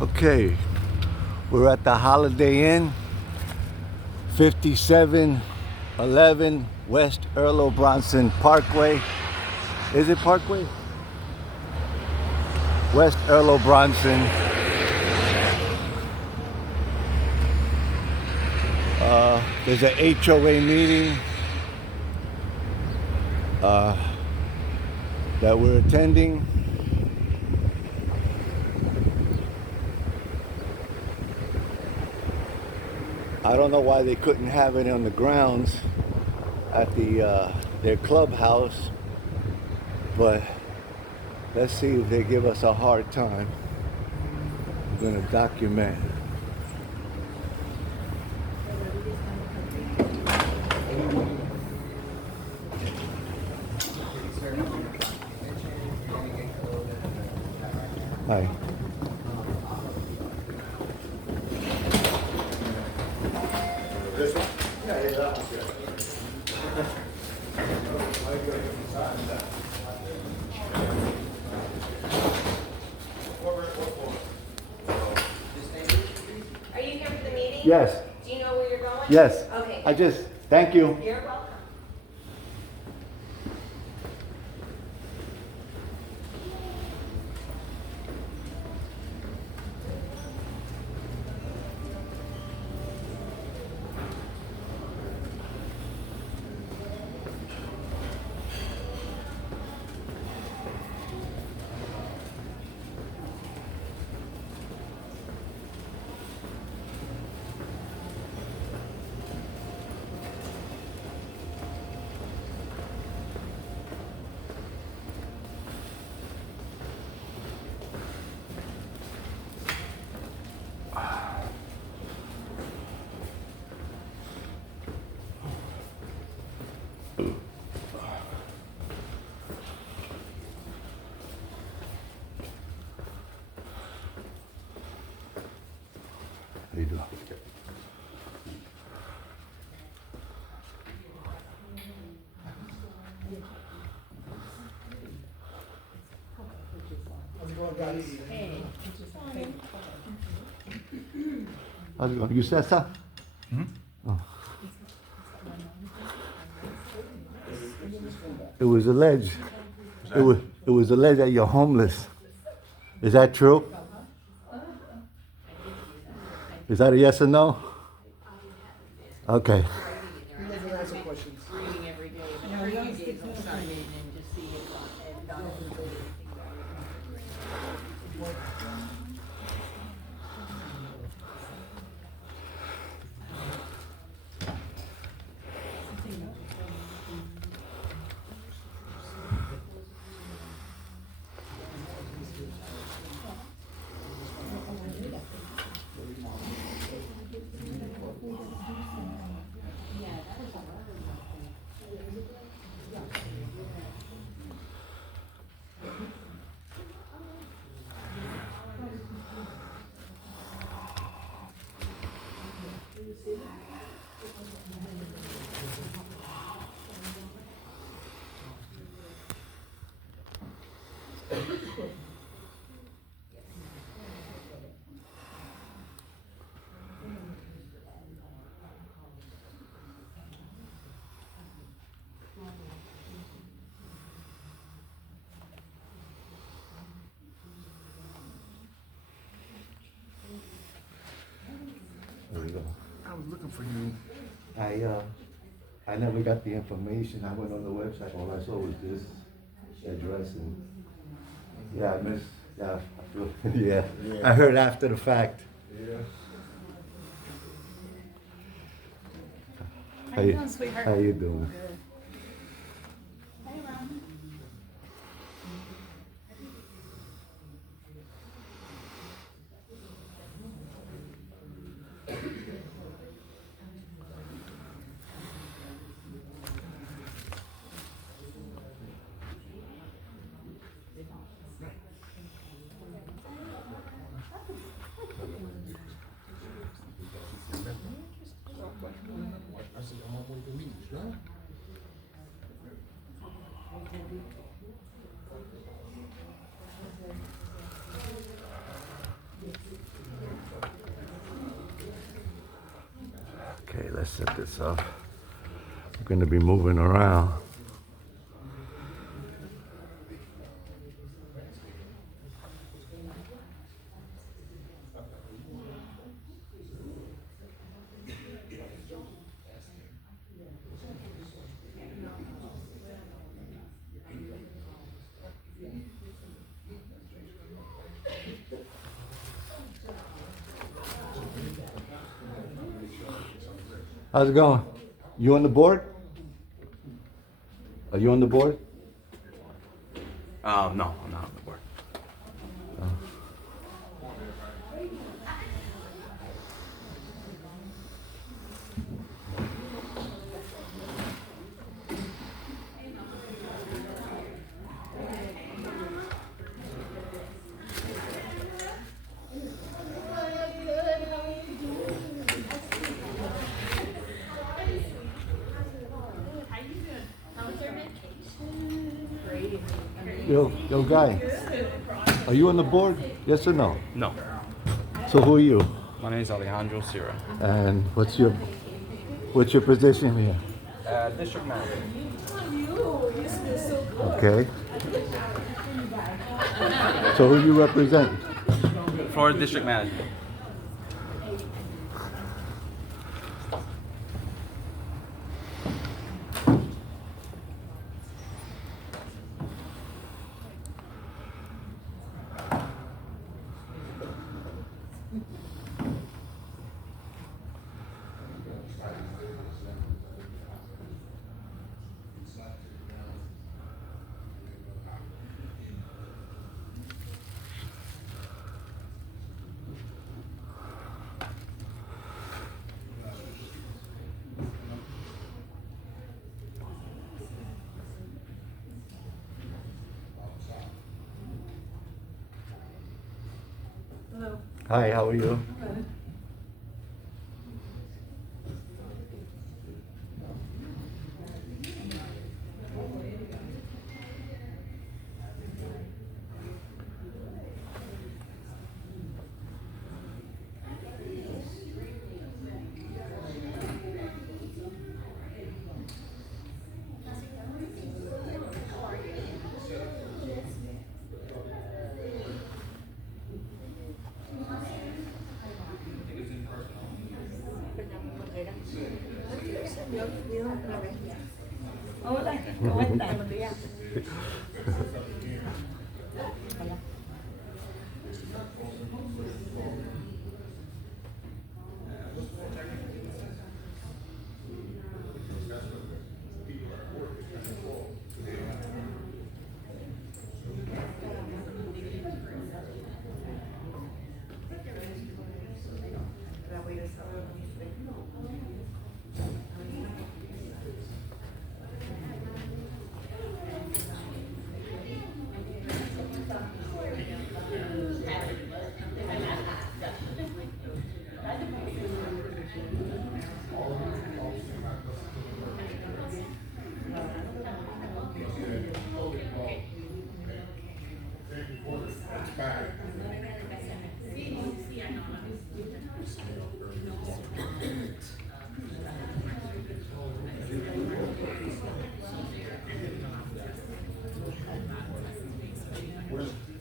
Okay, we're at the Holiday Inn, 5711 West Earl Bronson Parkway. Is it Parkway? West Earl Bronson. There's an HOA meeting that we're attending. I don't know why they couldn't have it on the grounds at their clubhouse, but let's see if they give us a hard time. I'm gonna document. Hi. This one? Yeah, that one's good. Are you here for the meeting? Yes. Do you know where you're going? Yes. Okay. Thank you. You're welcome. How you doing? How's it going, guys? How's it going? You said so? Oh. It was alleged. It was alleged that you're homeless. Is that true? Is that a yes or no? Okay. You guys can answer questions. Reading every day, but 30 days on Sunday and then just see it done. There we go. I was looking for you. I never got the information. I went on the website. All I saw was this address and yeah, I missed. Yeah, I feel. Yeah. I heard after the fact. Yeah. How you doing, sweetheart? How you doing? Hey, Ron. I said, I'm on my way to meet you, right? set this up. I'm gonna be moving around. How's it going? You on the board? Are you on the board? No, I'm not on the board. Yo, guy. Are you on the board? Yes or no? No. So who are you? My name is Alejandro Sierra. And what's your position here? District manager. Okay. So who you represent? For district management. Hi, how are you? Hola, ¿cómo estás?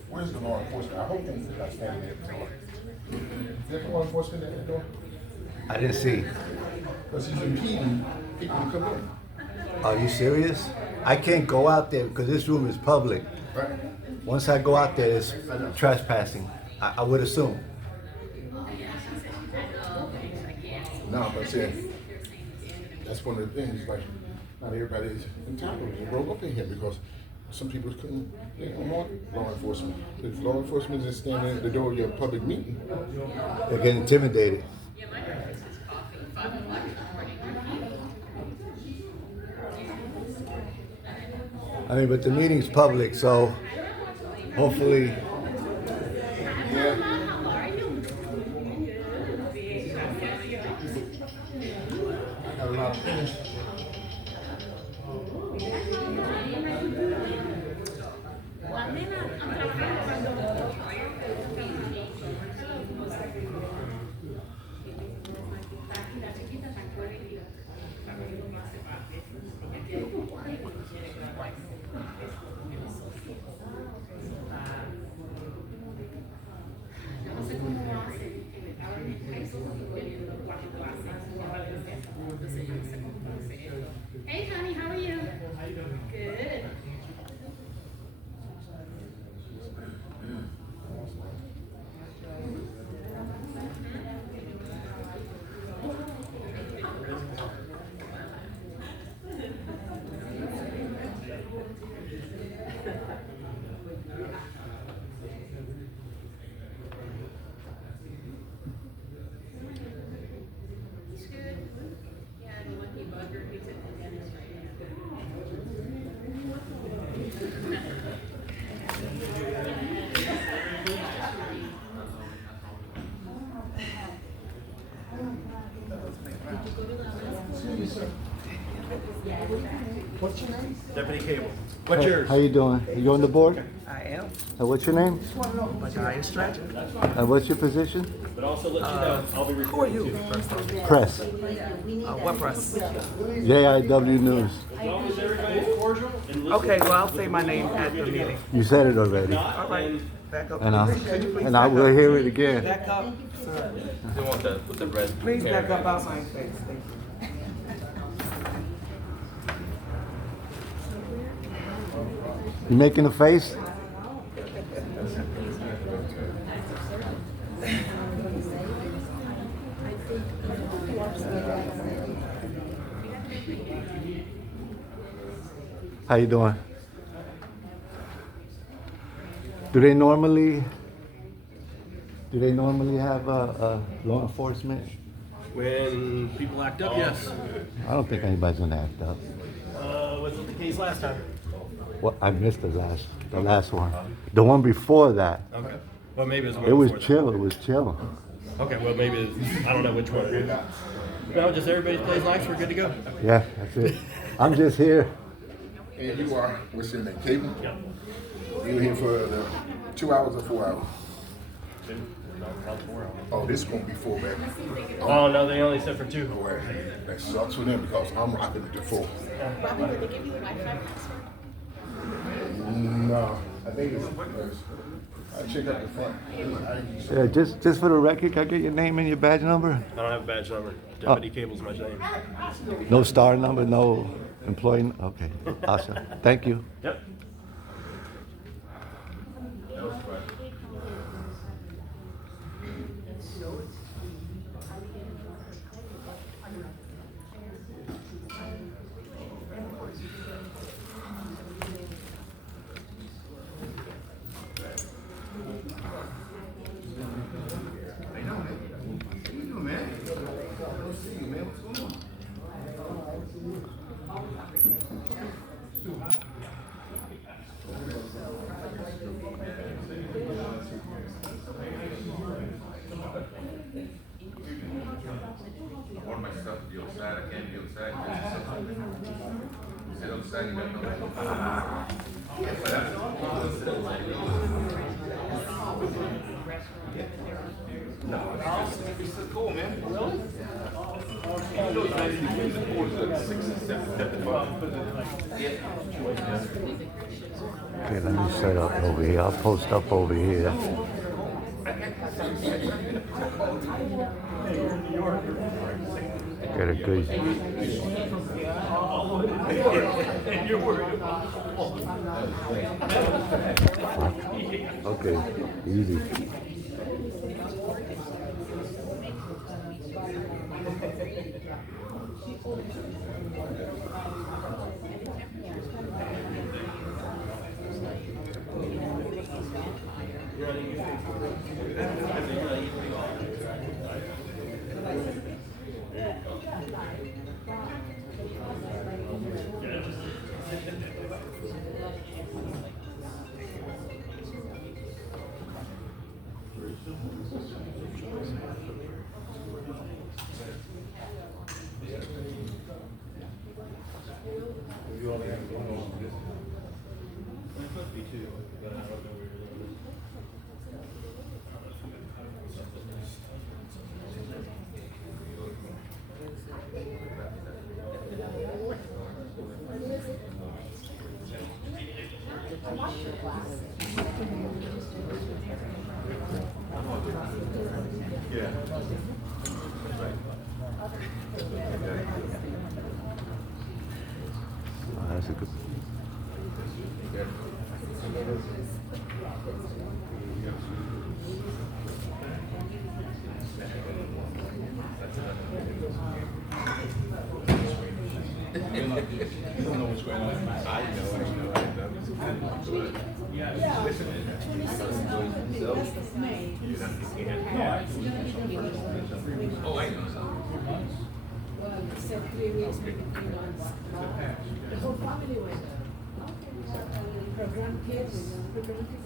Where's the law enforcement? I hope they're not standing at the door. Is there law enforcement at the door? I didn't see. Because he's impeding people to come in. Are you serious? I can't go out there because this room is public. Right? Once I go out there, it's trespassing. I would assume. No, but I'm saying, that's one of the things, like, not everybody's entitled to grow up in here because some people couldn't, they don't want law enforcement. If law enforcement is standing at the door of your public meeting, They get intimidated. I mean, but the meeting's public, so hopefully. I got a lot of things. Deputy Cable. What's Hey, yours? how you doing? You on the board? I am. What's your name? Matthias Stratton. And what's your position? But also let you know, I'll be Who are recording you? too. Press. What press? JIW News. As long as everybody's cordial and listen. Okay, well, I'll say my name at the meeting. You said it already. All right, back up. And I Could you please and I back will up? hear it again. Back up, sir. They want the with the red. Please back up out my face. Thank you. You making a face? How you doing? Do they normally have law enforcement? When people act up, yes. I don't think anybody's gonna act up. Wasn't the case last time. Well, I missed the last one. The one before that. Okay. Well, maybe it was. It was chill. It was chill. Okay. Well, maybe I don't know which one it is. No, just everybody plays nice. We're good to go. Yeah, that's it. I'm just here. And you are, what's your name, Cable? Yeah. You were here for the 2 hours or 4 hours? Oh, this is gonna be full, baby. Oh no, they only said for 2. Boy, that sucks for them because I'm rocking it to full. No, I think it's. I check out the front. Yeah, just for the record, can I get your name and your badge number? I don't have a badge number. Deputy Cable's my name. No star number, no employee. Okay, awesome. Thank you. Yep. One of my stuff to be outside, I can't be outside. Sit outside, you got It's so cool, man. Really? You know, it's nice to get the boards at 6 and 7, Okay, let me set up over here. I'll post up over here. Get a good. Okay, easy. That's a good. You don't know what's going on. I know. Oh, I know. Said 3 weeks, maybe 3 months. The whole family went. Her grandkids, her grandkids.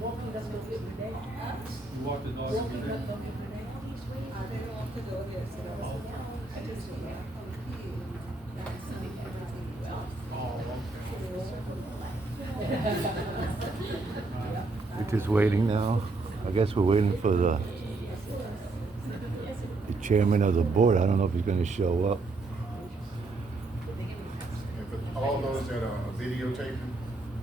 Walking doesn't look every day. the dog every day? We're just waiting now. I guess we're waiting for the chairman of the board. I don't know if he's going to show up. And for all those that are videotaping,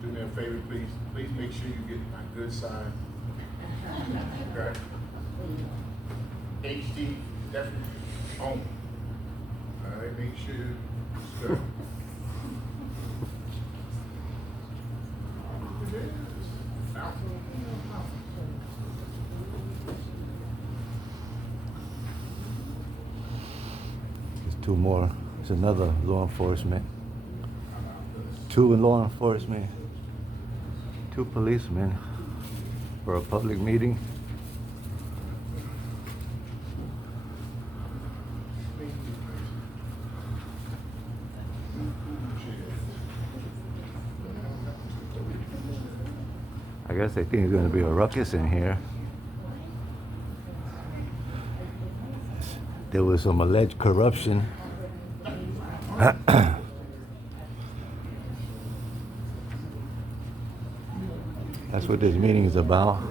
do me a favor, please make sure you get a good sign. Okay? HD, definitely on. All right, make sure it's good. Out. There's two more. There's another law enforcement. Two in law enforcement. Two policemen for a public meeting. I guess they think there's going to be a ruckus in here. There was some alleged corruption. That's what this meeting is about.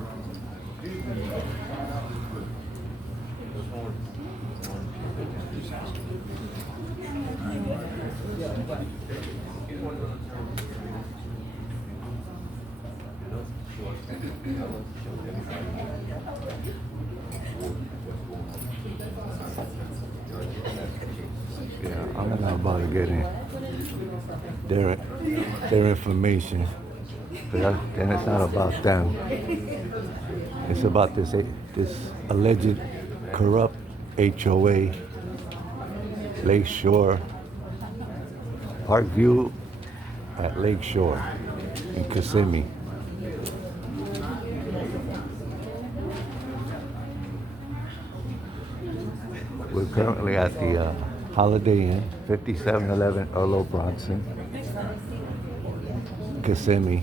Yeah, I'm not about to get in their information. But then it's not about them. It's about this alleged corrupt HOA, Lakeshore, Parkview at Lakeshore in Kissimmee. We're currently at the Holiday Inn, 5711 Earl Bronson, Kissimmee.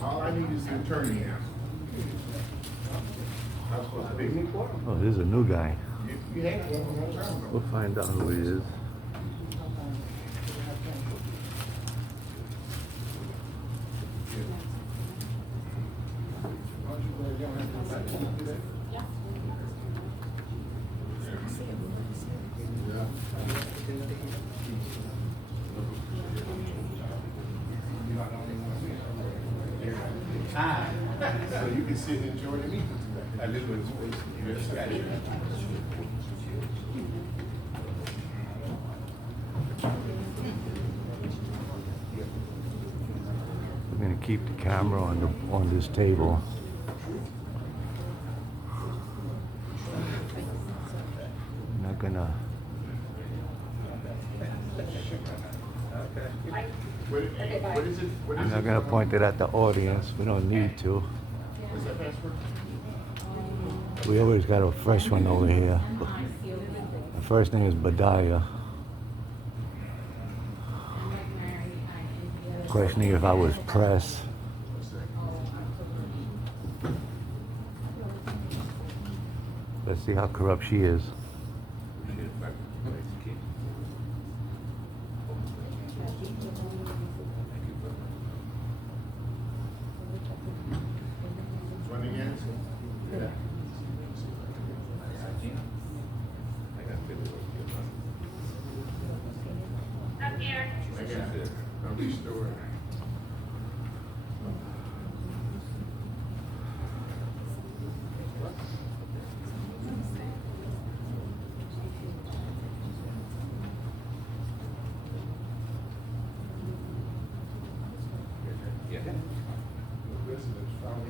All I need is the attorney now. I'm supposed to be. Oh, this is a new guy. You had one a long time ago. We'll find out who he is. So you can sit and enjoy the meeting today. I live with We're gonna keep the camera on this table. I'm not gonna. What is it? What I'm is not it? gonna point it at the audience. We don't need to. What's that password? We always got a fresh one over here. The first name is Badiah. Questioning if I was press. Let's see how corrupt she is.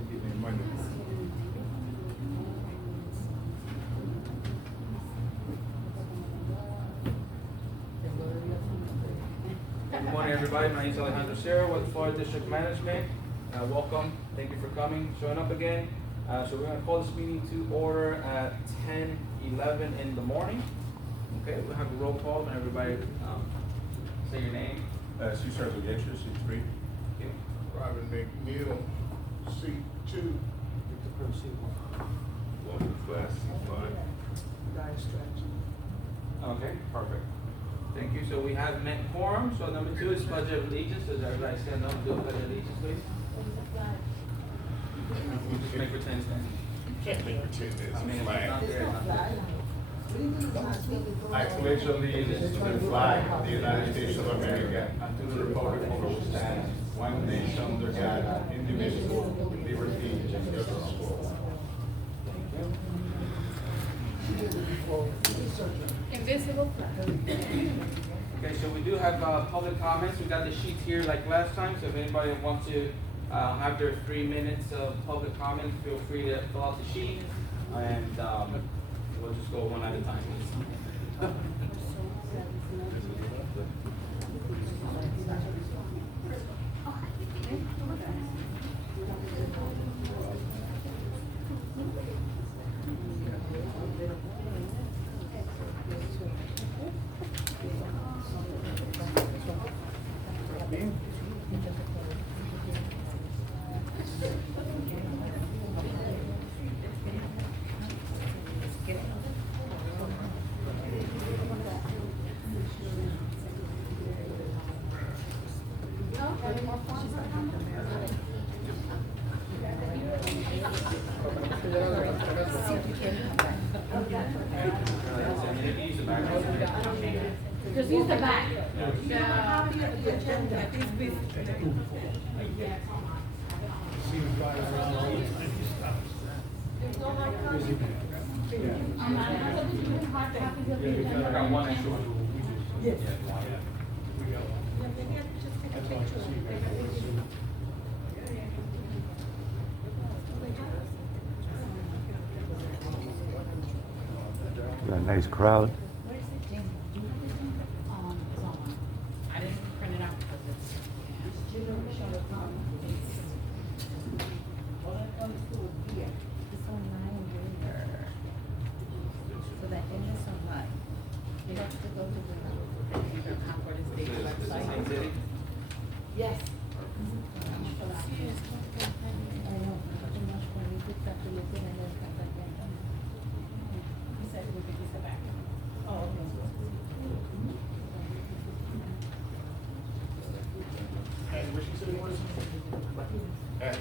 getting their money. Good morning, everybody. My name is Alejandro Serra with Florida District Management. Welcome. Thank you for coming, showing up again. So we're going to call this meeting to order at 10:11 in the morning. Okay, we'll have a roll call and everybody say your name. Cesar Guillermo, C3. Okay. Robin McNeil, C2. Walter Class, C5. Okay, perfect. Thank you. So we have met quorum. So number 2 is pledge of allegiance. Does everybody stand up and do a pledge of allegiance, please? We'll just make pretend stand. Can't make pretend there's I mean, a it's flag. not there, it's not there. I pledge allegiance to the flag of the United States of America and to the republic for which it stands, one nation under God, indivisible, with liberty and justice for all. Invisible flag. Okay, so we do have public comments. We got the sheets here like last time, so if anybody wants to have their 3 minutes of public comment, feel free to fill out the sheet, and we'll just go one at a time. Just use the back. I got one extra one. Got a nice crowd. I didn't print it out because it's. So that is online. You have to go to the This is the same city? Yes. I know, nothing much for me to start to look at and then come back in. He said we could use the back. Oh, okay. And what she said it was? Add.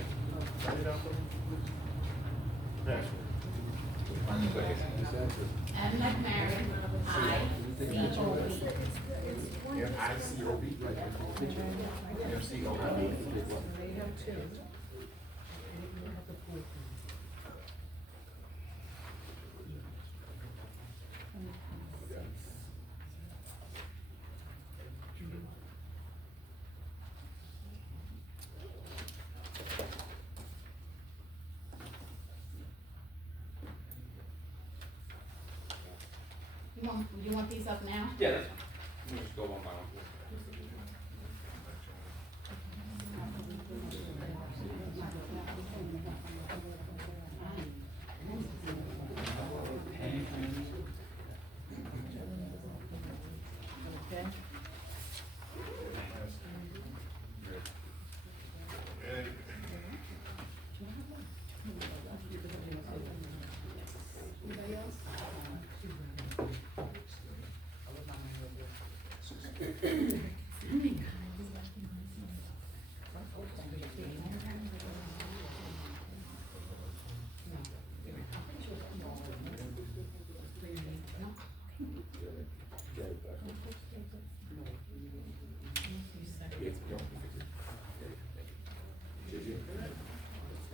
Write it down for me. Password. M. McMary, I, C-O-B. F-I-C-O-B. Right. F-C-O-B. You want these up now? Yeah, that's fine. Let me just go one by one.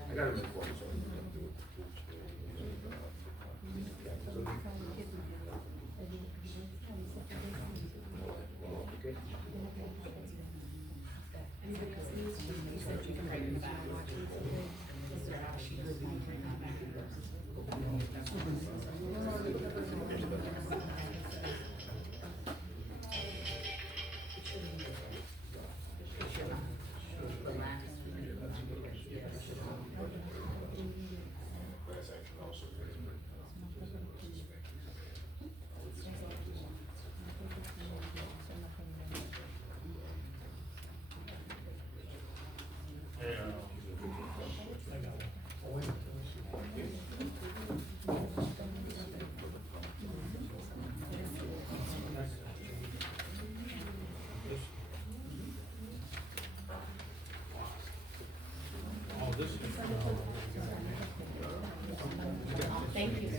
I got it in for you, so. Thank you.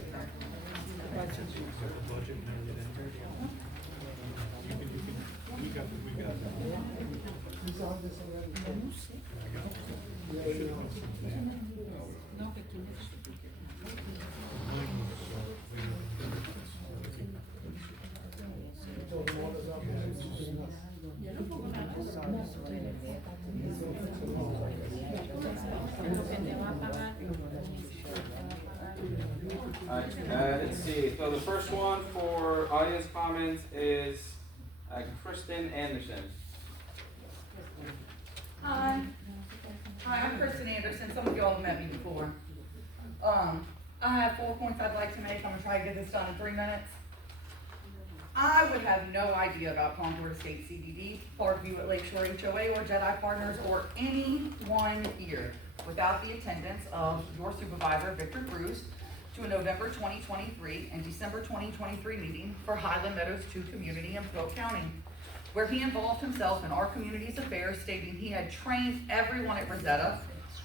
Alright, let's see, so the first one for audience comments is Kristen Anderson. Hi. Hi, I'm Kristen Anderson. Some of y'all have met me before. I have 4 points I'd like to make. I'm gonna try to get this done in 3 minutes. I would have no idea about Concord Estate CDD, Parkview at Lakeshore HOA, or Jedi Partners, or anyone here without the attendance of your supervisor, Victor Cruz, to a November 2023 and December 2023 meeting for Highland Meadows 2 community in Polk County, where he involved himself in our community's affairs, stating he had trained everyone at Rosetta,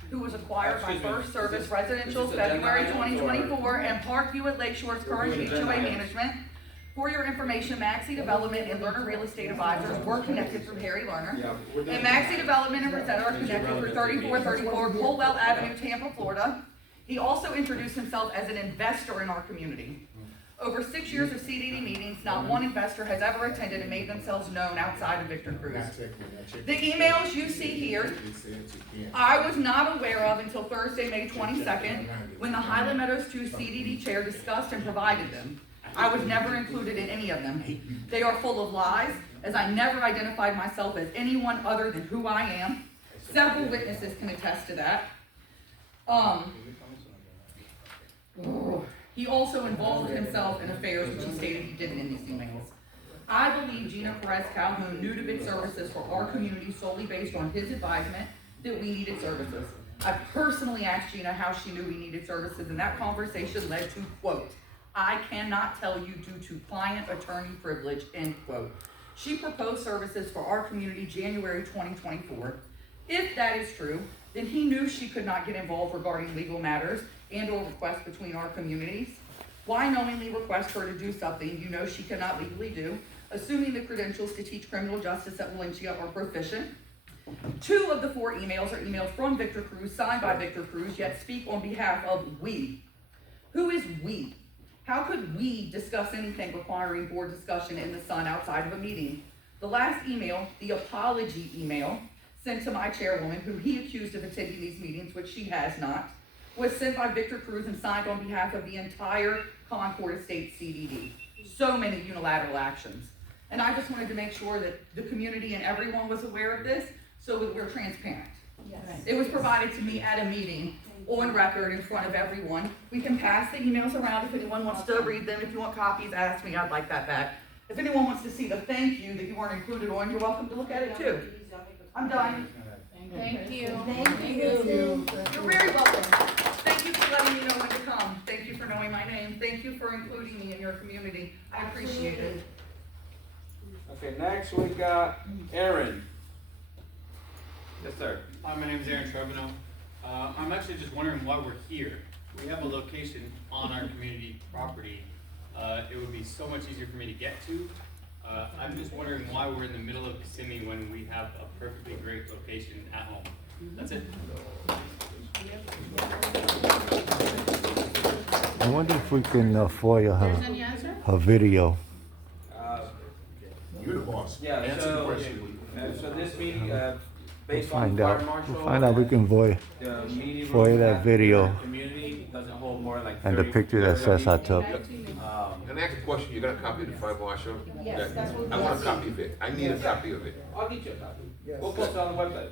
who was acquired by First Service Residential February 2024, and Parkview at Lakeshore's current HOA management. For your information, Maxi Development and Lerner Real Estate Advisors were connected through Harry Lerner. And Maxi Development and Rosetta are connected through 3434 Colwell Avenue, Tampa, Florida. He also introduced himself as an investor in our community. Over 6 years of CDD meetings, not one investor has ever attended and made themselves known outside of Victor Cruz. The emails you see here, I was not aware of until Thursday, May 22nd, when the Highland Meadows 2 CDD chair discussed and provided them. I was never included in any of them. They are full of lies, as I never identified myself as anyone other than who I am. Several witnesses can attest to that. He also involved himself in affairs which he stated he didn't in these emails. I believe Gina Perez Calhoun knew to bid services for our community solely based on his advisement that we needed services. I personally asked Gina how she knew we needed services, and that conversation led to, quote, "I cannot tell you due to client-attorney privilege," end quote. She proposed services for our community January 2024. If that is true, then he knew she could not get involved regarding legal matters and or requests between our communities. Why knowingly request her to do something you know she cannot legally do, assuming the credentials to teach criminal justice at Valencia are proficient? 2 of the 4 emails are emails from Victor Cruz, signed by Victor Cruz, yet speak on behalf of we. Who is we? How could we discuss anything requiring board discussion in the sun outside of a meeting? The last email, the apology email, sent to my chairwoman, who he accused of attending these meetings, which she has not, was sent by Victor Cruz and signed on behalf of the entire Concord Estate CDD. So many unilateral actions. And I just wanted to make sure that the community and everyone was aware of this so that we're transparent. Yes. It was provided to me at a meeting, on record, in front of everyone. We can pass the emails around if anyone wants to read them. If you want copies, ask me, I'd like that back. If anyone wants to see the thank you that you weren't included on, you're welcome to look at it too. I'm done. Thank you. Thank you. You're very welcome. Thank you for letting me know when to come. Thank you for knowing my name. Thank you for including me in your community. I appreciate it. Okay, next we got Aaron. Yes, sir. Hi, my name is Aaron Trebino. I'm actually just wondering why we're here. We have a location on our community property. It would be so much easier for me to get to. I'm just wondering why we're in the middle of Kissimmee when we have a perfectly great location at home. That's it. I wonder if we can FOIA There's any answer? her video. You're the boss. Yeah, Answer the question. so this meeting, We'll based on find fire out. marshal. We'll find out we can the meeting FOIA room that at video the community doesn't hold more like and the 30 picture that says I 30 took. Can I ask a question? You're gonna copy the fire marshal? Yes, that's what I want a copy of it. I need a copy of it. I'll get you a copy. We'll post it on the website.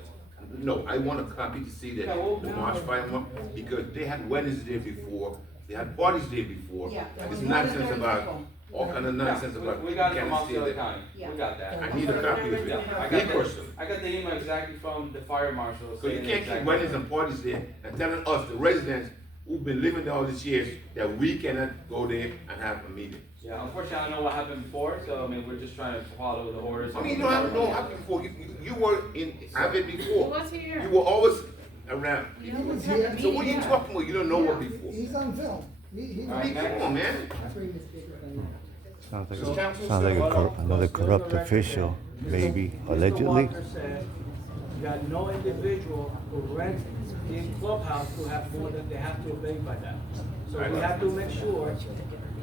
No, I want a copy to see that Yeah, well, the March fire marshal, because they had weddings there before, they had parties there before. Yeah, there And was this more than nonsense 30 about, people. all kind of nonsense about. We got it from can't steal Montclair it. County. Yeah. We got that. I need a copy of Yeah, it. I Me got personally. I got the email exactly from the fire marshal. So you saying can't exactly- keep weddings and parties there and telling us, the residents who've been living there all these years, that we cannot go there and have a meeting. Yeah, unfortunately, I don't know what happened before, so I mean, we're just trying to follow the orders. I mean, you don't have to know what happened before. You were in, I've been before. Who was here? You were always around. He was here. So what are you talking about? You don't know what before. He's on film. He's I mean, come on, man. Sounds like another corrupt official, maybe, allegedly. Walker said that no individual who rents in clubhouse will have more than, they have to obey by that. So we have to make sure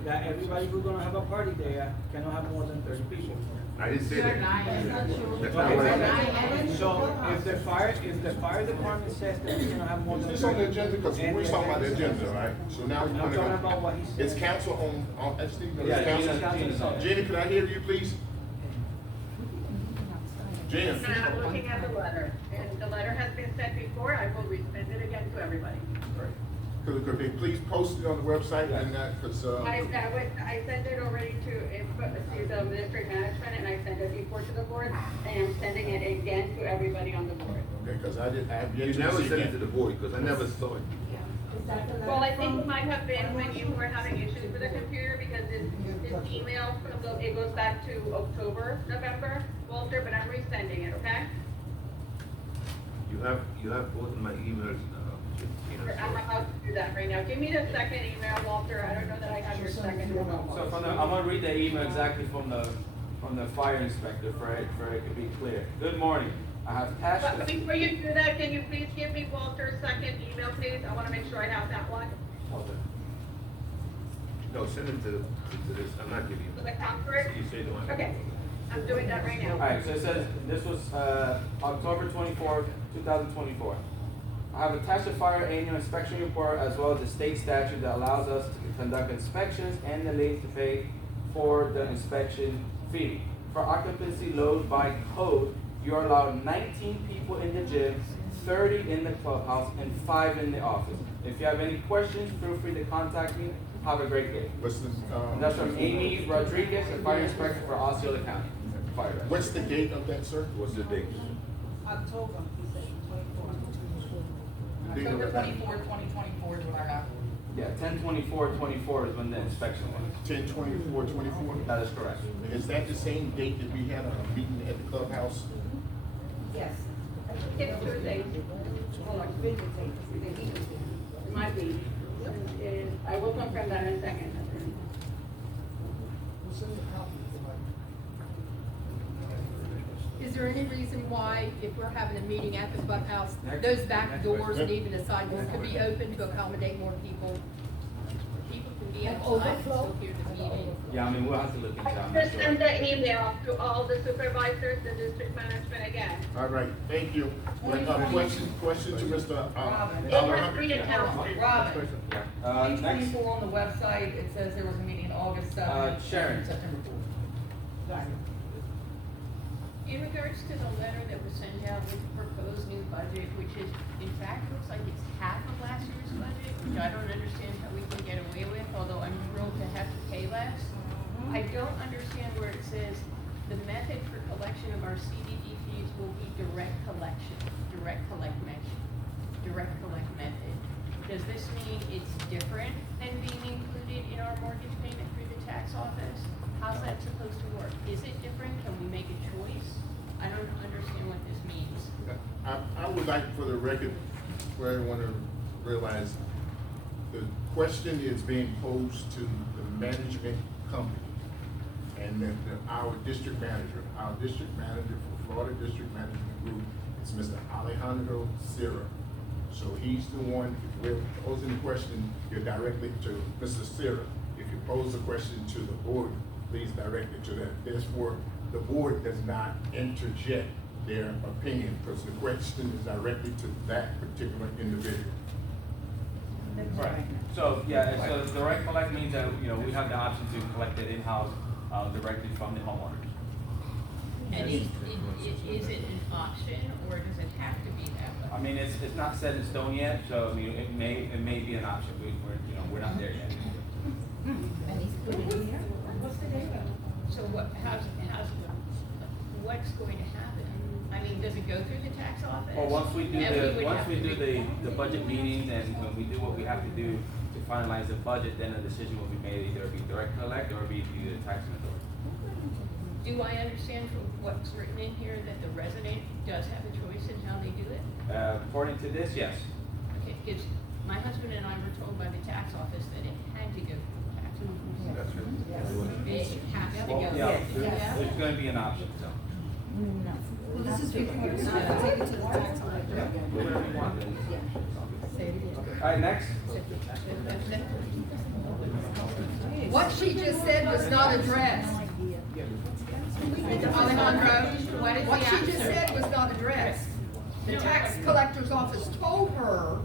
that everybody who's gonna have a party there cannot have more than 30 people. I didn't say that. That's not Okay, what I said. so if the fire department says that we cannot have more than 30 It's on the people. agenda, because we're talking about the agenda, right? So now we're I'm gonna talking go. about what he said. It's council on, Steve, Yeah, it's Gina's council. on. Jenny, could I hear you, please? Gina. And I'm looking at the letter, and the letter has been sent before, I will resend it again to everybody. Could they please post it on the website and that, because, I sent it already to the district management, and I sent it before to the board, and I'm sending it again to everyone on the board. okay, because I have yet You to never see sent it to that. the board, because I never saw it. Well, I think it might have been when you were having issues with the computer, because this email, it goes back to October, November, Walter, but I'm resending it, okay? You have both of my emails, I'm about to do that right now. Give me the second email, Walter. I don't know that I have your second email. So I'm gonna read the email exactly from the fire inspector for it to be clear. Good morning. I have But attached. before you do that, can you please give me Walter's second email, please? I wanna make sure I have that one. No, send it to this, I'm not giving you The that. Concord? You say the one. Okay, I'm doing that right now. Alright, so it says, this was, October 24th, 2024. I have attached a fire annual inspection report as well as the state statute that allows us to conduct inspections and the late to pay for the inspection fee. For occupancy load by code, you are allowed 19 people in the gym, 30 in the clubhouse, and 5 in the office. If you have any questions, feel free to contact me. Have a great day. What's the, And that's from Amy Rodriguez, the fire inspector for Osceola County. Fire. what's the date of that, sir? What's the date? October, he said, 24. The date of October that? 24, 2024 is what I got. Yeah, 10/24/24 is when the inspection was. 10/24/24? That is correct. Is that the same date that we had a meeting at the clubhouse? Yes. It's Tuesday. Hold on. It might be. I will confirm that in a second. Is there any reason why, if we're having a meeting at the clubhouse, Next- those back next doors question. and even the side doors could be open to accommodate more people? People can be Like outside and overflow? still hear the meeting. Yeah, I mean, we'll have to look into it. I I'm not just sure. sent the email to all the supervisors, the district management again. All right, thank you. Question to Mr. Robin. It was pre-announcement. Robin, Next, 824 on the website, it says there was a meeting August 7th. Sharon. September 4th. In regards to the letter that was sent out with the proposed new budget, which is, in fact, looks like it's half of last year's budget, which I don't understand how we can get away with, although I'm thrilled to have to pay less. I don't understand where it says the method for collection of our CDD fees will be direct collection, direct collect method. Does this mean it's different than being included in our mortgage payment through the tax office? How's that supposed to work? Is it different? Can we make a choice? I don't understand what this means. I would like for the record, for everyone to realize, the question is being posed to the management company. And then our district manager for Florida District Management Group is Mr. Alejandro Sierra. So he's the one, if we're posing the question, you're directly to Mr. Sierra. If you pose the question to the board, please direct it to that. Therefore, the board does not interject their opinion, because the question is directly to that particular individual. right. So, yeah, so direct collect means that, you know, we have the option to collect it in-house, directly from the homeowners. And is it an option or does it have to be that way? I mean, it's not set in stone yet, so, I mean, it may be an option. We're not there yet. So what's going to happen? I mean, does it go through the tax office? Well, once we do And would have to the budget meetings and when we do what we have to do to finalize the budget, then a decision will be made, either be direct collect or be the tax authority. Do I understand from what's written in here that the resident does have a choice in how they do it? According to this, yes. Okay, because my husband and I were told by the tax office that it had to go through the tax office. That's true. It has to Well, go. yeah, there's gonna be an option, so. Well, this is before, it's not take it to the tax collector. Whatever you want, then. Say it again. All right, next. What she just said was not addressed. Alejandro, what is the What she just answer? said was not addressed. The tax collector's office told her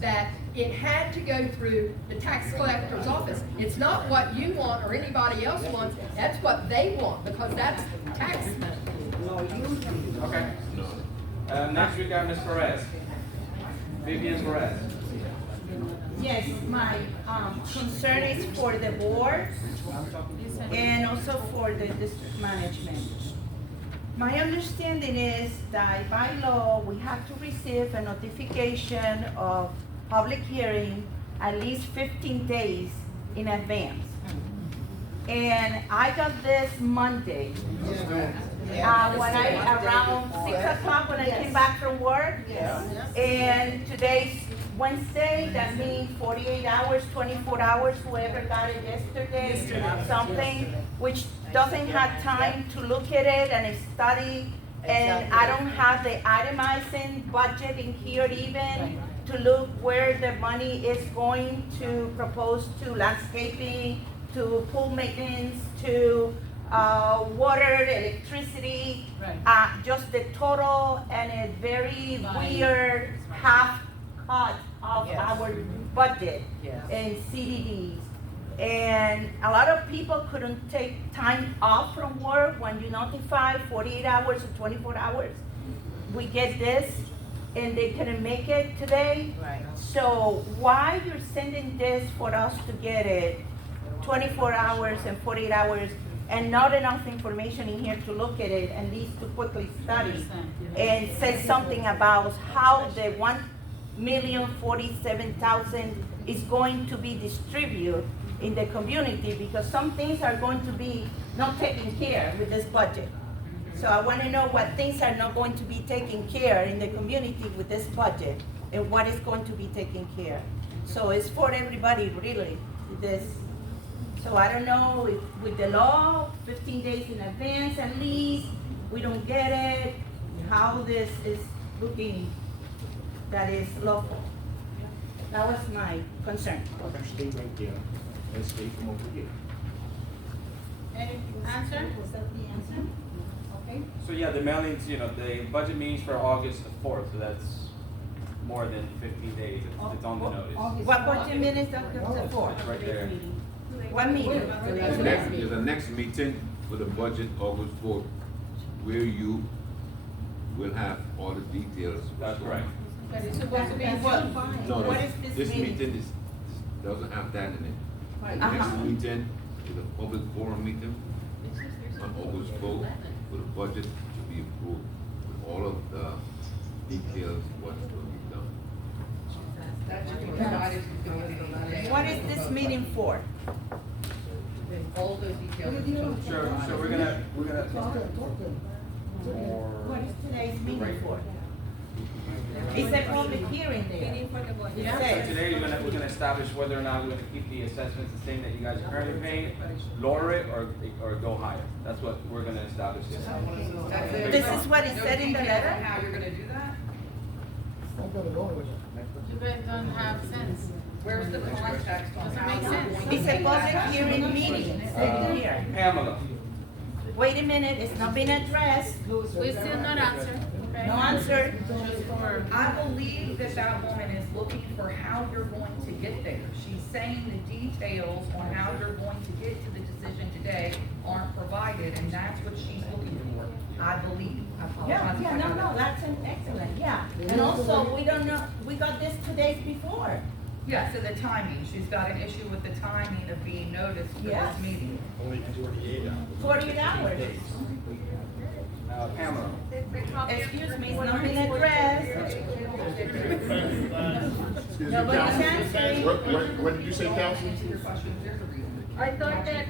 that it had to go through the tax collector's office. It's not what you want or anybody else wants, that's what they want, because that's tax money. Okay. Next we got Ms. Perez. Vivian Perez. Yes, my concern is for the board and also for the district management. My understanding is that by law, we have to receive a notification of public hearing at least 15 days in advance. And I got this Monday. Around 6 o'clock when I came back from work. And today's Wednesday, that means 48 hours, 24 hours, whoever got it yesterday, something, which doesn't have time to look at it and study. And I don't have the itemizing budget in here even to look where the money is going to propose to landscaping, to pool maintenance, to water, electricity, just the total and a very weird half cut of our budget in CDDs. And a lot of people couldn't take time off from work when you notify 48 hours or 24 hours. We get this and they couldn't make it today. So why you're sending this for us to get it 24 hours and 48 hours and not enough information in here to look at it and least to quickly study and say something about how the 1,047,000 is going to be distributed in the community, because some things are going to be not taken care with this budget. So I want to know what things are not going to be taken care in the community with this budget and what is going to be taken care. So it's for everybody really, this. So I don't know if with the law, 15 days in advance at least, we don't get it, how this is looking that is lawful. That was my concern. Stay right there and stay from over here. Any answer? Was that the answer? Okay. So yeah, the mailings, the budget meetings for August the 4th, so that's more than 15 days. It's on the notice. What budget minutes are the for? It's right there. What meeting? There's a next meeting for the budget, August 4th, where you will have all the details. That's right. But it's supposed to be in What? June. No, What is this this meeting? meeting doesn't have that in it. The Uh-huh. next meeting is a public forum meeting on August 4th for the budget to be approved with all of the details, what's going to be done. That should be provided to the committee. What is this meeting for? All those details. Sure, so we're gonna. What is today's meeting for? It's a public hearing there. It So says. today we're gonna establish whether or not we're gonna keep the assessments the same that you guys are currently paying, lower it, or go higher. That's what we're gonna establish this. This is what it said in the letter? How you're gonna do that? You guys don't have sense. Where's the context on Doesn't how make you're sense. going to It's a do that? public hearing meeting, it's in here. Pamela, Wait a minute, it's not been addressed. We still not answer, okay? No answer. Just for, I believe that that woman is looking for how you're going to get there. She's saying the details on how you're going to get to the decision today aren't provided, and that's what she's looking for, I believe. I apologize if I got that. That's an excellent, yeah. And also, we don't know, we got this 2 days before. Yeah, so the timing, she's got an issue with the timing of being noticed for Yes. this meeting. Only 48 hours. 48 hours. Pamela. Excuse me, it's not been addressed. Excuse me, Nobody's Council. answering. What did you say, Council? I thought that,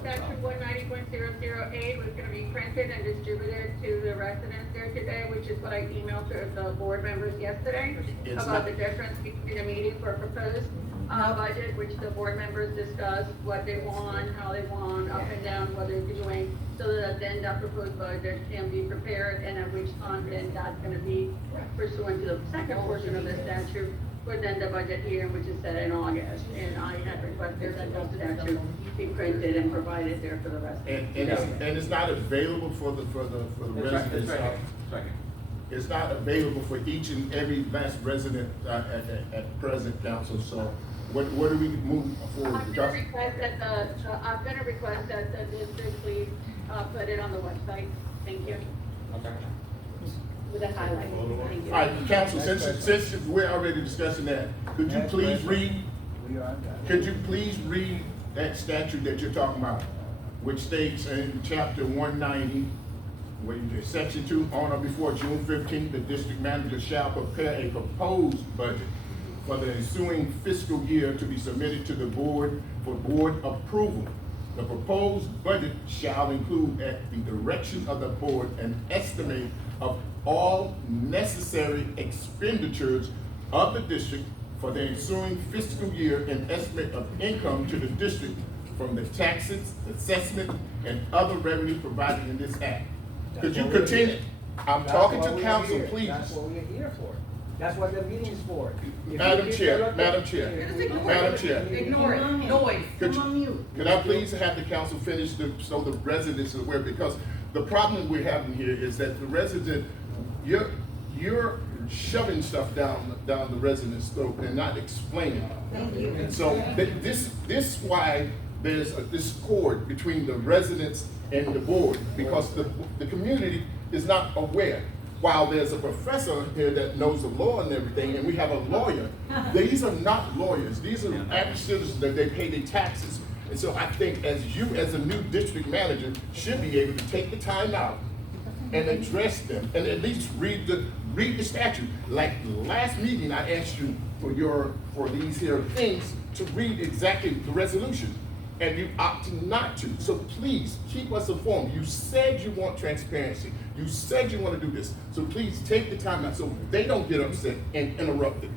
statute 190.008 was gonna be printed and distributed to the residents there today, which is what I emailed to the board members yesterday. It's About not- the difference between a meeting for a proposed, budget, which the board members discussed, what they want, how they want, up and down, what they're doing, so that then that proposed budget can be prepared, and at which time then that's gonna be pursuant to the second portion of the statute, for then the budget hearing, which is set in August. And I had requested that the statute be printed and provided there for the rest. And it's not available for the residents. It's not available for each and every last resident at present, council. So what do we move forward? I'm gonna request that the district please, put it on the website. Thank you. Okay. With a highlight. Thank you. All right, council, since we're already discussing that, could you please read that statute that you're talking about, which states in chapter 190, section 2, on or before June 15th, the district manager shall prepare a proposed budget for the ensuing fiscal year to be submitted to the board for board approval. The proposed budget shall include, at the direction of the board, an estimate of all necessary expenditures of the district for the ensuing fiscal year, an estimate of income to the district from the taxes, assessment, and other revenue provided in this act. Could you continue? I'm talking to council, please. That's what we're here for. That's what the meeting is for. Madam Chair. Ignore it, noise. Could I please have the council finish so the residents are aware, because the problem we're having here is that the resident, you're shoving stuff down the resident's throat and not explaining. Thank you. And so this why there's a discord between the residents and the board, because the community is not aware. While there's a professor here that knows the law and everything, and we have a lawyer, these are not lawyers. These are average citizens that they pay their taxes. And so I think as a new district manager, should be able to take the time out and address them, and at least read the statute. Like last meeting, I asked you for these here things to read exactly the resolution, and you opted not to. So please keep us informed. You said you want transparency. You said you want to do this. So please take the time out so they don't get upset and interrupted.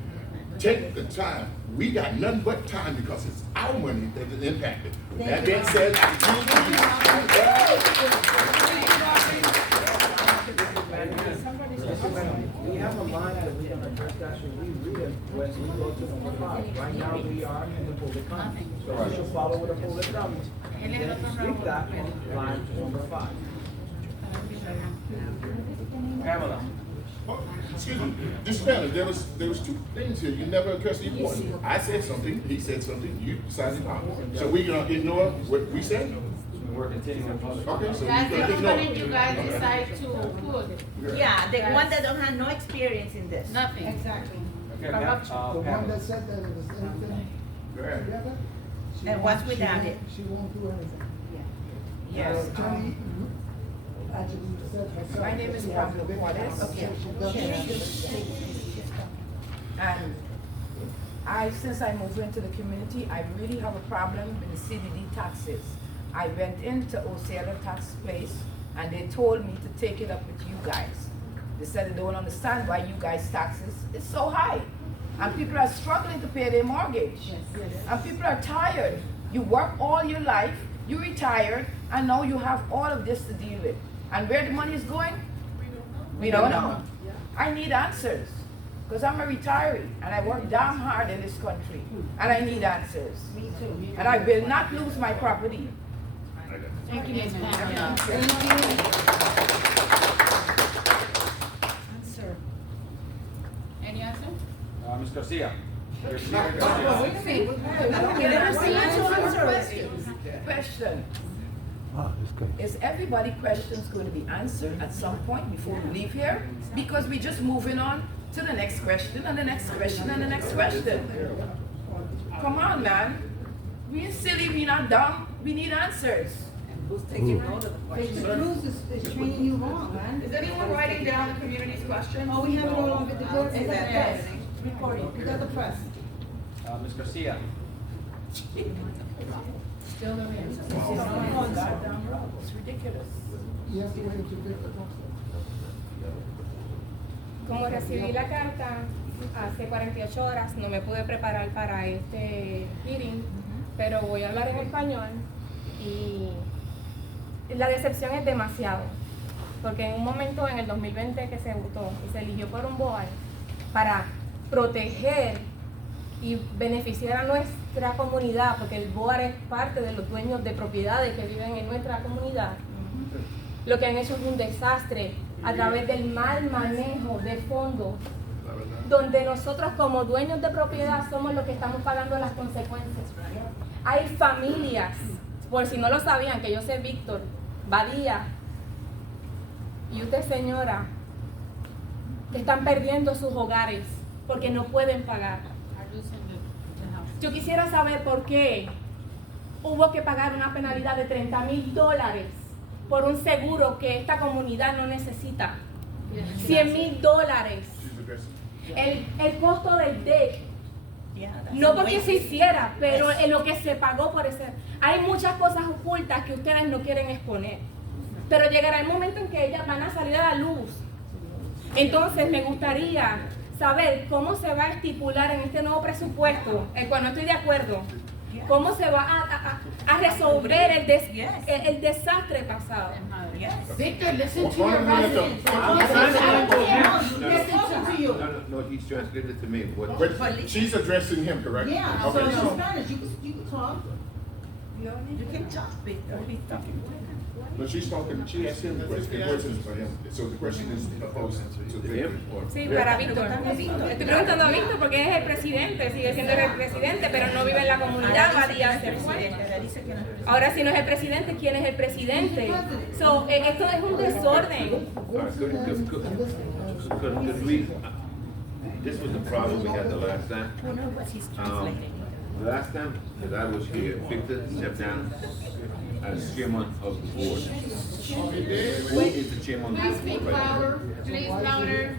Take the time. We got nothing but time because it's our money that is impacted. That being said, we have a line that we're gonna address that, should we read it when we go to number 5? Right now, we are in the public comment, so we should follow with the public comment. And then speak that line to number 5. Pamela. excuse me, this panel, there was two things here. You never addressed either one. I said something, he said something, you decided not. So we gonna ignore what we said? We're continuing public. Okay, so That's we the gonna ignore. one you guys decide to put. Yeah, the one that don't have no experience in this. Nothing. Exactly. Okay, The one Pamela. that said that it was anything Go ahead. together. she And won't- what's without it? She won't do anything. Yes. Attorney actually said herself. My name is she has Pablo a big Juarez. house, so Okay. she doesn't have And since I moved into the community, I really have a problem with the CDD taxes. I went into Osceola tax place and they told me to take it up with you guys. They said they don't understand why you guys taxes is so high. And people are struggling to pay their mortgage. And people are tired. You work all your life, you retired, and now you have all of this to deal with. And where the money is going? We don't know. I need answers. Because I'm a retiree and I work damn hard in this country. And I need answers. Me too. And I will not lose my property. Thank you, Ms. Pamela. Answer. Any answer? Ms. Garcia. Question. Is everybody questions going to be answered at some point before we leave here? Because we're just moving on to the next question and the next question and the next question. Come on, man. We ain't silly, we not dumb, we need answers. Who's taking note of the question? Cruz is training you wrong, man. Is anyone writing down the community's question? Oh, we have it all over the board. Is that Recording. We got the press. Ms. Garcia. Still no answer. It's ridiculous. Como recibí la carta hace 48 horas, no me pude preparar para este hearing, pero voy a hablar en español y la decepción es demasiado, porque en un momento en el 2020 que se votó y se eligió por un board para proteger y beneficiar a nuestra comunidad, porque el board es parte de los dueños de propiedades que viven en nuestra comunidad, lo que han hecho es un desastre a través del mal manejo de fondos, donde nosotros como dueños de propiedad somos los que estamos pagando las consecuencias. Hay familias, por si no lo sabían, que yo sé Víctor, Badía, y usted señora, que están perdiendo sus hogares porque no pueden pagar. Yo quisiera saber por qué hubo que pagar una penalidad de $30,000 por un seguro que esta comunidad no necesita. $100,000. El costo del deck. No porque se hiciera, pero en lo que se pagó por ese. Hay muchas cosas ocultas que ustedes no quieren exponer. Pero llegará el momento en que ellas van a salir a la luz. Entonces me gustaría saber cómo se va a estipular en este nuevo presupuesto, el cual no estoy de acuerdo, cómo se va a resolver el desastre pasado. Victor, listen to One your of them residents. Listen to you. No, he's translated it to me. What? But she's addressing him, correct? Yeah, Okay, so in so- Spanish, you can talk. You can talk, Victor. But she's talking, she asked him questions for him. So the question is posed to Victor. Sí, para Víctor. Estoy preguntando a Víctor porque es el presidente, sigue siendo el presidente, pero no vive en la comunidad. Badía se fue. Ahora, si no es el presidente, ¿quién es el presidente? So, esto es un desorden. Could we, this was the problem we had the last time. The last time that I was here, Victor stepped down as chairman of the board. Who is the chairman Please of the speak board right now? louder, please louder.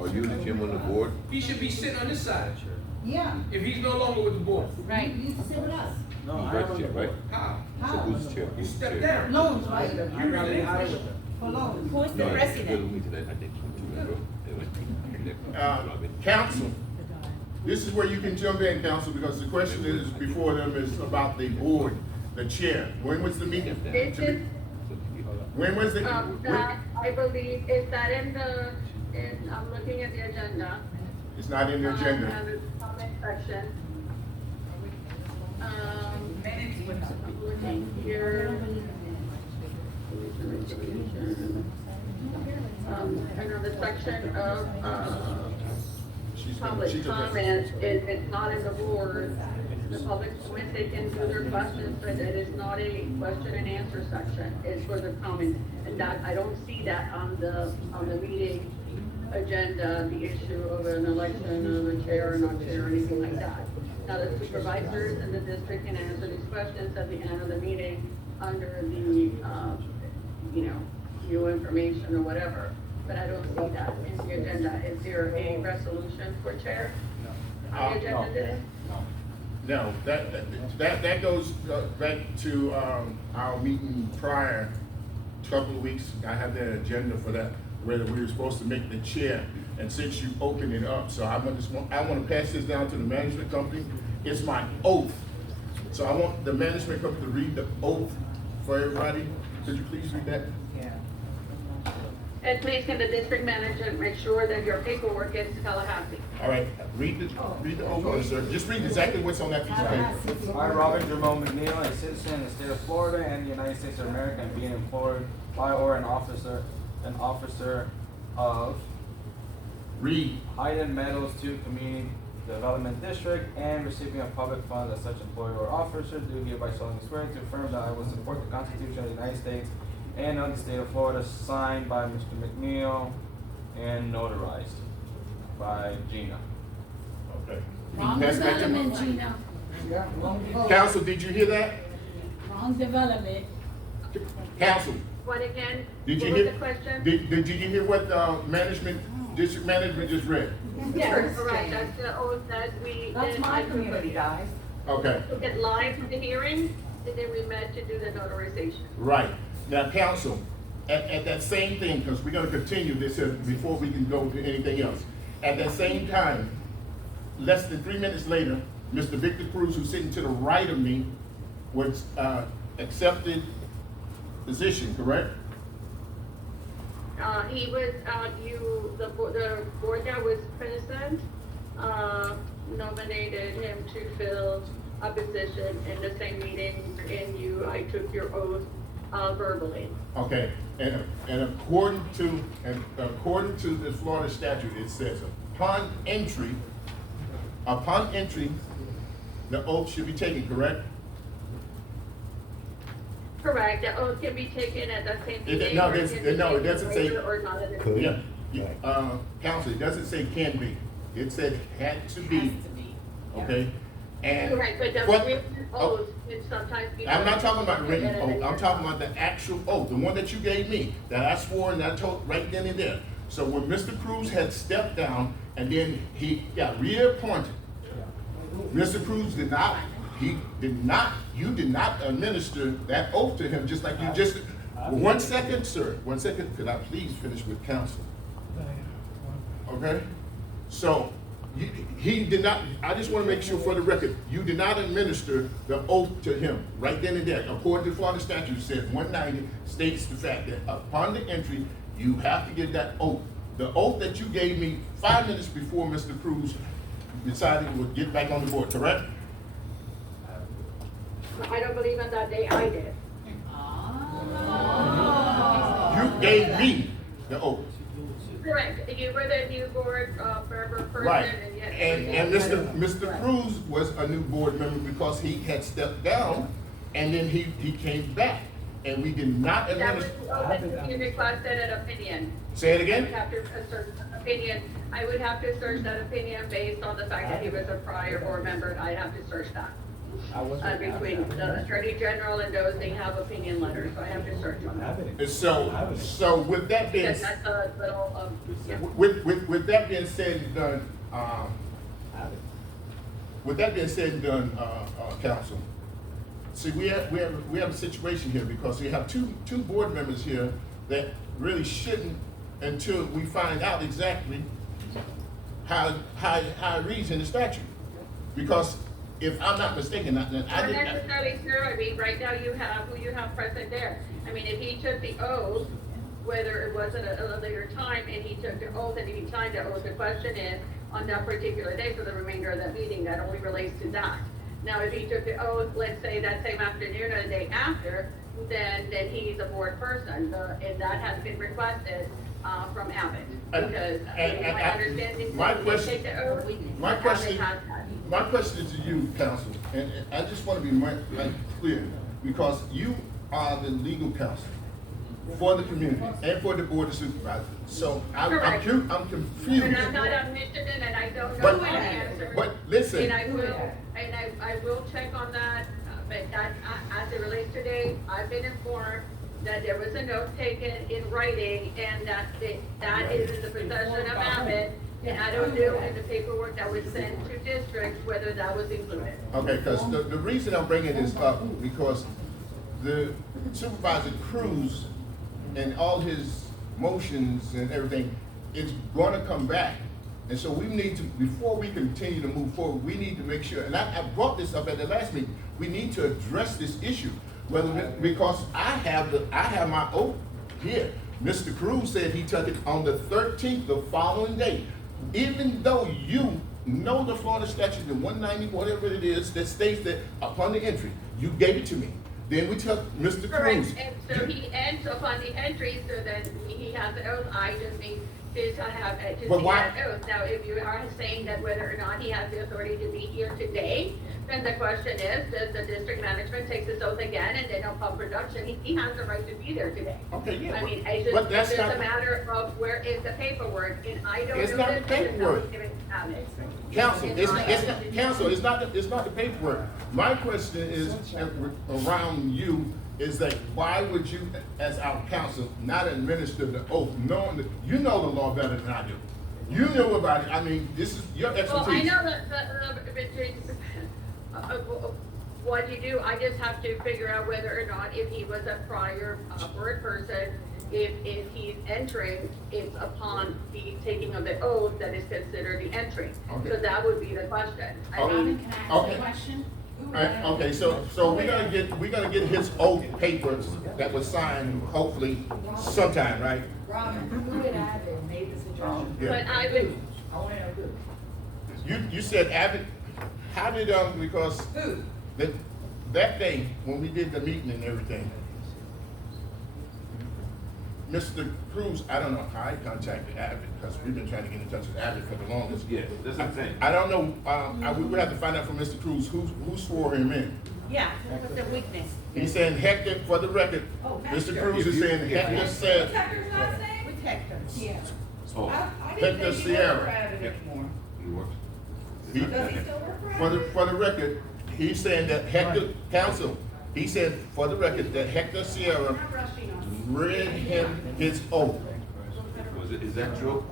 Are you the chairman of the board? He should be sitting on this side, Yeah. if he's no longer with the board. Right. You used to sit with us. No, I Vice don't chair, right? How? So who's the chair? You Who's the step chair? down. Loans, right? I relinquished. For loans. Who is the No, I president? couldn't meet tonight. I think Council, this is where you can jump in, council, because the question is before them is about the board, the chair. When was the meeting? This is, When was the? that, I believe, is that I'm looking at the agenda. It's not in the agenda. And the comment section. I'm looking here. I know the section of, public comment, it's not in the board. The public comment, they can do their questions, but it is not a question and answer section, it's for the comments. And that, I don't see that on the meeting agenda, the issue of an election of a chair or not chair or anything like that. Now, the supervisors in the district can answer these questions at the end of the meeting under the, new information or whatever. But I don't see that in the agenda. Is there a resolution for chair on the agenda today? No, that goes back to our meeting prior, couple of weeks. I had the agenda for that, where we were supposed to make the chair. And since you opened it up, so I want to pass this down to the management company. It's my oath. So I want the management company to read the oath for everybody. Could you please read that? And please, can the district manager make sure that your paperwork gets to Tallahassee? All right, read the oath, sir. Just read exactly what's on that piece of paper. I, Robin Jerome McNeil, a citizen of the state of Florida and the United States of America, and being employed by or an officer of Read. Hayden Meadows 2 Community Development District and receiving of public funds as such employee or officer, do hereby solemnly swear to affirm that I will support the Constitution of the United States and of the state of Florida, signed by Mr. McNeil and notarized by Gina. Okay. Wrong Pass back to- development, Gina. Council, did you hear that? Wrong development. Council, What again? did you What was hear? the question? Did you hear what district management just read? Yes. Correct, that's the oath that we. That's did. my community, guys. Okay. took it live to the hearing, and then we met to do the notarization. Right. Now, counsel, at that same thing, because we're gonna continue this here before we can go to anything else. At that same time, less than 3 minutes later, Mr. Victor Cruz, who's sitting to the right of me, was accepted position, correct? He was, the board that was present, nominated him to fill a position in the same meeting, and I took your oath, verbally. Okay, and according to the Florida statute, it says upon entry, the oath should be taken, correct? Correct, the oath can be taken at the same meeting. No, or it can be doesn't taken say. later or not at the Yeah, counsel, it doesn't say can be. It said had to be. Okay, and Right, but the what- written oath can sometimes be. I'm not talking about the written taken at oath. a I'm later talking time. about the actual oath, the one that you gave me, that I swore and I told right then and there. So when Mr. Cruz had stepped down and then he got reappointed, Mr. Cruz you did not administer that oath to him, just like you just. 1 second, sir. 1 second. Could I please finish with counsel? Okay? So he did not. I just want to make sure for the record, you did not administer the oath to him right then and there. According to Florida statute, says 190 states the fact that upon the entry, you have to give that oath. The oath that you gave me 5 minutes before Mr. Cruz decided he would get back on the board, correct? I don't believe in that day I did. You gave me the oath. Correct, you were the new board, member person, Right. and yet. And Mr. Cruz was a new board member because he had stepped down and then he came back. And we did not That was, administer. you requested an opinion. Say it I again? would have to search an opinion, I would have to search that opinion based on the fact that he was a prior board member, I'd have to search that. Between the Attorney General and those, they have opinion letters, so I have to search on that. And so with that being, Because that's a little, yeah. with that being said and done, with that being said and done, counsel, see, we have a situation here because we have two board members here that really shouldn't until we find out exactly how it reads in the statute. Because if I'm not mistaken, Not necessarily, sir, I mean, right now you have who you have present there. I mean, if he took the oath, whether it was at a later time, and he took the oath and he signed the oath, the question is, on that particular day for the remainder of that meeting, that only relates to that. Now, if he took the oath, let's say that same afternoon or the day after, then he's a board person, and that has been requested, from Abbott. Because my understanding is my that he question- take the oath, my question- Abbott has that. My question to you, counsel, and I just want to be clear, because you are the legal counsel for the community and for the board of supervisors. So I'm confused. And I'm not omniscient and I don't know But- the answer. but listen. And I will check on that, but that, as it relates today, I've been informed that there was a note taken in writing and that is in the possession of Abbott. And I don't know in the paperwork that was sent to districts whether that was included. Okay, because the reason I'm bringing this up, because the Supervisor Cruz and all his motions and everything is going to come back. And so we need to, before we continue to move forward, we need to make sure, and I brought this up at the last meeting, we need to address this issue. Because I have my oath here. Mr. Cruz said he took it on the 13th, the following day. Even though you know the Florida statute, the 190, whatever it is, that states that upon the entry, you gave it to me. Then we took Mr. Correct, Cruz. and so he ends upon the entry, so then he has the oath, I just need to have, to see But why- that oath. Now, if you are saying that whether or not he has the authority to be here today, then the question is, does the district management take this oath again and then upon production, he has the right to be there today. Okay, yeah. I mean, but that's it's just not, a matter of where is the paperwork, and I don't know. It's not the this because paperwork. I was given comments. Counsel, It's not- it's not the paperwork. My question is around you is that why would you, as our counsel, not administer the oath, knowing that you know the law better than I do? You know about it. I mean, this is your expertise. Well, I know that what you do, I just have to figure out whether or not if he was a prior board person, if he's entering, it's upon the taking of the oath that is considered the entry. Okay. So that would be the question. I Okay. mean, Can I ask Okay. a question? Okay, so we're gonna get his oath papers that was signed hopefully sometime, right? Robin, who did Abbott made the suggestion? Yeah. but I would, I wanna know who. You said Abbott, how did, because Who? that day, when we did the meeting and everything, Mr. Cruz, I don't know how I contacted Abbott, because we've been trying to get in touch with Abbott for the longest. Yeah, that's what I'm saying. I don't know, we would have to find out from Mr. Cruz, who swore him in. Yeah, what's the weakness? He's saying Hector, for the record, Mr. Cruz is saying Hector said, Hector's last name? With Hector. Yeah. Oh, I Hector didn't think he worked for Sierra. Abbott Yeah. anymore. he works. He- Does he still work for Abbott? for the record, he's saying that Hector, counsel, he said, for the record, that Hector Sierra Not rushing us. read him his oath. Is that true?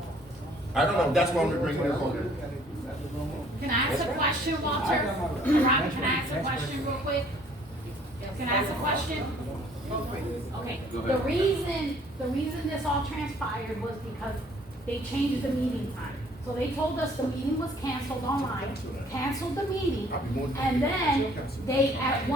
I don't know, that's why I'm bringing this on. Can I ask a question, Walter? Robin, can I ask a question real quick? Can I ask a question? Okay, Go the ahead. reason this all transpired was because they changed the meeting time. So they told us the meeting was canceled online, canceled the meeting, and then they had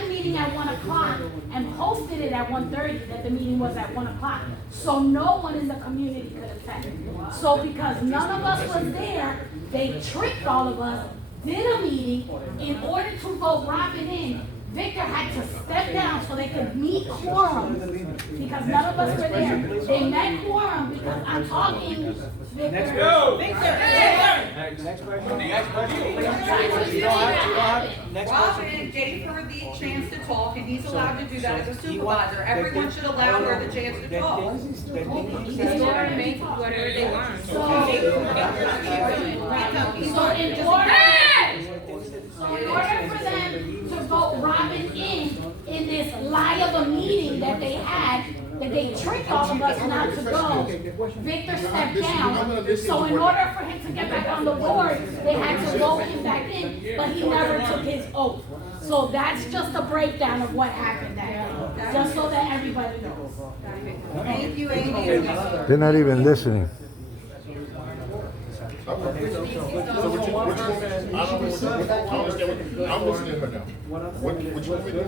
the meeting at 1 o'clock and posted it at 1:30 that the meeting was at 1 o'clock. So no one in the community could attend. So because none of us was there, they tricked all of us, did a meeting in order to vote Robin in. Victor had to step down so they could meet quorum because none of us were there. They met quorum because I'm talking Victor. Next question. Next question. You don't have, next Robin question. gave her the chance to talk, and he's allowed to do that as a You want- supervisor. Everyone should allow her the chance to talk. They can make whatever they want. So in order for them to vote Robin in this lie of a meeting that they had, that they tricked all of us not to go, Victor stepped down. So in order for him to get back on the board, they had to vote him back in, but he never took his oath. So that's just a breakdown of what happened that day, just so that everybody knows. Thank you, Amy. They're not even listening. So what you want me to- I don't understand what, I'm listening to her now. What you want me to do?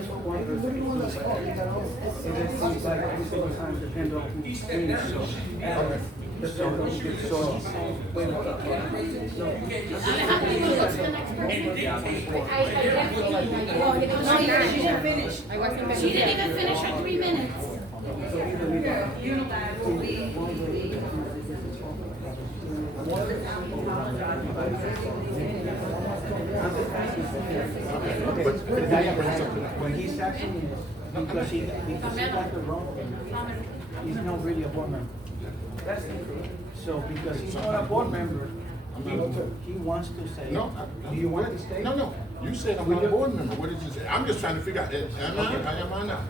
She didn't even finish her 3 minutes. When he's actually, because he's like a wrong, he's not really a board member. That's the truth. So because he's not a board member, he wants to say, No. do you want to stay? No, you said I'm not a board member, what did you say? I'm just trying to figure out, am I not?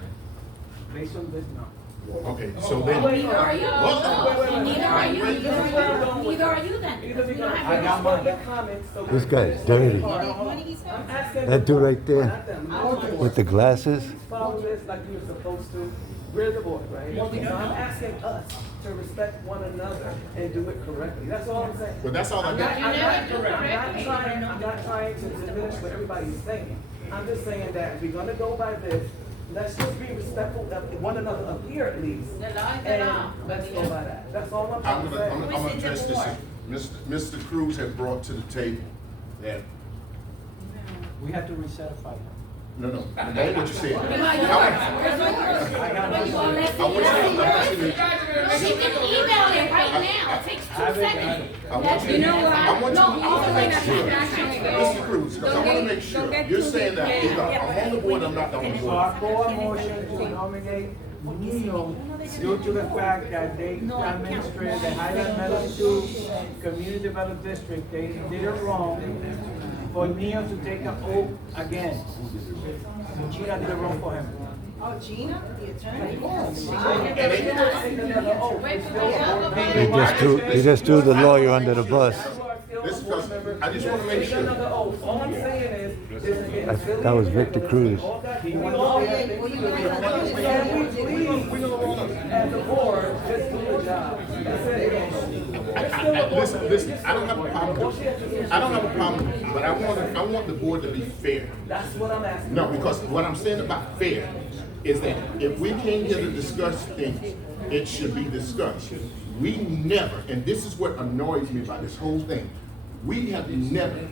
Based on this, no. Okay, so then. Neither are you. What? Neither are you. Neither are you then. Because we don't I have got mine. This guy's dirty. That dude right there with the glasses. Follow this like you're supposed to. We're the board, right? So I'm asking us to respect one another and do it correctly. That's all I'm saying. But that's all I got. I'm not trying to diminish what everybody's saying. I'm just saying that if we're gonna go by this, let's just be respectful of one another up here at least. And let's go by that. That's all I'm I'm trying to say. gonna address this. Mr. Cruz had brought to the table that, We have to recertify him. no, that ain't what you said. She can email it right now. It takes 2 seconds. I want you to make sure, Mr. Cruz, because I wanna make sure, you're saying that either I'm on the board, I'm not on the So board. I call a motion to nominate Nino due to the fact that they administrated the Highland Meadows 2 Community Development District, they did it wrong. For Nino to take an oath again. Gina did it wrong for him. Oh, Gina, the attorney? They just threw the lawyer under the bus. This is because, I just wanna make sure. Another oath. All I'm saying is, That was Victor Cruz. We're gonna as a board, just do the job. That's it. Listen, I don't have a problem. I don't have a problem, but I want the board to be fair. That's what I'm asking. No, because what I'm saying about fair is that if we came here to discuss things, it should be discussed. We never, and this is what annoys me about this whole thing, we have never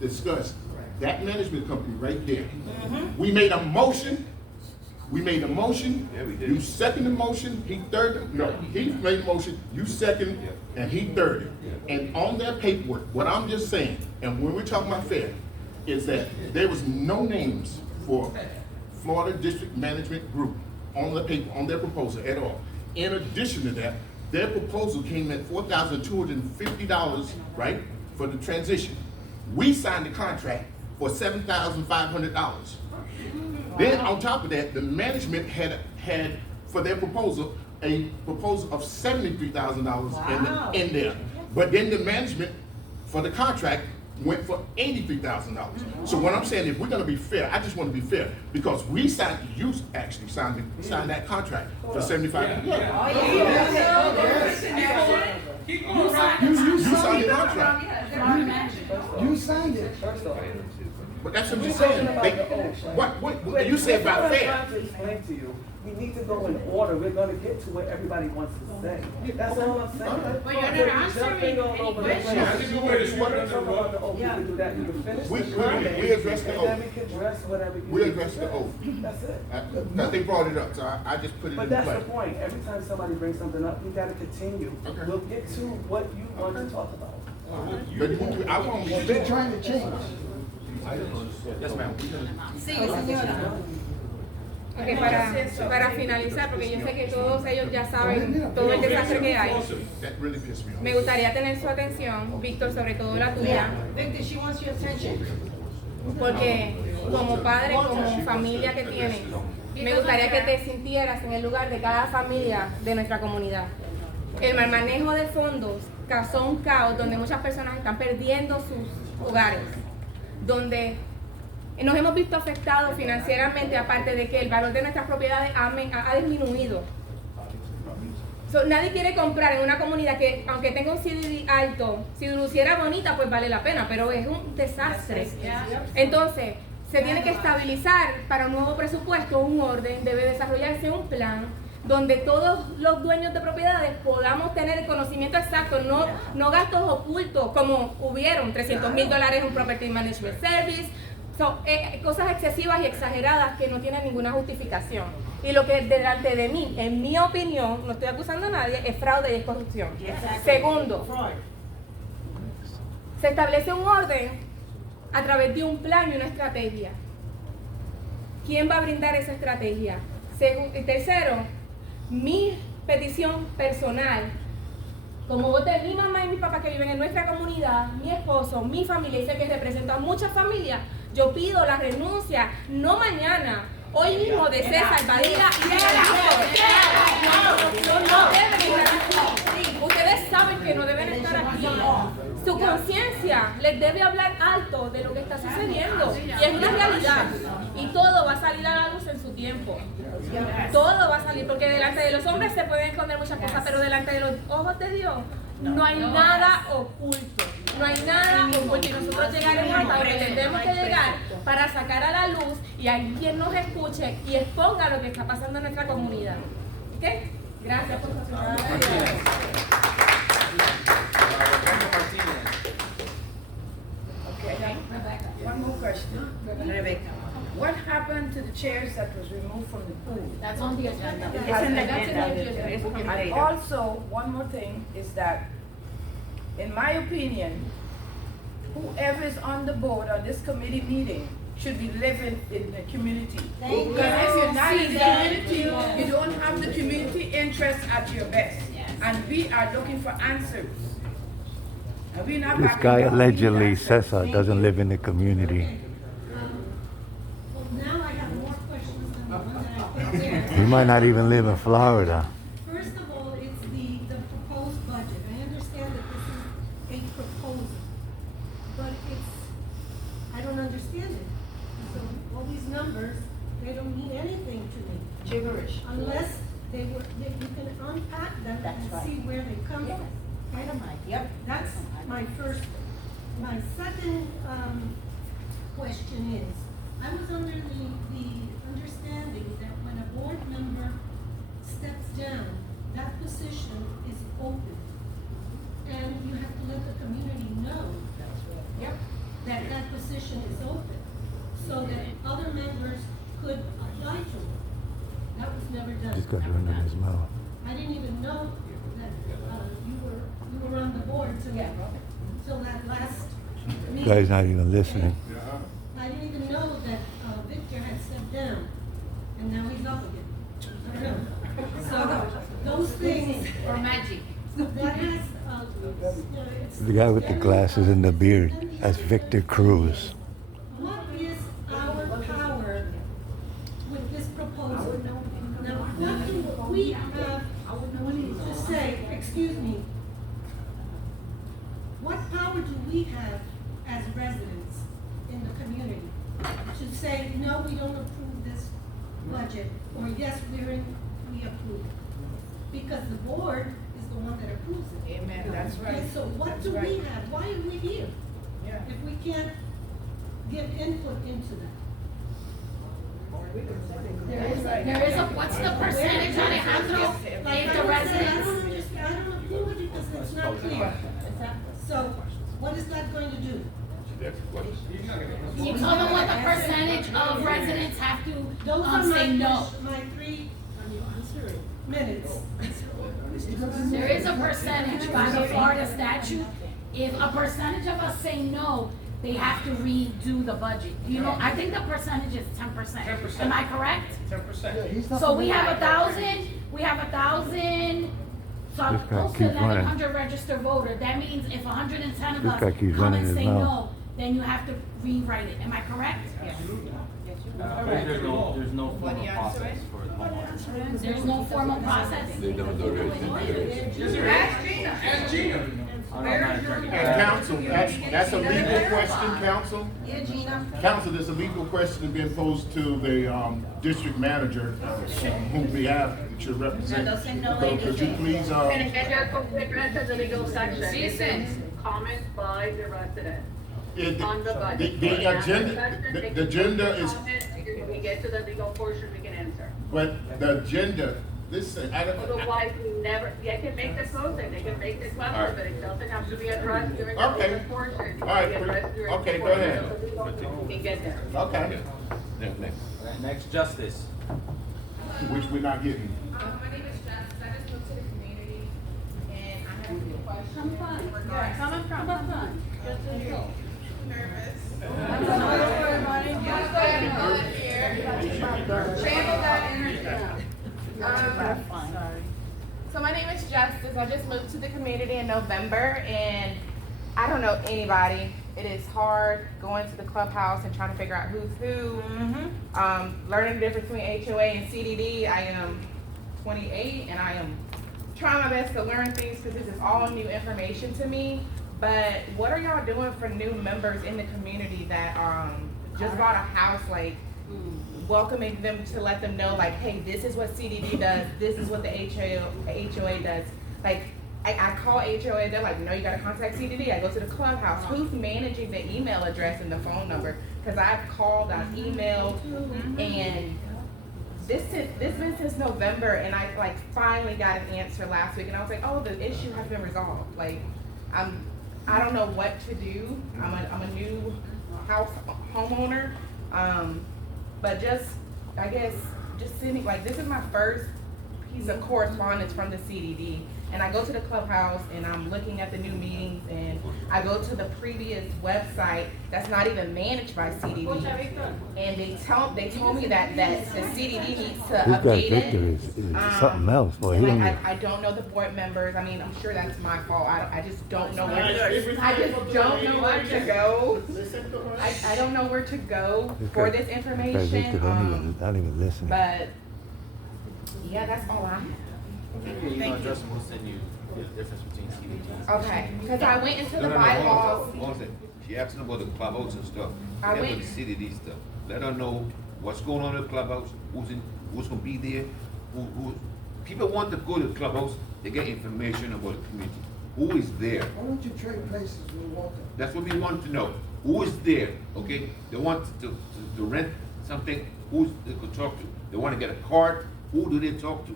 discussed that management company right there. We made a motion. You second the motion, he third. No, he made the motion, you second, and he third. And on their paperwork, what I'm just saying, and when we're talking about fair, is that there was no names for Florida District Management Group on the paper, on their proposal at all. In addition to that, their proposal came at $4,250, right, for the transition. We signed the contract for $7,500. Then on top of that, the management had for their proposal a proposal of $73,000 in there. But then the management for the contract went for $83,000. So what I'm saying, if we're gonna be fair, I just want to be fair because you actually signed that contract for $75,000. You signed the contract. You signed it. First off. But that's what I'm saying. What you say about fair? I'm trying to explain to you. We need to go in order. We're going to get to what everybody wants to say. That's all I'm saying. But you're not answering any questions. You do that. You can finish we the comment, address the and oath. then we can address whatever you We address the oath. That's it. Because they brought it up, so I just put it But in that's play. the point. Every time somebody brings something up, we got to continue. Okay. We'll get to what you want to talk about. But I want to. They're trying to change. Yes, ma'am. Sí, señora. Ok, para finalizar, porque yo sé que todos ellos ya saben todo el desastre que hay, That really pissed me off. me gustaría tener su atención, Víctor, sobre todo la tuya, Victor, she wants your attention. porque como padre, como familia que tienes, me gustaría que te sintieras en el lugar de cada familia de nuestra comunidad. El mal manejo de fondos causó un caos donde muchas personas están perdiendo sus hogares, donde nos hemos visto afectados financieramente, aparte de que el valor de nuestras propiedades ha disminuido. Nadie quiere comprar en una comunidad que, aunque tenga un CDD alto, si luciera bonita, pues vale la pena, pero es un desastre. Entonces, se tiene que estabilizar para un nuevo presupuesto, un orden, debe desarrollarse un plan donde todos los dueños de propiedades podamos tener el conocimiento exacto, no gastos ocultos como hubieron, $300,000 en un Property Management Service, cosas excesivas y exageradas que no tienen ninguna justificación. Y lo que delante de mí, en mi opinión, no estoy acusando a nadie, es fraude y es corrupción. Segundo, se establece un orden a través de un plan y una estrategia. ¿Quién va a brindar esa estrategia? Tercero, mi petición personal, como voz de mi mamá y mi papá que viven en nuestra comunidad, mi esposo, mi familia, y sé que representa a muchas familias, yo pido la renuncia, no mañana, hoy mismo, de César Badilla y de no deben estar aquí. Ustedes saben que no deben estar aquí. Su conciencia les debe hablar alto de lo que está sucediendo. Y es una realidad. Y todo va a salir a la luz en su tiempo. Todo va a salir, porque delante de los hombres se pueden esconder muchas cosas, pero delante de los ojos de Dios no hay nada oculto. No hay nada oculto. Y nosotros llegaremos hasta donde tendremos que llegar para sacar a la luz y a quien nos escuche y exponga lo que está pasando en nuestra comunidad. ¿Ok? Gracias por su atención. Okay, one more question. Rebecca, what happened to the chairs that was removed from the pool? That's on the agenda. It's in the agenda. And also, one more thing is that, in my opinion, whoever is on the board on this committee meeting should be living in the community. Because if you're not in the community, you don't have the community interest at your best. And we are looking for answers. And we're not This guy allegedly, Cesar, doesn't live in the community. Now I have more questions than the one that I He might not even live in Florida. First of all, it's the proposed budget. I understand that this is a proposal, but I don't don't understand it. So all these numbers, they don't mean anything to me. Gibberish. Unless you can unpack them That's and right. see where they come from. Itemized, yep. That's my first. My second, question is, I was under the understanding that when a board member steps down, that position is open. And you have to let the community know. Yep. That position is open, so that other members could apply to it. That was never done. He's got run in his mouth. I didn't even know that, you were on the board till that last meeting. Guy's not even listening. I didn't even know that, Victor had stepped down, and now he's up again. I don't know. So, those things. Or magic. That has, it's. The guy with the glasses and the beard, that's Victor Cruz. What is our power with this proposal? Now, what do we have to say, excuse me, what power do we have as residents in the community to say, no, we don't approve this budget, or yes, we approve it? Because the board is the one that approves it. Amen, that's right. So what do we have? Why are we here? If we can't give input into that? There is a, what's the percentage, Alejandro, if the residents? I don't approve it because it's not clear. So what is that going to do? Can you tell them what the percentage of residents have to, Those are say no? my 3 minutes. There is a percentage by the Florida statute. If a percentage of us say no, they have to redo the budget. You know, I think the percentage is 10%. 10%. Am I correct? 10%. So we have 1,000, so This guy close to keeps running. 1,100 registered voters. That means if 110 of This us guy keeps come running and his say mouth. no, then you have to rewrite it. Am I correct? There's no formal process for the homeowners. There's no formal process? Ask Gina. Ask Gina. I'm not an attorney. And counsel, that's a legal question, counsel. Yeah, Gina. Counsel, there's a legal question being posed to the district manager, whom we have that you represent. No, doesn't know So could you anything. please, And just address the legal section. She It says- says comments by the resident on the the budget. the agenda is, If we get to the legal portion, we can answer. but the agenda, listen, I don't. Otherwise, we never, they can make the closing, they can make the question, but it doesn't have to be addressed during the Okay. legal portion. It can All right, be addressed during okay, the go portion ahead. of the legal, we can get there. Okay, Okay, next, justice. which we're not getting. My name is Jess. I just moved to the community, and I have a few questions. Come on. Nervous. So my name is Justice. I just moved to the community in November, and I don't know anybody. It is hard going to the clubhouse and trying to figure out who's who. Learning the difference between HOA and CDD. I am 28, and I am trying my best to learn things because this is all new information to me. But what are y'all doing for new members in the community that just bought a house, like welcoming them to let them know, like, hey, this is what CDD does, this is what the HOA does. Like, I call HOA, they're like, no, you gotta contact CDD. I go to the clubhouse. Who's managing the email address and the phone number? Because I've called, I've emailed, and this been since November, and I like finally got an answer last week, and I was like, oh, the issue has been resolved. Like, I don't know what to do. I'm a new homeowner, but just, I guess, just sending, like, this is my first piece of correspondence from the CDD. And I go to the clubhouse and I'm looking at the new meetings, and I go to the previous website that's not even managed by CDD. And they told me that the CDD needs to This guy update Victor it. is something else. Boy, he Like, don't I don't know the board members. I mean, I'm sure that's my fault. I just don't know where to go. I don't know where to go for this Victor information. not even listening. But yeah, that's all I have. Your email address and we'll send you the difference between CDTs. Okay, because I went into the bylaws. she asking about the clubhouse and stuff. I Forget went- about the CDD stuff. Let her know what's going on in the clubhouse, who's gonna be there, who, people want to go to the clubhouse, they get information about the community. Who is there? Why don't you trade places with Walter? That's what we want to know. Who is there, okay? They want to rent something, who's they could talk to. They wanna get a card, who do they talk to?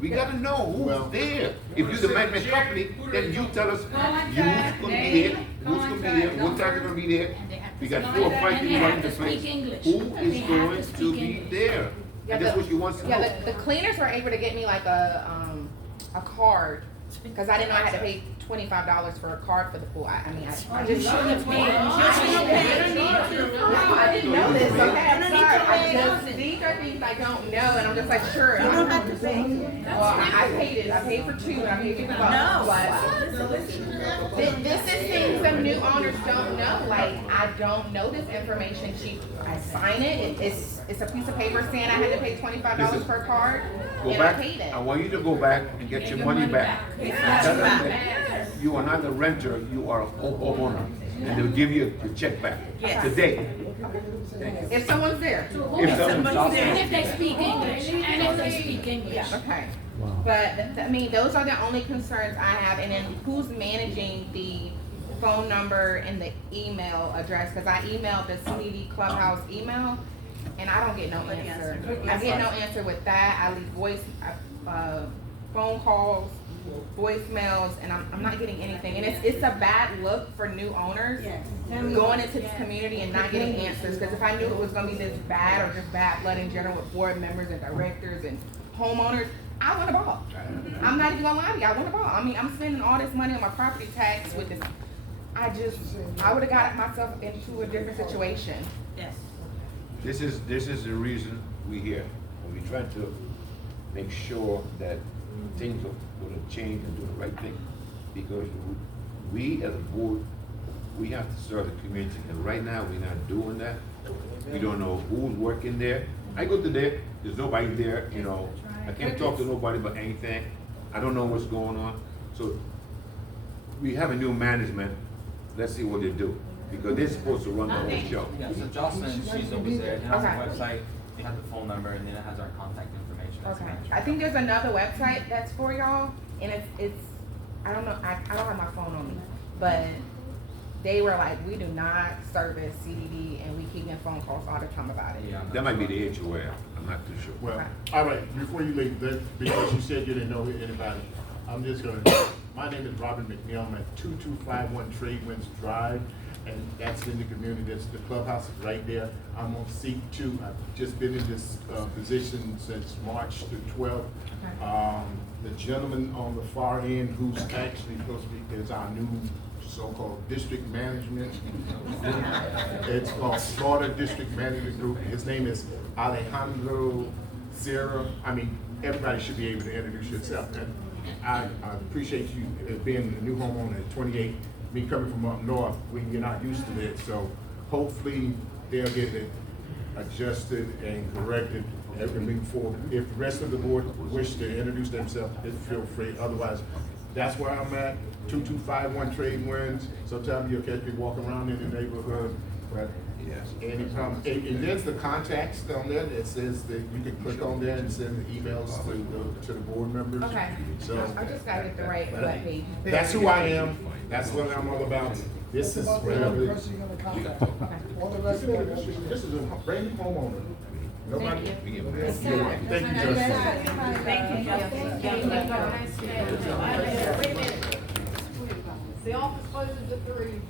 We gotta know who's there. If you're the management company, then you tell us who's gonna be there, who's gonna be there, what time they're gonna be there. We got 4 or 5 people running the place. Who is going to be there? And that's what you want to know. Yeah, the cleaners were able to get me like a card, because I didn't know I had to pay $25 for a card for the pool. I mean, I just shouldn't have paid. No, I didn't know this, okay, I'm sorry. These are things I don't know, and I'm just like, sure. You don't have to pay. Well, I paid it, I paid for 2, and I paid $50. But this is things some new owners don't know, like, I don't know this information. I sign it, it's a piece of paper saying I had to pay $25 per card, Go and back, I paid it. I want you to go back and get your money back. Tell them that you are not a renter, you are a homeowner, and they'll give you your check back today. If someone's there. If someone's there. And if they speak English, and if they speak English. Okay. But, I mean, those are the only concerns I have, and then who's managing the phone number and the email address, because I emailed the CDD Clubhouse email, and I don't get no answer. I get no answer with that. I leave phone calls, voicemails, and I'm not getting anything. And it's a bad look for new owners going into this community and not getting answers, because if I knew it was gonna be this bad, or just bad blood in general with board members and directors and homeowners, I want a ball. I'm not even gonna lie to you, I want a ball. I mean, I'm spending all this money on my property tax with this. I would've got myself into a different situation. Yes. This is the reason we're here. And we're trying to make sure that things are gonna change and do the right thing. Because we as a board, we have to serve the community, and right now, we're not doing that. We don't know who's working there. I go to there, there's nobody there, you know. I can't talk to nobody about anything. I don't know what's going on. So we have a new management. Let's see what they do, because they're supposed to run the whole show. Yeah, so Jocelyn, she's over there, it has Okay. a website, it has the phone number, and then it has our contact information. as Okay. management. I think there's another website that's for y'all, and it's I don't know, I don't have my phone on me, but they were like, we do not service CDD, and we keep getting phone calls all the time about it. Yeah, That might be the HOA, I'm not too sure. Well, all right, before you leave, because you said you didn't know anybody, I'm just gonna, my name is Robert McNeil, I'm at 2251 Tradewinds Drive, and that's in the community, the clubhouse is right there. I'm on seat 2, I've just been in this position since March the 12th. The gentleman on the far end who's actually supposed to be, is our new so-called district management group. It's called Florida District Management Group. His name is Alejandro Sierra. I mean, everybody should be able to introduce yourself. And I appreciate you being a new homeowner at 28. Me coming from up north, you're not used to that. So hopefully they'll get it adjusted and corrected as we move forward. If the rest of the board wish to introduce themselves, feel free. Otherwise, that's where I'm at. 2251 Tradewinds. Sometimes you'll catch me walking around in the neighborhood, but yes, any problem. And there's the contacts down there. It says that you can click on there and send the emails to the board members. Okay. So I just gotta get the right webpage. that's who I am. That's what I'm all about. This is About the where other person you're gonna contact. All the rest of it. this is a brand new homeowner. Nobody. Thank You're welcome. Thank you, Justin. The office closes at 3.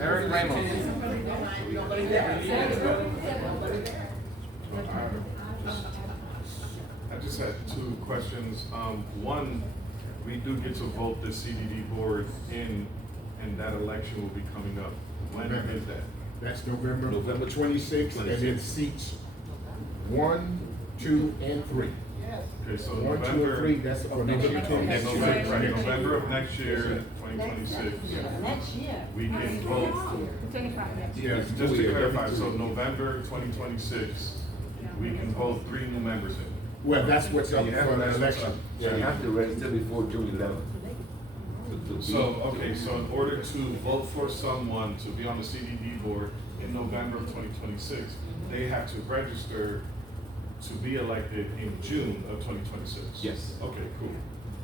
Eric Ramos. I just had 2 questions. One, we do get to vote the CDD board in, and that election will be coming up. When is that? That's November 26th, and it seats 1, 2, and 3. Okay, so 1, 2, and November. 3, that's for November 10th. November of next year, 2026. Next year. We can vote. Yes, just to clarify, so November 2026, we can vote 3 new members in. Well, that's what's up Yeah, for the that's what's election. up. So you have to register before June 11th. to be. So, okay, so in order to vote for someone to be on the CDD board in November of 2026, they have to register to be elected in June of 2026? Yes. Okay, cool.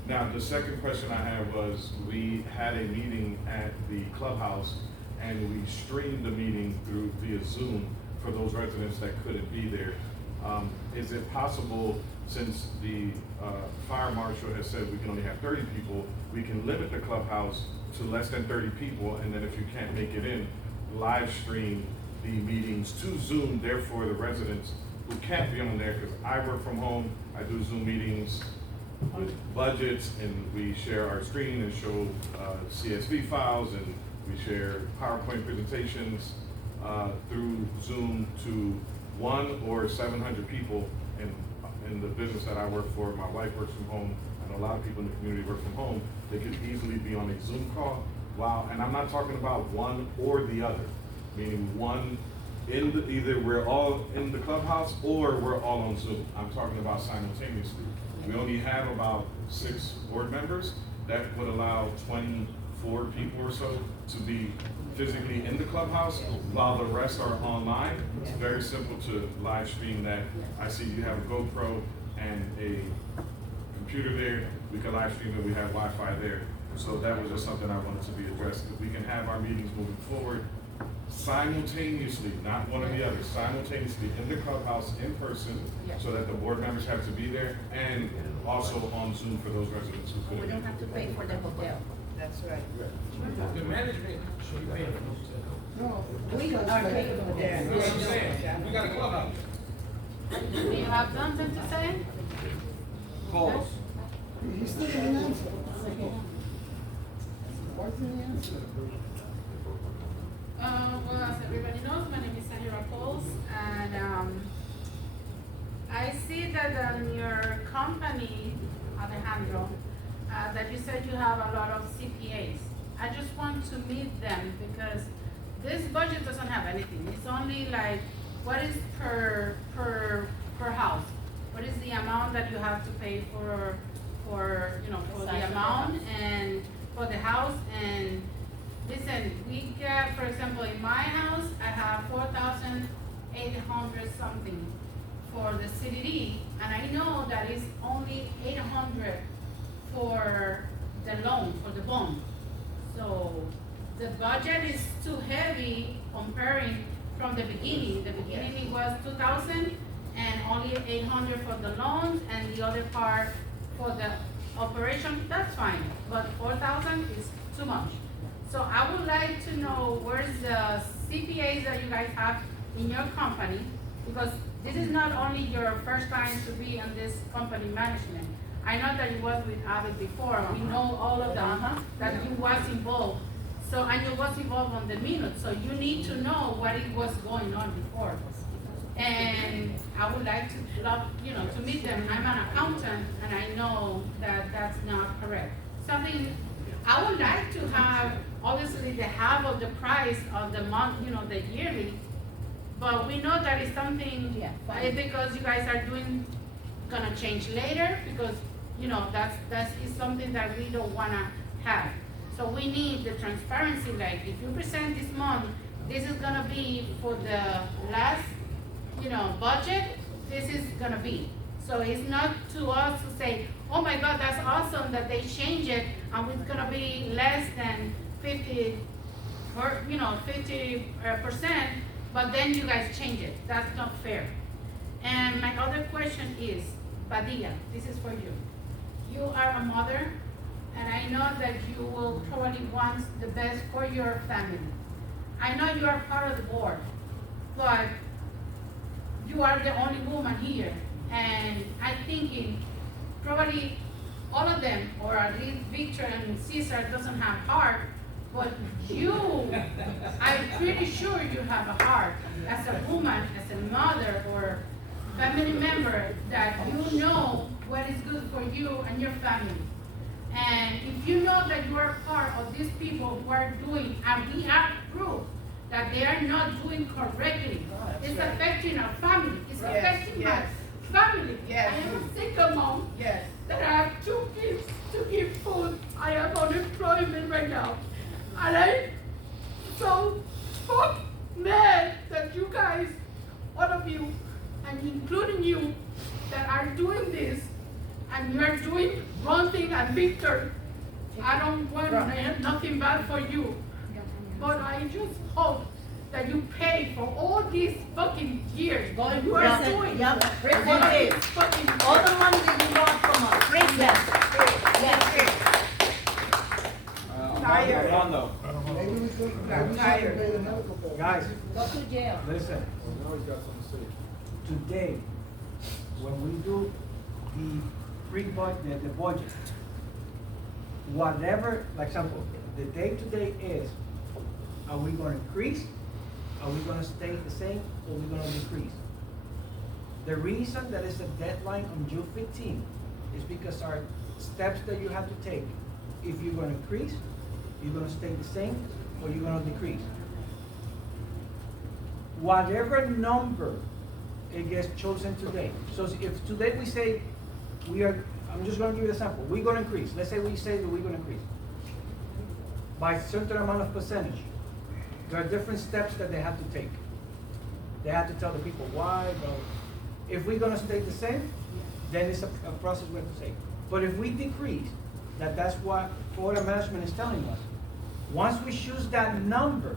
Now, the second question I had was, we had a meeting at the clubhouse and we streamed the meeting through via Zoom for those residents that couldn't be there. Is it possible, since the fire marshal has said we can only have 30 people, we can limit the clubhouse to less than 30 people, and then if you can't make it in, live stream the meetings to Zoom, therefore the residents who can't be on there, because I work from home, I do Zoom meetings with budgets, and we share our screen and show CSV files, and we share PowerPoint presentations through Zoom to 1 or 700 people in the business that I work for. My wife works from home, and a lot of people in the community work from home. They could easily be on a Zoom call. Wow, and I'm not talking about one or the other, meaning one in the, either we're all in the clubhouse or we're all on Zoom. I'm talking about simultaneously. We only have about 6 board members. That would allow 24 people or so to be physically in the clubhouse while the rest are online. It's very simple to live stream that. I see you have a GoPro and a computer there. We can live stream it, we have Wi-Fi there. So that was just something I wanted to be addressed. If we can have our meetings moving forward simultaneously, not one or the other, simultaneously in the clubhouse in person, so that the board members have to be there, and also on Zoom for those residents who couldn't. We don't have to pay for the hotel. That's right. The management should pay for the hotel. No, we are paying for that. That's what I'm saying. We got a clubhouse. Do you have something to say? Pause. He still didn't answer. Why didn't he answer? Well, as everybody knows, my name is Sandra Pauls, and I see that in your company, Alejandro, that you said you have a lot of CPAs. I just want to meet them because this budget doesn't have anything. It's only like, what is per house? What is the amount that you have to pay for the amount and for the house? And listen, we get, for example, in my house, I have 4,800 something for the CDD, and I know that it's only 800 for the loan, for the bond. So the budget is too heavy comparing from the beginning. The beginning it was 2,000 and only 800 for the loans and the other part for the operation. That's fine, but 4,000 is too much. So I would like to know where's the CPAs that you guys have in your company, because this is not only your first time to be in this company management. I know that you was with Avid before. We know all of them, that you was involved. So, and you was involved on the minutes, so you need to know what it was going on before. And I would like to love, to meet them. I'm an accountant, and I know that that's not correct. Something, I would like to have, obviously, the half of the price of the month, the yearly, but we know that it's something, because you guys are gonna change later, because, that's is something that we don't wanna have. So we need the transparency, like, if you present this month, this is gonna be for the last, budget, this is gonna be. So it's not to us to say, oh my God, that's awesome that they change it, and it's gonna be less than 50%, but then you guys change it. That's not fair. And my other question is, Padilla, this is for you. You are a mother, and I know that you will probably want the best for your family. I know you are part of the board, but you are the only woman here, and I'm thinking probably all of them, or at least Victor and Cesar doesn't have heart, but you, I'm pretty sure you have a heart as a woman, as a mother, or family member, that you know what is good for you and your family. And if you know that you are part of these people who are doing, and we have proof that they are not doing correctly, it's affecting our family, it's affecting my family. I am a single mom that I have 2 kids to give food. I am unemployed And I so mad that you guys, all of you, and including you, that are doing this, and you are doing wrong thing. And Victor, I don't want nothing bad for you, but I just hope that you pay for all these fucking years. You are doing all these fucking all the money that you got from us. Bring them. Yes. Tired. Maybe we could, I'm tired. pay the medical bill. Guys, Go to jail. listen. Today, when we do the pre-budget, the budget, whatever, like example, the day-to-day is, are we gonna increase? Are we gonna stay the same, or are we gonna decrease? The reason that it's a deadline on June 15 is because our steps that you have to take, if you're gonna increase, you're gonna stay the same, or you're gonna decrease. Whatever number it gets chosen today. So if today we say I'm just gonna give you an example, we're gonna increase. Let's say we say that we're gonna increase by a certain amount of percentage. There are different steps that they have to take. They have to tell the people why, blah. If we're gonna stay the same, then it's a process we have to take. But if we decrease, that's what Florida management is telling us. Once we choose that number,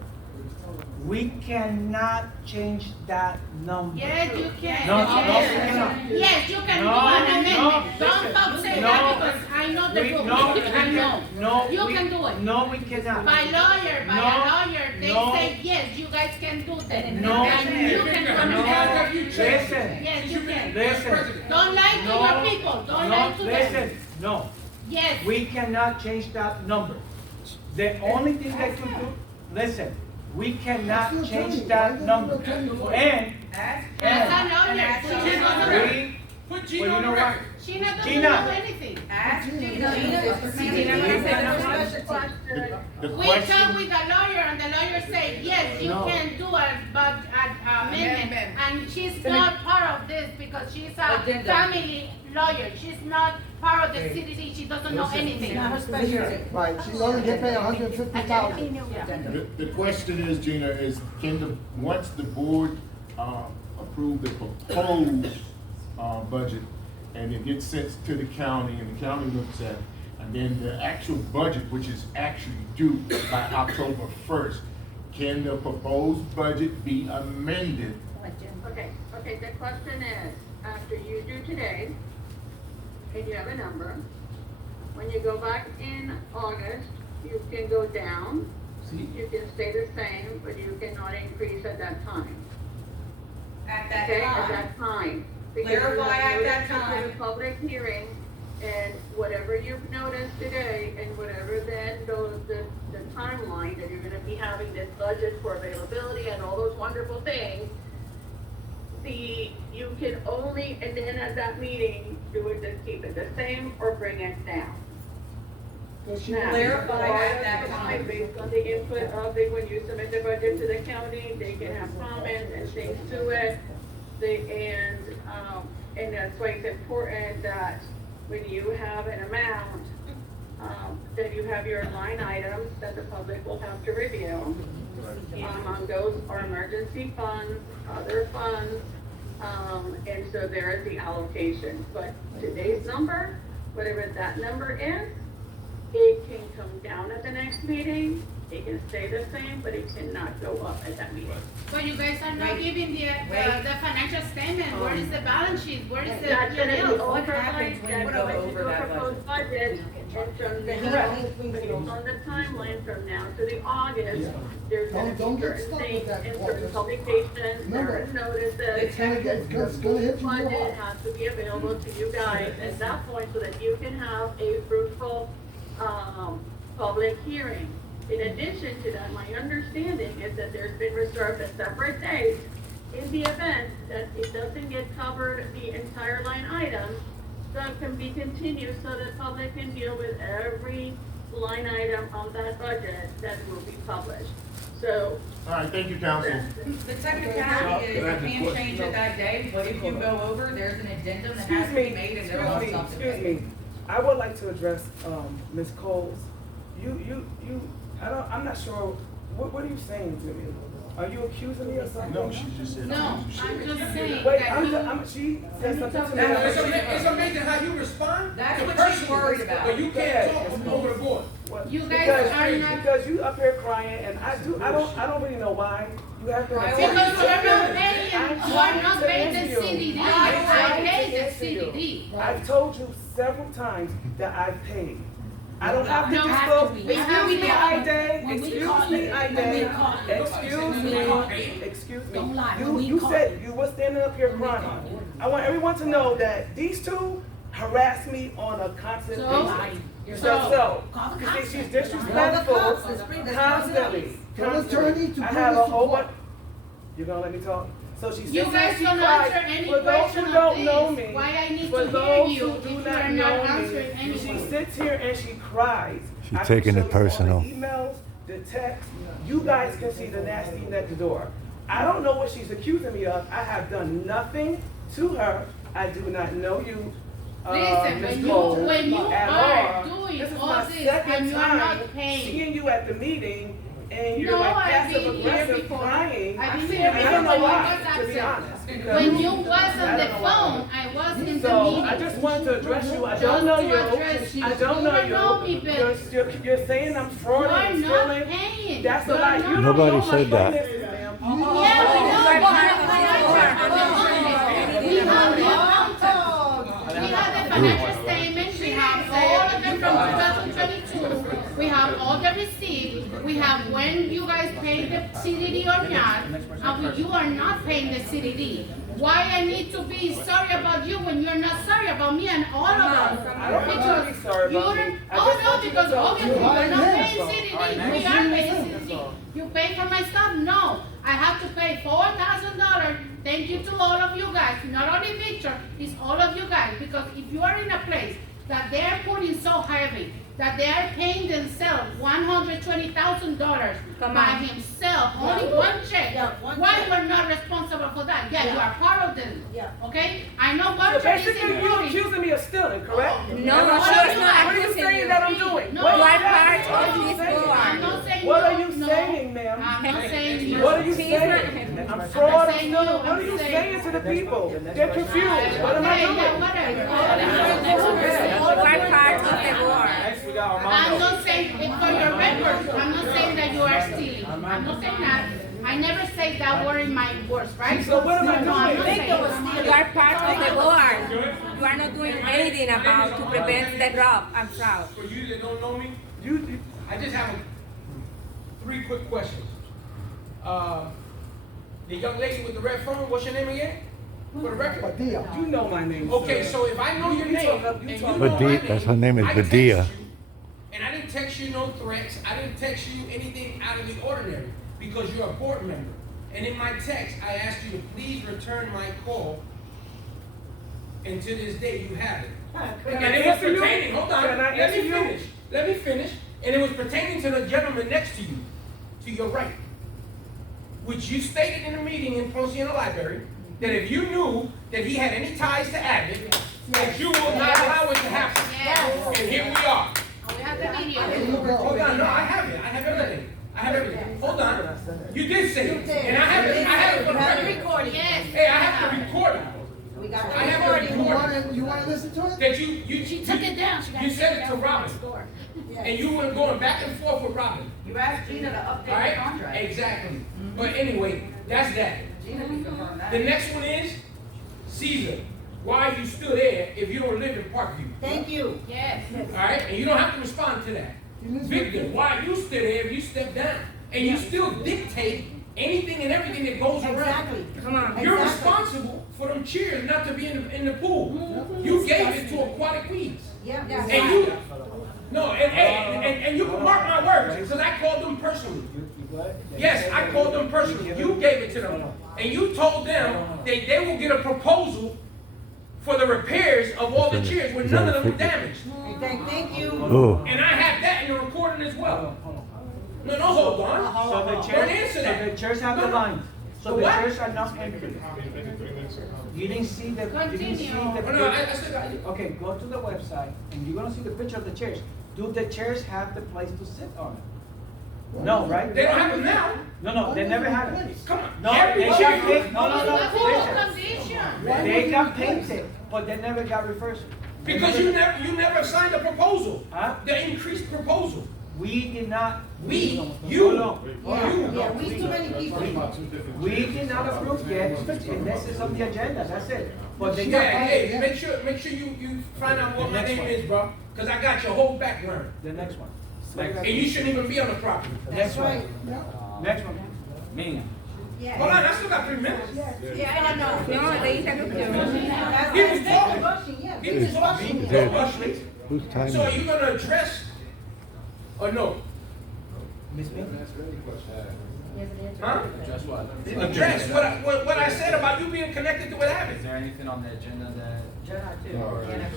we cannot change that number. Yes, you can. No, we cannot. Yes, you can No, do an amendment. no, Don't listen. stop saying No, that because I know the we- book. no, I know. No, You we- can do it. No, we cannot. By a lawyer, No, they no. say, yes, you guys can do that. No. And you can come No. and Listen. Yes, you can. Listen. Don't lie to No. your people. Don't lie to them. Listen, no. Yes. We cannot change that number. The only thing that can do, listen, we cannot change that number. And, As a lawyer, she doesn't know. we, Put well, you know what? She doesn't Gina. know anything. Ask Gina. We talk with the lawyer and the lawyer say, yes, you No. can do a amendment. And she's not part of this because she's a family lawyer. She's not part of the CDD. She doesn't know anything. Right, she's only get paid $150,000. The question is, Gina, is once the board approve the proposed budget and it gets sent to the county and the county looks at it, and then the actual budget, which is actually due by October 1st, can the proposed budget be amended? Okay, the question is, after you do today, and you have a number, when you go back in August, you can go down, you can stay the same, but you cannot increase at that time. At that Okay, at time. that time. Because Clarify you have at that noticed before time. the public hearing, and whatever you've noticed today, and whatever then goes, the timeline that you're gonna be having this budget for availability and all those wonderful things, you can only, and then at that meeting, do it, just keep it the same or bring it down. Now, Clarify at that time. based on the input of when you submit the budget to the county, they can have comments and things to it. And that's why it's important that when you have an amount, that you have your line items that the public will have to review. Among those are emergency funds, other funds, and so there is the allocation. But today's number, whatever that number is, it can come down at the next meeting, it can stay the same, but it cannot go up at that meeting. But you guys are not giving the financial statement. Where is the balance sheet? Where is the That's gonna be P&L? overnight, that's going to do a proposed budget, and from now, based on the timeline from now to the August, there's gonna Don't be get certain stuck with things that, in Walter. certain publications, Remember, certain notices. it's gonna hit you in your Budget heart. has to be available to you guys at that point so that you can have a fruitful, public hearing. In addition to that, my understanding is that there's been reserved a separate date in the event that it doesn't get covered, the entire line item, that can be continued so the public can deal with every line item on that budget that will be published. So. All right, thank you, council. The technicality is you can't change it that day, but if you go over, there's an addendum that has to be made and there's something. Excuse me. I would like to address Ms. Cole's I'm not sure, what are you saying to me? Are you accusing me of something? No, she just said. No, I'm just saying Wait, that she said something to me. It's amazing how you respond. That's to what personal, she's worried about. But you can't talk from over the board. you guys are not. Because you up here crying, and I don't really know why. You have to. Because you're not paying, I'm you're trying not to paying the answer you. CDD. I'm I trying to paid the answer you. CDD. I've told you several times that I've paid. I don't have to You don't have disclose. to. Excuse me, Ide. When we Excuse call me, you. Ide. When we call you. Excuse When we me. call you. Excuse me. Don't lie. When we You call said you. you were standing up here crying. I want everyone to know that these two harass me on a constant basis. So, call the because cops. she's disrespectful constantly. I have a whole bunch. You gonna let me talk? So she You sits guys and she don't cries. answer any For those question who of don't this. know me, Why I need for to hear those you who if do you not are not know answering me, anyone. she sits here and she cries. She's I can taking show it you all the personal. emails, the text. You guys can see the nasty at the door. I don't know what she's accusing me of. I have done nothing to her. I do not know you. Listen, Ms. when Cole, you at are all. doing This is all my this second and you are time not paying. seeing you at the meeting, and you're No, like I've passive been here aggressive before. crying. I've been And here I before don't know when you why, was to be absent. honest. because When you was I on don't the know why. phone, I was in the So meeting. I just wanted to address you. I Just don't know to you. address you. I don't You know don't know me, you. Bill. You're saying I'm fraud and You are not stealing. paying. That's a You are lie. not You don't Nobody know my said that. finances, ma'am. Yeah, we know. We have the accountant. We have the financial statements. We have all of them from 2022. We have all the receipts. We have when you guys paid the CDD or not. And you are not paying the CDD. Why I need to be sorry about you when you're not sorry about me and all of us? I don't want to be sorry about you. I Oh just no, want you to because tell obviously me. we're not paying CDD. Alright, We now are you paying listen. CDD. You pay for my stuff? No. I have to pay $4,000. Thank you to all of you guys. Not only Victor, it's all of you guys. Because if you are in a place that they are putting so heavy, that they are paying themselves $120,000 by himself, only one check. Why you are not responsible for that? Yeah, you are part of them. Okay? I know So one check is basically, you're including. accusing me of stealing, correct? No, What she are is you- not What are you accusing saying you. that I'm doing? No, What you are exactly part are of you this saying? board. I'm not saying What you, are you no. saying, ma'am? I'm not saying you. What are you saying? I'm fraud. saying No, you, what are I'm you saying- saying to the people? They're confused. What am I Okay, doing? yeah, whatever. You are part of the board. Next, we got I'm Armando. not saying, for your record, I'm not saying that you are stealing. I'm not saying that. I never say that word in my words, right? So what am I No, I'm not doing? saying You are part of the board. You are not doing anything about to prevent the rob and fraud. For you that don't know me, You, I just have three quick questions. The young lady with the red phone, what's your name again? For the record? you know my name. Okay, sir. so if I know your You name, talk up- and you you talk know up. my Badia, that's her name is I text Badia. you, and I didn't text you no threats, I didn't text you anything out of the ordinary, because you're a board member. And in my text, I asked you to please return my call, and to this day, you haven't. Can And I it was answer you? pertaining, hold on, Can I let answer me you? finish, let me finish. And it was pertaining to the gentleman next to you, to your right, which you stated in a meeting in Ponciano Library, that if you knew that he had any ties to Abbott, that you would not allow it to happen. Yes. And here we are. We have the video. Hold on, no, I have it, I have everything. I have everything. Hold on. You did say it, and I have it for the record. Yes. Hey, I have to record it. We got I have to record it. You wanna listen to it? That you She took it down. She got You said it to down from the Robin. store. And you were going back and forth with Robin. You asked Gina to update the Right? contract. Exactly. But anyway, that's that. Gina can confirm that. The next one is Caesar. Why are you still there if you don't live in Parkview? Thank you. Yes. Alright? And you don't have to respond to that. Victor, why are you still there if you step down? And you still dictate anything and everything that goes around. Exactly. Come on. You're Exactly. responsible for them cheers not to be in the pool. You gave it to Aquatic Weeds. Yeah. And you, no, and you can mark my words, because I called them personally. Yes, I called them personally. You gave it to them. And you told them that they will get a proposal for the repairs of all the chairs when none of them were damaged. Thank you. Oh, And I have that in the recording as well. No, hold on. So the Don't chairs, answer so that. the chairs have the No. lines. So The the what? chairs are not empty. You didn't see the, you didn't see Continue. the Oh, no, I picture. still got you. Okay, go to the website and you're gonna see the picture of the chairs. Do the chairs have the place to sit on it? No, right? They don't have them now. No, they never had it. Come on. No, Every they got chair- painted, no, Condition. they got painted, but they never got reversed. Because you never signed a proposal. Huh? The increased proposal. We did not. You. Yeah, we too many people. We did not approve yet, and this is on the agenda, that's it. But they got Yeah, painted. hey, make sure you find out what my name is, bro. Cause I got your whole background. The next one. And you shouldn't even be on the property. Next one. Next one. Me. Hold on, I still got 3 minutes. Yeah, I know. No, they interrupt you. He was talking. He was talking. Don't rush me. Whose time So are is you it? gonna address or no? Miss Me? Huh? Address what? Address what I said about you being connected to what happened. Is there anything on the agenda that?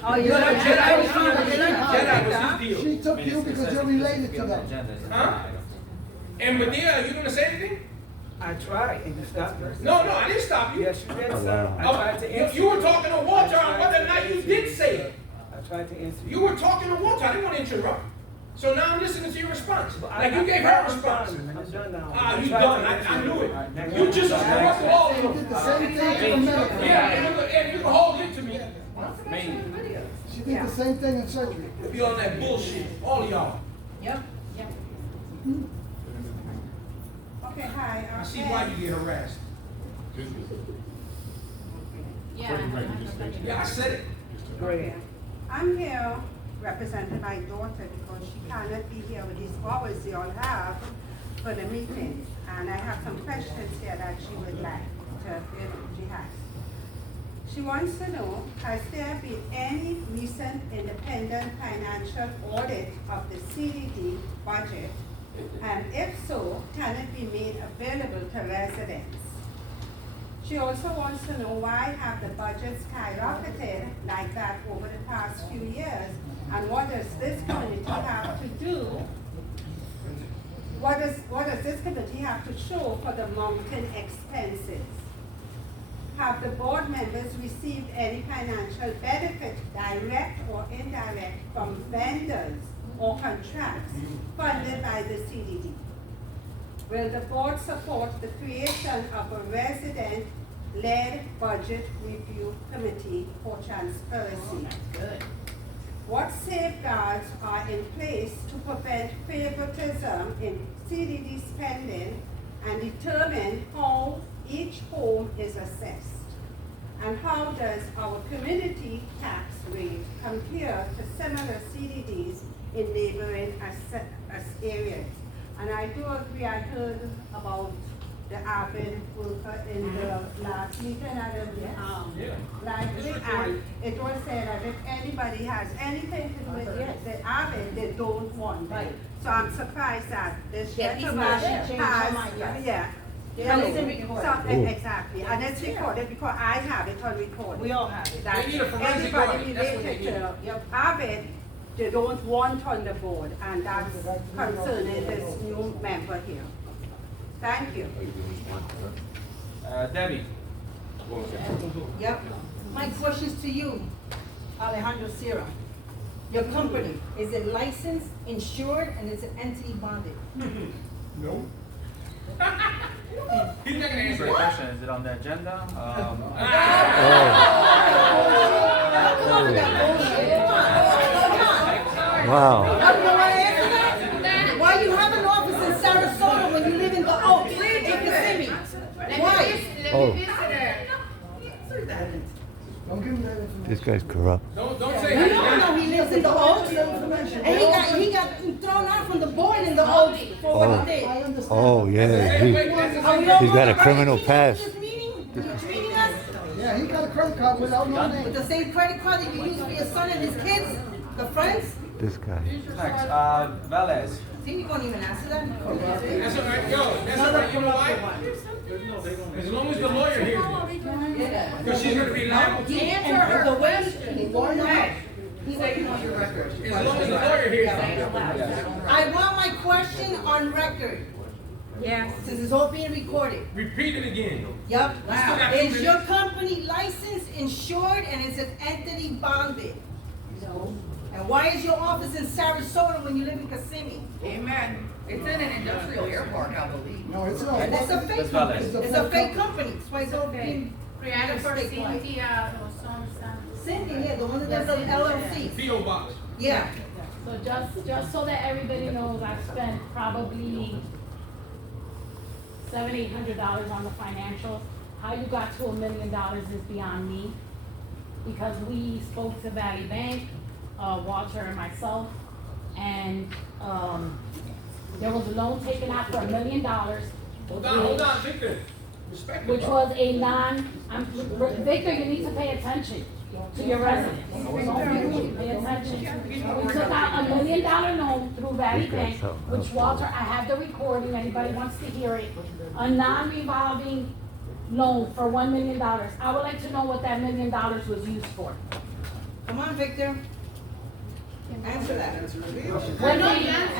Oh, you No, like Jedi was Jedi his deal. She took you because you're related to them. Huh? And Medea, are you gonna say anything? I tried, and you stopped me. No, I didn't stop you. Yes, you did, sir. I tried to answer. You were talking to Walter on whether or not you did say it. I tried to answer. You were talking to Walter. I didn't want to interrupt. So now I'm listening to your response. Like you gave her a response. I'm done now. Ah, you done. I knew it. You just interrupted all of She them. did the same thing to the medical. Yeah, and you can hold it to me. She did the same thing in surgery. Be on that bullshit, all of y'all. Yep. Okay, hi. I see why you get harassed. Yeah, I said it. Great. I'm here representing my daughter because she cannot be here with these hours you all have for the meetings. And I have some questions here that she would like to, she has. She wants to know, has there been any recent independent financial audit of the CDD budget? And if so, can it be made available to residents? She also wants to know why have the budget skyrocketed like that over the past few years? And what does this committee have to do? What does this committee have to show for the mounting expenses? Have the board members received any financial benefit, direct or indirect, from vendors or contracts funded by the CDD? Will the board support the creation of a resident-led budget review committee for transparency? Good. What safeguards are in place to prevent favoritism in CDD spending and determine how each home is assessed? And how does our community tax rate compare to similar CDDs in neighboring areas? And I do agree, I heard about the avid worker in the last meeting at the library, and it was said that if anybody has anything to do with the avid, they don't want it. So I'm surprised that this gentleman has, yeah. And it's recorded. Exactly, and it's recorded because I have it on recording. We all have it. That They need a forensic anybody audit. That's what they related to avid, they don't want on the board, and that's concerning this new member here. Thank you. Debbie. Yep. My question's to you, Alejandro Sierra. Your company, is it licensed, insured, and is it entity bonded? No. He's not gonna answer Great that. question. Is it on the agenda? Wow. Why you have an office in Sarasota when you live in the Oaks, in Kissimmee? Why? Oh, Don't give him that information. this guy's corrupt. Don't You say don't know he lives in the Oaks, and he got thrown out from the board in the Oaks for what he did. I understand. Oh, yeah. He's got a criminal past. Treating us Yeah, he got a credit card without no with name. the same credit card that you use for your son and his kids, the friends. This guy. Next, Velez. See, you won't even answer that. That's all right, yo, that's all right, you know why? As long as the lawyer hears me. Because she's gonna be liable too. Answer her the way he won't know. He's waiting on your record. As long as the lawyer hears me. I want my question on record. Yes. Since it's all being recorded. Repeat it again. Yep. You still got 2 Is your minutes. company licensed, insured, and is it entity bonded? No. And why is your office in Sarasota when you live in Kissimmee? Amen. It's in an industrial air park, I believe. No, it's not. And it's a fake company. It's a fake company. That's why it's all being Created for mistake like. Cynthia Rosonza. Cindy, yeah, the one that does the LLC. P.O. Box. Yeah. So just so that everybody knows, I've spent probably $700-800 on the financials. How you got to $1 million is beyond me, because we spoke to Valley Bank, Walter and myself, and there was a loan taken out for $1 million. Hold on, Victor. Respect Which was a Victor, you need to pay attention to your residents. Pay attention. We took out $1 million loan through Valley Bank, which Walter, I have the recording, anybody wants to hear it. A non-revolving loan for $1 million. I would like to know what that $1 million was used for. Come on, Victor. Answer that.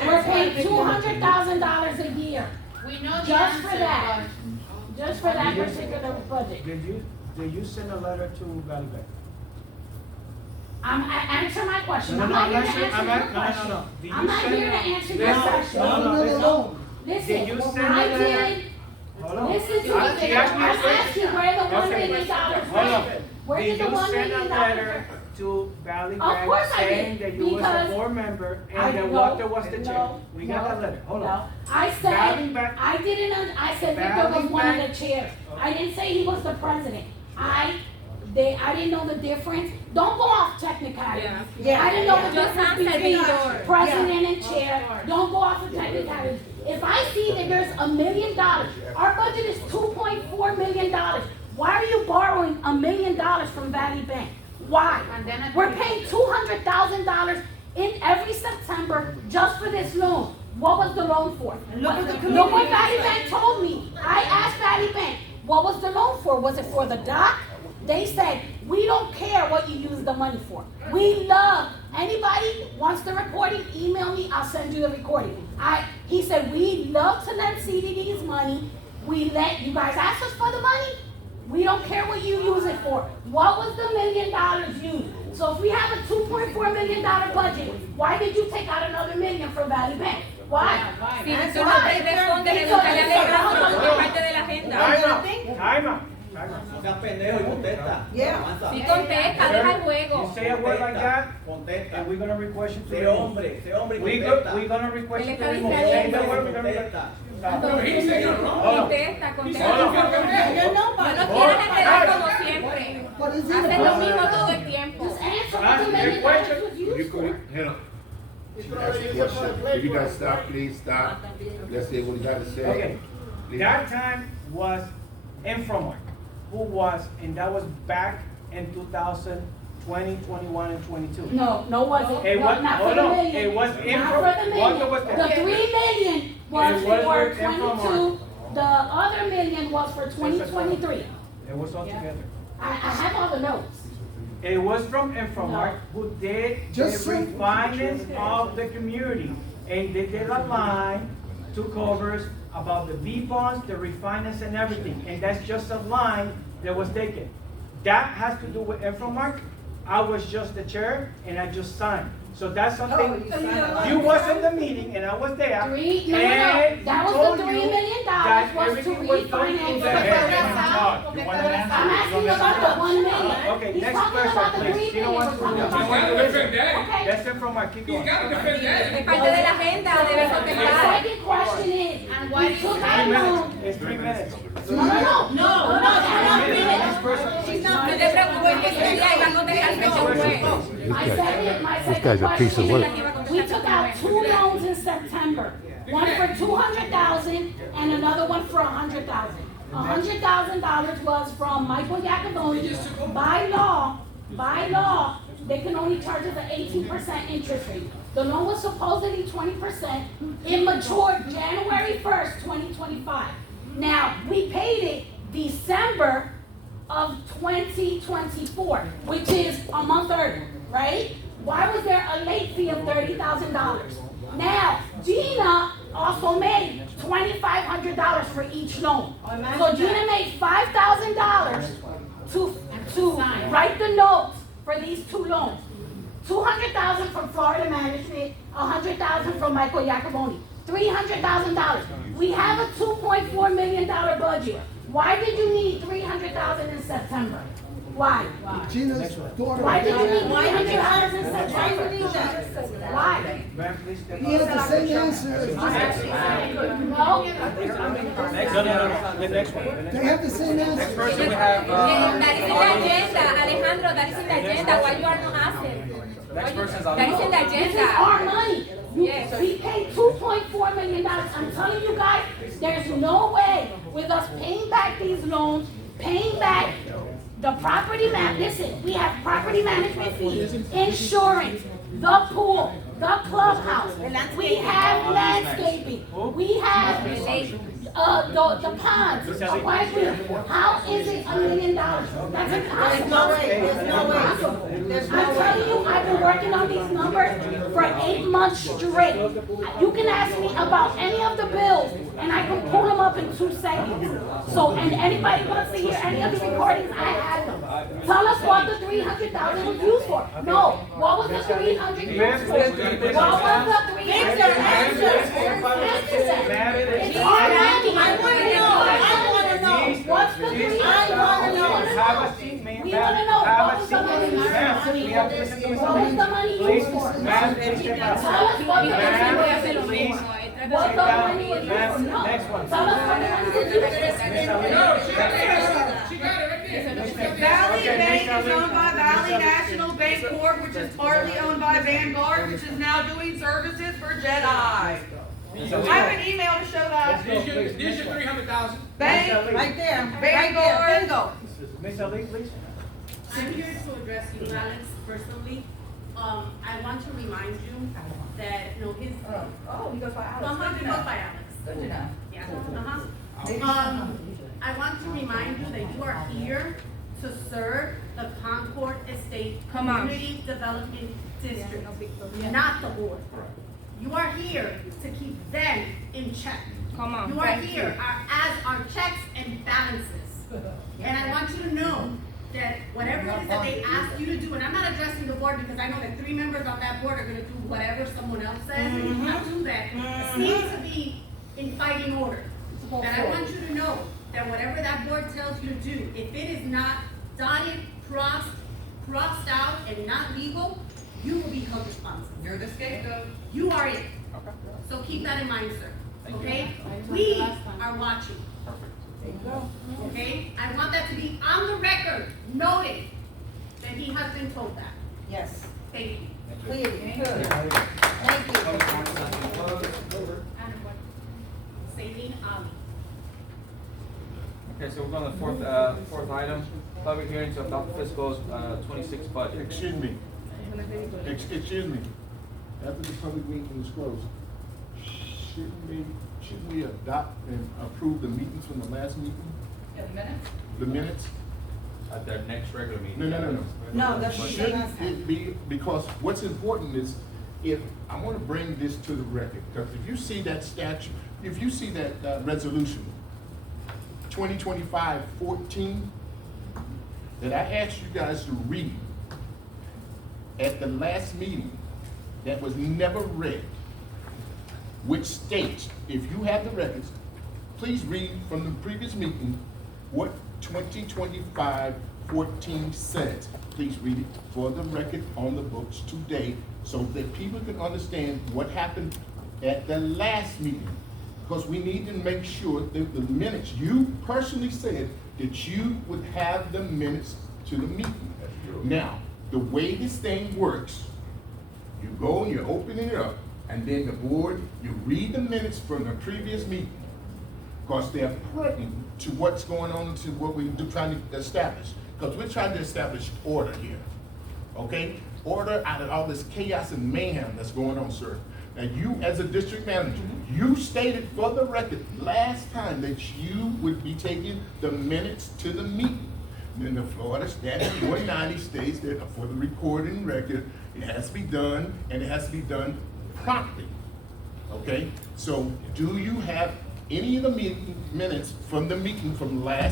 We're paying $200,000 a year. We know the Just for answer, that. Just for that particular budget. Did you send a letter to Valley Bank? Answer my question. No, I'm no, not here I'm to not- answer I'm your not- no, no, question. no. Did I'm you not send here to a- answer No, your no, question. no. Listen, Did you send a I letter? did. Hold on. Listen to She me. asked me a I question. asked you where the $1 Okay. million Hold on. went. Where did the $1 Did you send a million letter to Valley Of Bank course I saying did, that you was a because board member I- and that no, Walter was the chair? no, We got no, that letter. Hold no. on. I Valley said, Bank- I said Victor was one of the chairs. I didn't say he was the president. I didn't know the difference. Don't go off technicality. Yeah. I didn't know the Just difference answer between the president and chair. Don't go off of technicality. If I see that there's $1 million, our budget is $2.4 million. Why are you borrowing $1 million from Valley Bank? Why? We're paying $200,000 in every September just for this loan. What was the loan for? Look what Valley Bank told me. I asked Valley Bank, what was the loan for? Was it for the dock? They said, we don't care what you use the money for. We love, anybody wants the recording, email me, I'll send you the recording. He said, we love to lend CDDs money. You guys ask us for the money. We don't care what you use it for. What was the $1 million used? So if we have a $2.4 million budget, why did you take out another $1 million from Valley Bank? Why? Si tú no te respondes, nunca le alegamos por parte de la agenda. Time out. No seas pendejo y contesta. Avanza. Sí contesta, deja el juego. You say a word like that, Contesta. and we're gonna request you to Sé remove. hombre y We're contesta. gonna request Él you to está remove. distraído. Say the word, we're gonna Contesta. Pero he said you're wrong. Contesta, contesta. Hold on. Yo no quiero esperar como siempre. Hacen lo mismo todo el tiempo. Just answer what Ask the $1 your million question. was used for. Hang on. She asked a question. If you guys stop, please stop. Let's see what you got to say. Okay. Please. That time was Infomart, and that was back in 2020, 21, and 22. No, wasn't. It No, was, not for hold the on, million. it was Not for the Walter million. was The there. $3 million was It was for with Infomart. 22. The other $1 million was for 2023. It was all together. I have all the notes. It was from Infomart who did the Just so- refinance of the community. And they did a line to covers about the B bonds, the refinance and everything. And that's just a line that was taken. That has to do with Infomart. I was just the chair and I just signed. So that's something, you was in the meeting and I was there. No. And That he was told the $3 you million that was to everything was done refinance. through the head. I'm asking you about the $1 million. Okay, He's next talking about the question, $3 please. You million. don't want We're to. talking about You gotta defend that. Okay. That's Infomart, keep going. You gotta defend Es that. parte de la agenda, debe My contestar. second question is, we took out a loan. It's 3 minutes. No, that's not 3 minutes. No te preocupes que ese día iba a contestar fecha juez. My second question, we took out 2 loans in September. One for $200,000 and another one for $100,000. $100,000 was from Michael Iacoboni. By law, they can only charge us an 18% interest rate. The loan was supposedly 20%. It matured January 1st, 2025. Now, we paid it December of 2024, which is a month early, right? Why was there a late fee of $30,000? Now, Gina also made $2,500 for each loan. So Gina made $5,000 to write the notes for these 2 loans. 200,000 from Florida Management, 100,000 from Michael Iacoboni, $300,000. We have a $2.4 million budget. Why did you need 300,000 in September? Why? Gina's daughter. Why did you need 300,000 in September? Why you need that? Why? He had the same answer. No? The next one. They have the same answer. Next person we have, That is in the agenda, Alejandro, that is in the agenda, why you are not asking? next person is That is in the This is agenda. our money. Yes. We paid $2.4 million. I'm telling you guys, there's no way with us paying back these loans, paying back the property listen, we have property management fees, insurance, the pool, the clubhouse, we have landscaping, we have the ponds. How is it $1 million? That's impossible. There's no way, there's no way. There's no I'm telling you, I've been working on these numbers for 8 months straight. You can ask me about any of the bills, and I can pull them up in 2 seconds. So, and anybody wants to hear any of the recordings, I have them. Tell us what the 300,000 was used for. No, what was the 300 used for? What was the 300? Answer. It's our money. I want to know. What's the 300? We want to know what was the money used for. What was the money used for? Tell us what the money was used for. What the money was used for? No. Tell us what the money was used for. Valley Bank is owned by Valley National Bank Corp., which is partly owned by Vanguard, which is now doing services for Jedi. I have an email to show that. This your 300,000. Bank, Right there. Vanguard. Bingo. Ms. Ali, please. I'm here to address you, Alex, personally. I want to remind you that, his. Oh, he goes by Alex. He goes by Alex. Good to know. Yeah, I want to remind you that you are here to serve the Concord Estate Community Development District, not the board. You are here to keep them in check. Come on. You are here as our checks and balances. And I want you to know that whatever it is that they ask you to do, and I'm not addressing the board because I know that 3 members on that board are gonna do whatever someone else says, and you not do that. It seems to be in fighting order. And I want you to know that whatever that board tells you to do, if it is not dotted, crossed out, and not legal, you will be held responsible. You're the scapegoat. You are it. So keep that in mind, sir. Okay? We are watching. Okay? I want that to be on the record, noted, that he has been told that. Yes. Thank you. Clear. Good. Thank you. Saline Ali. Okay, so we're going to the fourth item, public hearing to adopt fiscal 26 budget. Excuse me. Excuse me. After the public meeting was closed, shouldn't we adopt and approve the meetings from the last meeting? In a minute? The minutes? At their next regular meeting. No. No, that's the Shouldn't last time. it be, because what's important is, if, I want to bring this to the record, because if you see that statute, if you see that resolution, 2025-14, that I asked you guys to read at the last meeting, that was never read, which states, if you have the records, please read from the previous meeting what 2025-14 says. Please read it for the record on the books today so that people can understand what happened at the last meeting. Because we need to make sure that the minutes, you personally said that you would have the minutes to the meeting. Now, the way this thing works, you go and you open it up, and then the board, you read the minutes from the previous meeting, because they're pertinent to what's going on, to what we're trying to establish. Because we're trying to establish order here, okay? Order out of all this chaos and mayhem that's going on, sir. And you, as a district manager, you stated for the record last time that you would be taking the minutes to the meeting. And then the Florida Statute 190 states that for the recording record, it has to be done, and it has to be done promptly, okay? So do you have any of the minutes from the meeting from May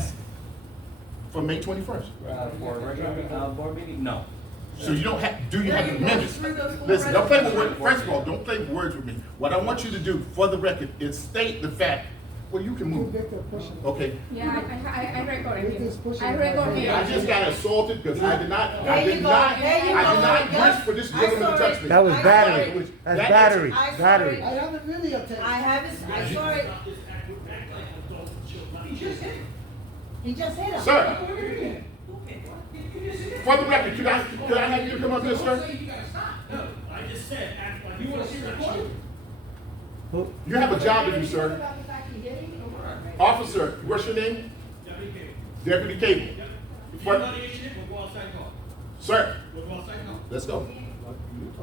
21st? For a regular board meeting, no. So you don't have, do you have the you go minutes? through those full Listen, don't play with words, resolutions. first of all, don't play with words with me. What I want you to do, for the record, is state the fact, well, you can move. Okay. Yeah, I record him. I record him. I just got assaulted because I did not wish for this I gentleman saw to touch it. me. That was I battery. saw it. That's That- battery. I saw Battery. it. I have a videotape. I have it, I saw it. He just hit him. Sir, for the record, could I have you to come up here, sir? I just said, you wanna see the recording? You have a job to do, sir. Officer, what's your name? Deputy Cable. If you want to issue it, we'll go outside and talk. Sir, We'll go outside and talk. let's go.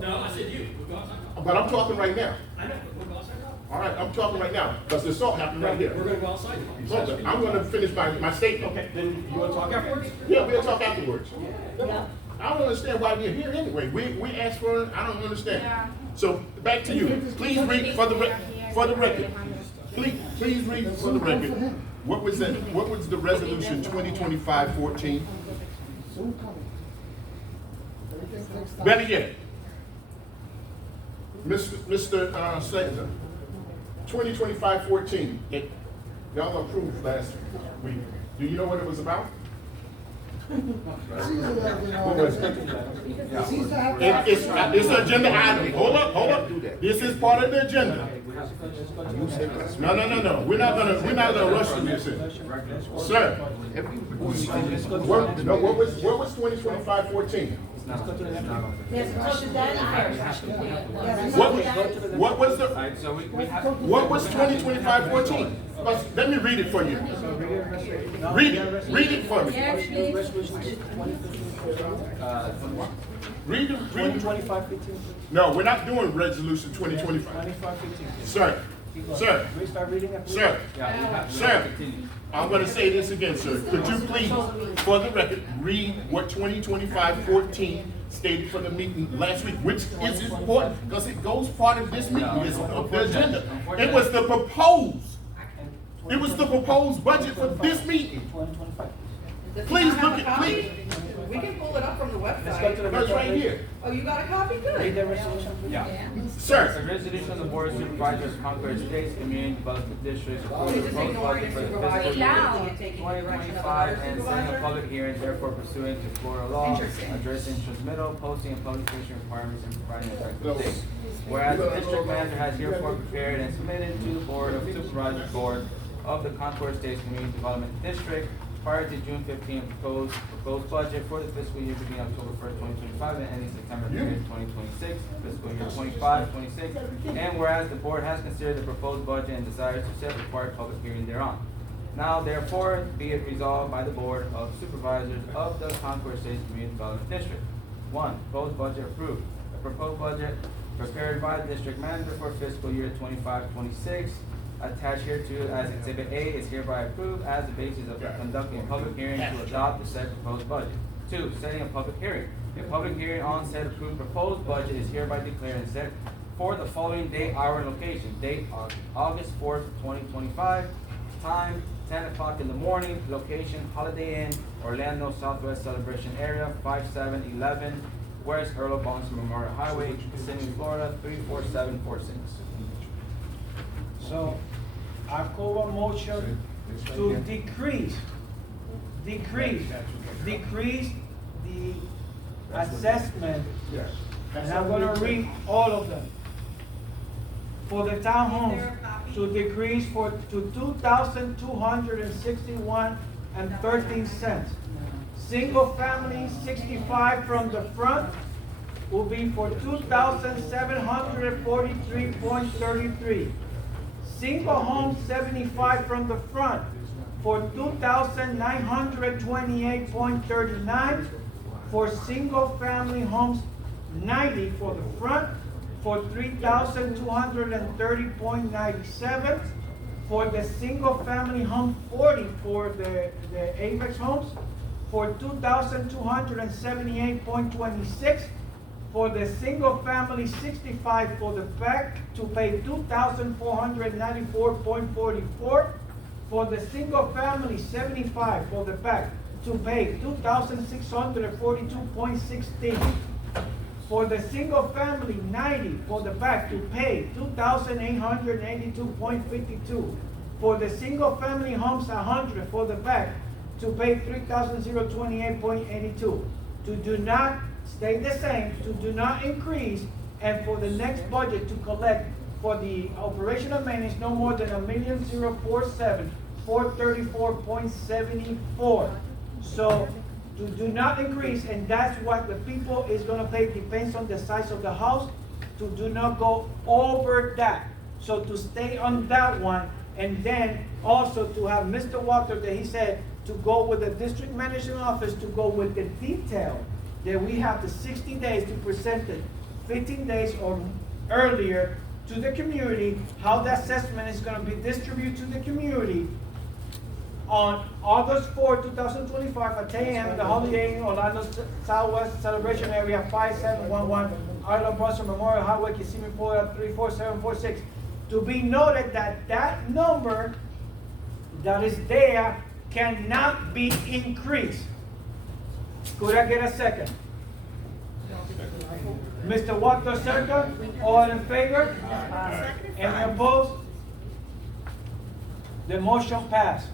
No, I said you, we'll go outside and talk. But I'm talking right now. I know, we'll go outside and talk. All right, I'm talking right now, because the assault happened right here. We're gonna go outside and talk. Okay, I'm gonna finish my statement. Okay, then you wanna talk afterwards? Yeah, we'll talk afterwards. Yeah. I don't understand why we're here anyway. We asked for it, I don't understand. Yeah. So, back to you. Please read for the record. Please read for the record. What was the resolution 2025-14? Soon coming. Everything takes time. Better yet, Mr. Slater, 2025-14, y'all approved last week. Do you know what it was about? What was it? It's an agenda item. Hold up. This is part of the agenda. No. We're not gonna rush through this. Sir, what was 2025-14? Yes, go to Danny first. Yes, What was the, Alright, so we have. what was 2025-14? Let me read it for you. Read it for me. Yes, please. Read it. 25-15. No, we're not doing resolution 2025. 25-15. Sir, We start reading it. sir, Yeah, we have Sir. to continue. I'm gonna say this again, sir. Could you please, for the record, read what 2025-14 stated for the meeting last week, which is important, because it goes part of this meeting, it's of the agenda. It was the proposed budget for this meeting. 2025. Does he Please not look have a at, copy? please. We can pull it up from the Let's go to website. the That's right here. Oh, you got a copy? Read Good. the resolution, please. Yeah. Sir, A resolution of the Board of Supervisors of Concord Estates Community Development District So supporting you the just proposed ignoring budget your for the fiscal supervisor year and taking the direction of 2025 another and setting a supervisor? public hearing, therefore pursuant to Florida law, Interesting. addressing transmittal, posting, and publication requirements, and providing a No. effective date. Whereas the district manager has herefore prepared and submitted to the Board of Supervisors Board of the Concord Estates Community Development District prior to June 15th proposed budget for the fiscal year beginning October 1st, 2025 and ending September 30th, 2026, fiscal year 25-26. And whereas the board has considered the proposed budget and desires to set required public hearing thereon. Now therefore be it resolved by the Board of Supervisors of the Concord Estates Community Development District. 1. Proposed budget approved. The proposed budget prepared by the district manager for fiscal year 25-26 attached hereto as Exhibit A is hereby approved as the basis of conducting a public hearing to adopt the said proposed budget. 2. Setting a public hearing. A public hearing on said approved proposed budget is hereby declared and set for the following day, hour, and location. Date August 4th, 2025. Time 10 o'clock in the morning. Location Holiday Inn, Orlando Southwest Celebration Area, 5711 West Earl of Bonson Memorial Highway, Kissimmee, Florida, 34746. So, I call a motion to decrease the assessment. And I'm gonna read all of them. For the townhomes, to decrease to 2,261.13 cents. Single family 65 from the front will be for 2,743.33. Single home 75 from the front for 2,928.39. For single family homes 90 for the front for 3,230.97. For the single family home 40 for the Apex homes for 2,278.26. For the single family 65 for the back to pay 2,494.44. For the single family 75 for the back to pay $2,642.16. For the single family, 90 for the back to pay $2,882.52. For the single family homes, 100 for the back to pay $3,028.82. To do not stay the same, to do not increase, and for the next budget to collect for the operational maintenance no more than $1,047,434.74. So to do not increase, and that's what the people is gonna pay, depends on the size of the house, to do not go over that. So to stay on that one, and then also to have Mr. Walker, that he said, to go with the district management office, to go with the detail, that we have the 60 days to present it, 15 days or earlier to the community, how the assessment is gonna be distributed to the community on August 4, 2025 at 10 a.m. the Holiday Inn, Orlando Southwest Celebration Area, 5711 Arlo Buster Memorial Highway, Kissimmee, Florida, 34746. To be noted that that number that is there cannot be increased. Could I get a second? Mr. Walker, second. All in favor? Any opposed? The motion passed.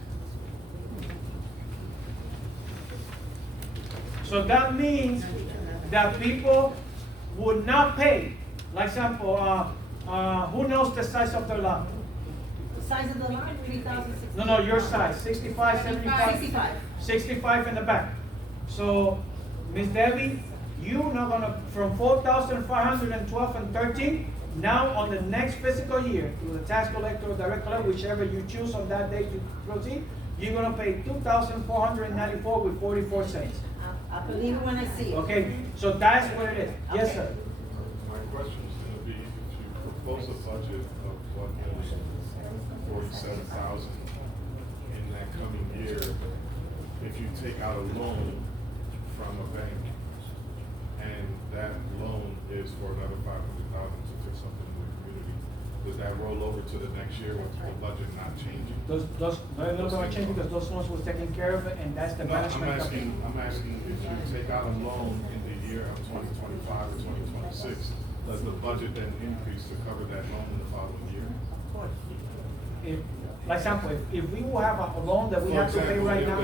So that means that people would not pay. Like example, who knows the size of their lot? The size of the lot, 3,060. No, your size, 65, 75? 65. 65 in the back. So, Ms. Debbie, you not gonna, from 4,512 and 13, now on the next fiscal year, through the tax collector or direct collector, whichever you choose on that day to proceed, you're gonna pay $2,494 with 44 cents. I believe it when I see it. Okay, so that's what it is. Yes, sir. My question is gonna be, if you propose a budget of $1,047,000 in that coming year, if you take out a loan from a bank, and that loan is for another $500,000 to fix something in the community, does that roll over to the next year with the budget not changing? Those very little gonna change because those loans was taken care of, and that's the No, management. I'm asking if you take out a loan in the year of 2025 or 2026, does the budget then increase to cover that loan in the following year? If, like example, if we will have a loan that we have to pay right now.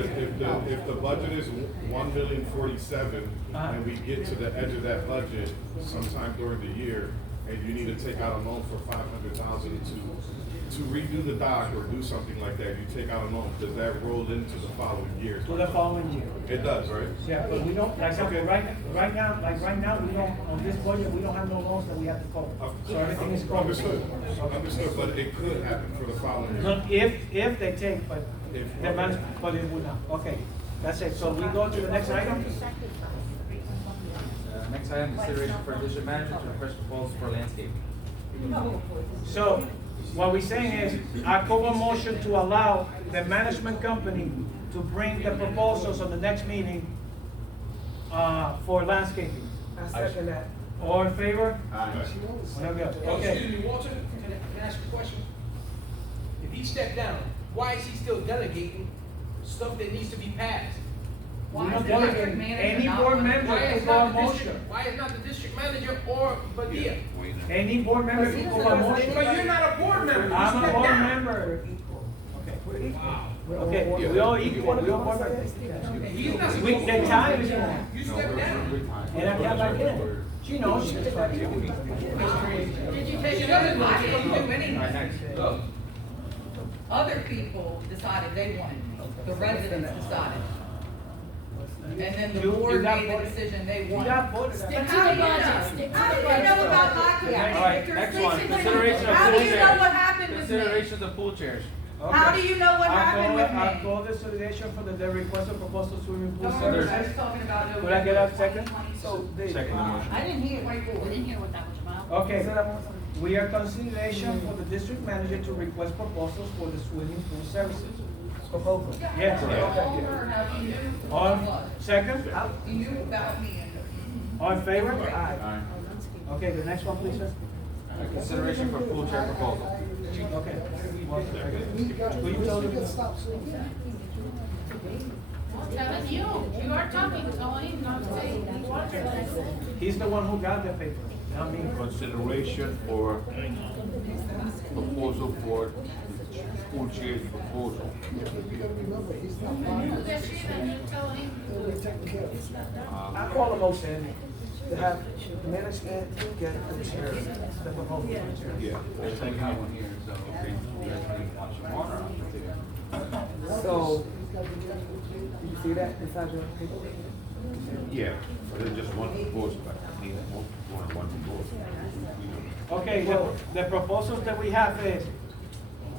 If the budget is $1,047,000 and we get to the edge of that budget sometime during the year, and you need to take out a loan for $500,000 to redo the dock or do something like that, you take out a loan, does that roll into the following year? To the following year. It does, right? Yeah, but we don't, like example, right now, we don't, on this budget, we don't have no loans that we have to cover. So everything is covered. Understood, but it could happen for the following No, year. if they take, but the management, but it would not. Okay, that's it. So we go to the next item? Next item, consideration for district manager to request proposals for landscape. So, what we're saying is, I call a motion to allow the management company to bring the proposals on the next meeting, for landscaping. I second that. All in favor? Aye. Okay. Excuse me, Walter, can I ask you a question? If he stepped down, why is he still delegating stuff that needs to be passed? We don't delegate. Any board member can call a motion. Why is not the district manager or Badia? Any board member can call a motion. But you're not a board member. You I'm a stepped board down. member. Wow. Okay, we all equal, we all board members. He's not We, the time is You stepped down. and I got back in. She knows, she did that too. Did you take another look? You didn't do anything. Other people decided they wanted, the residents decided. And then the board made the decision they wanted. Stick to the budget, stick to the budget. How do you know about my community? All right, next one, consideration of How pool do you know chairs. what happened with me? Considerations of pool chairs. How do you know what happened with me? I call the solicitation for the request of proposal swimming pool Don't worry, I was services. talking about Could I get a second? Second motion. I didn't hear. We didn't hear what that was about. Okay, we are consideration for the district manager to request proposals for the swimming pool services. Proposal? Yes. All, second? You knew about me. All in favor? Aye. Okay, the next one, please, sir. Consideration for pool chair proposal. Okay. Will you tell them? telling you, you are talking, Tony, not saying. He's the one who got the paper, not me. Consideration for proposal for school chairs proposal. I call a motion to have management get the chairs, the proposal. Yeah. So, you see that inside your paper? Yeah, but there's just one proposal, I need one proposal. Okay, well, the proposals that we have is,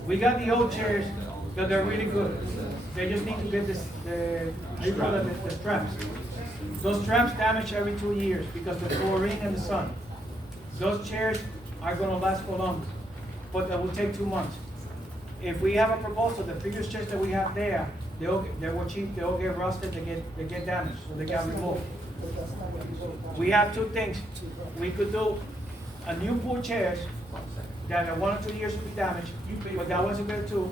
we got the old chairs, but they're really good. They just need to get this, how you call it, the straps. Those straps damage every 2 years because the chlorine and the sun. Those chairs are gonna last for long, but that will take 2 months. If we have a proposal, the previous chairs that we have there, they were cheap, they all get rusted, they get damaged, so they got removed. We have two things. We could do a new pool chairs that in 1 or 2 years will be damaged, but that one's a good too.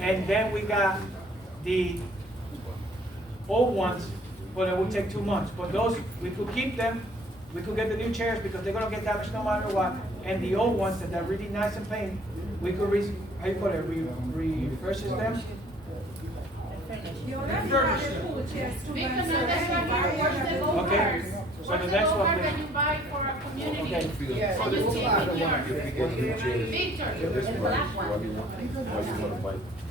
And then we got the old ones, but it will take 2 months. But those, we could keep them, we could get the new chairs because they're gonna get damaged no matter what. And the old ones that are really nice and clean, we could how you call it, refurbish them? Okay, so the next one, That you buy for a community. okay. Yes. And you see it Victor.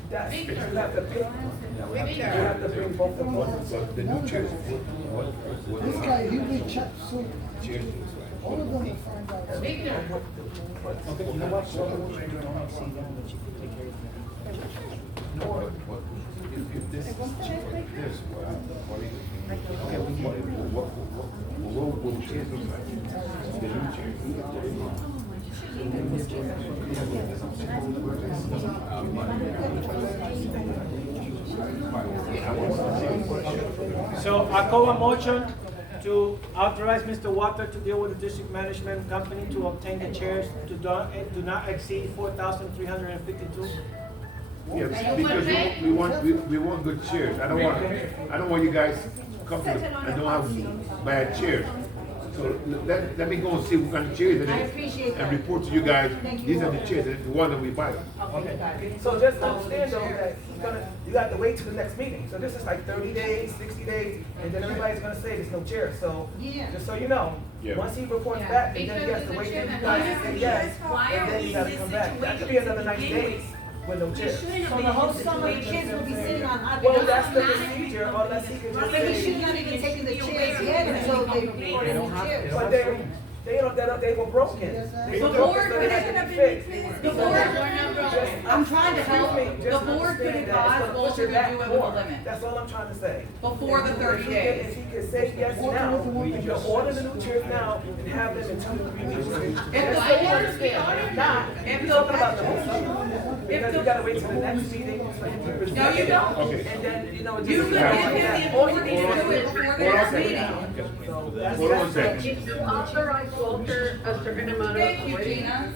That's, Victor. you have to pick, you have to bring both of them. The new chairs. This guy, he will check soon. All of them will find out. Victor. Okay, you know what? If this is cheap like this, what do you think? Okay, what will chairs look like? The new chairs. So I call a motion to authorize Mr. Walker to deal with the district management company to obtain the chairs to do not exceed 4,352. Yes, because we want good chairs. I don't want you guys to come to and don't have bad chairs. So let me go and see what kind of chairs it is and report to you guys, these are the chairs, and the one that we buy. Okay. So just understand though that you got to wait till the next meeting. So this is like 30 days, 60 days, and then everybody's gonna say there's no chair. So just so you know, once he reports back, and then he has to wait till you guys say yes, and then you gotta come back. That could be another 90 days with no chairs. So the whole summer, the kids will be sitting on. Well, that's the procedure, unless he can just Maybe say. she's not even taking the chairs yet until they report any chairs. But they were broken. They The were board broken, could they had to have be been, fixed. the board, I'm trying to help, the board could advise Walter to do it with a limit. That's all I'm trying to say. Before the 30 days. If he can say yes now, we can order the new chairs now and have them in 2 to 3 weeks. Just so you understand, if not, we're talking about the whole summer. Because you gotta wait till the next meeting. No, you don't. And then, you know, You just. could give him the authority to do it before the next meeting. Hold on a second. If you authorize Walter a certain amount of Thank you, weight, Gina.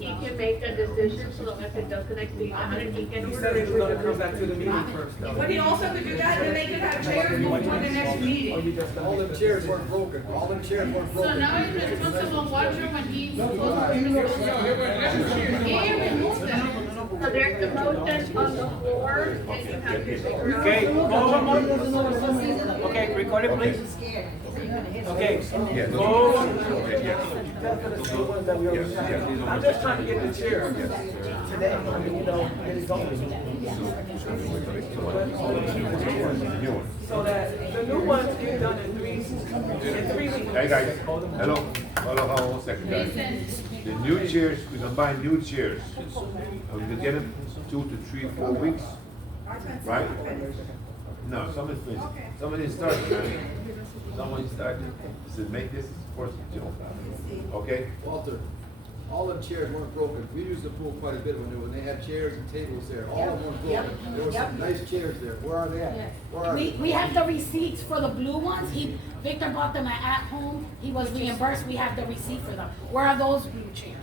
he can make a decision, so long as it doesn't exceed 100, he can He order. said he was gonna come back to the meeting first, though. But he also could do that, and they could have chairs before the next meeting. All them chairs weren't broken, all them chairs weren't broken. So now it's responsible Walter when he's supposed to. He removed them. So there's the motion on the floor, and you have to figure out. Okay, okay, record it please. Okay, go. I'm just trying to get the chair today, I mean, you know, get it going. So that the new ones get done in 3 weeks. Hey guys, hello, hold on 1 second guys. The new chairs, we're gonna buy new chairs. We can get them 2 to 3, 4 weeks, right? No, some is finished. Some didn't start, man. Someone started, said make this, of course, you know, okay? Walter, all them chairs weren't broken. We used the pool quite a bit when they had chairs and tables there. All of them weren't broken. There were some nice chairs there. Where are they at? Where are they? We have the receipts for the blue ones. Victor bought them at home. He was reimbursed. We have the receipt for them. Where are those blue chairs?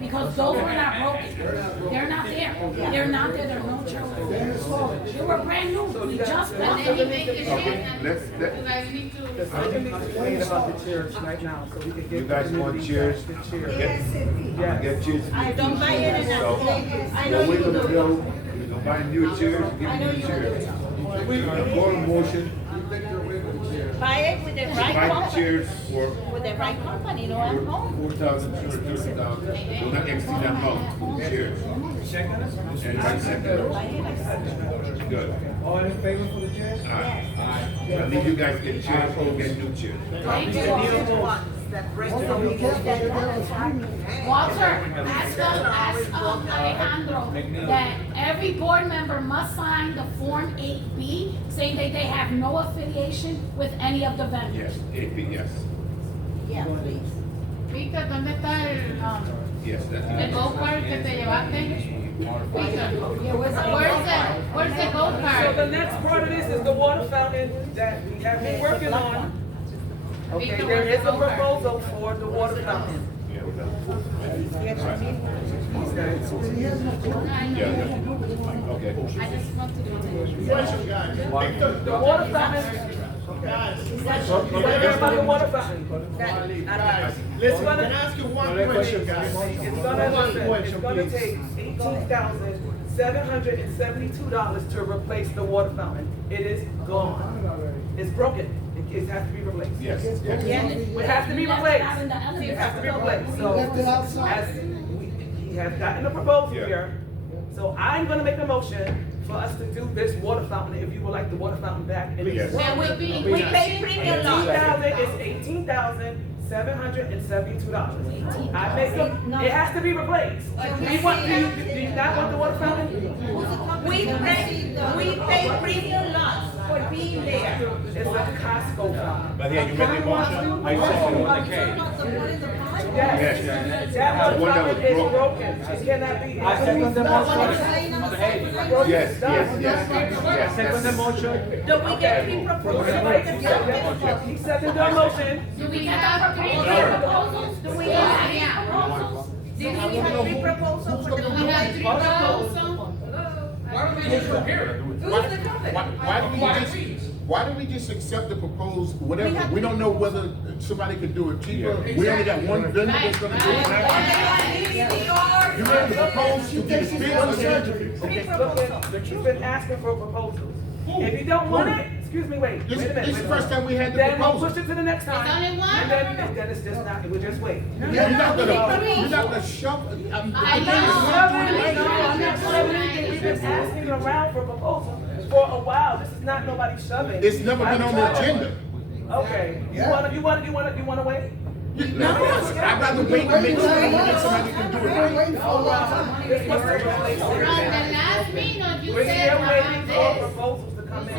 Because those were not broken. They're not there there. They're not there, there are no chairs. They were brand new, we just bought And then you them. make the shape, Let's, you let, guys need to. The second needs to explain about the chairs right now, so we can get. you guys want chairs? The chairs. Get chairs. Don't buy it in So, I know what we're you gonna do. do, we're gonna buy new chairs, give you new chairs. We're gonna call a motion, Buy it with the right buy the company. chairs for With the right company, no at home. $4,230. Do not exceed that amount for the chairs. Anybody second? Good. All in favor for the chairs? Alright. I need you guys to get chairs, or get new chairs. Walter, ask Alejandro that every board member must sign the Form 8B saying that they have no affiliation with any of the vendors. Yes, AP, yes. Yeah, please. Víctor, ¿dónde está Yes, el that's. go-kart que te llevaste? Víctor, Where's where's the So go-kart? the next part of this is the water fountain that we have been working on. Okay, there is a proposal for the water fountain. Yeah, we got Okay. I just want to do The water fountain. Everybody water fountain. Listen, can I ask you one question, guys? It's gonna take $18,772 to replace the water fountain. It is gone. It's broken. It has to be replaced. Yes, yes. It has to be replaced. It has to be replaced. So, Left it outside. as he has gotten a proposal Yeah. here, so I'm gonna make a motion for us to do this water fountain, if you would like the water fountain back. And it's- Yes. That would be. We pay premium lot. It's $18,772. I make it has to be replaced. Do you not want the water fountain? We pay premium lots for being there. It's a Costco fountain. But yeah, you made the motion. I said you want the cake. Yes, Yes. that The one that water was fountain is broken. broken. It cannot be. I second the motion. Yes, yes, yes. Second the motion. Do we get three proposals? He seconded the motion. Do we have three proposals? Do we have proposals? Did we have three proposals for the? Do we have three proposals? Why don't we just compare it? Why don't we just accept the proposed, whatever, we don't know whether somebody could do it cheaper, we only got one vendor that's gonna do it now. You ready to propose to get a bid on the You've been asking for proposals. If you don't want it, excuse me, wait. This wait a minute, is the wait a first minute. time we had the Then we'll proposal. push it to the next time. It's only one? And then it's just not, we'll just wait. You're not gonna shove, I'm I'm not shoving anything. We've been asking around for proposals for a while. This is not nobody shoving. It's never been on the agenda. Okay, you wanna wait? No, I'd rather wait and make sure that somebody can do it right. From the last meeting, you We're said still about waiting for this. proposals to come in. We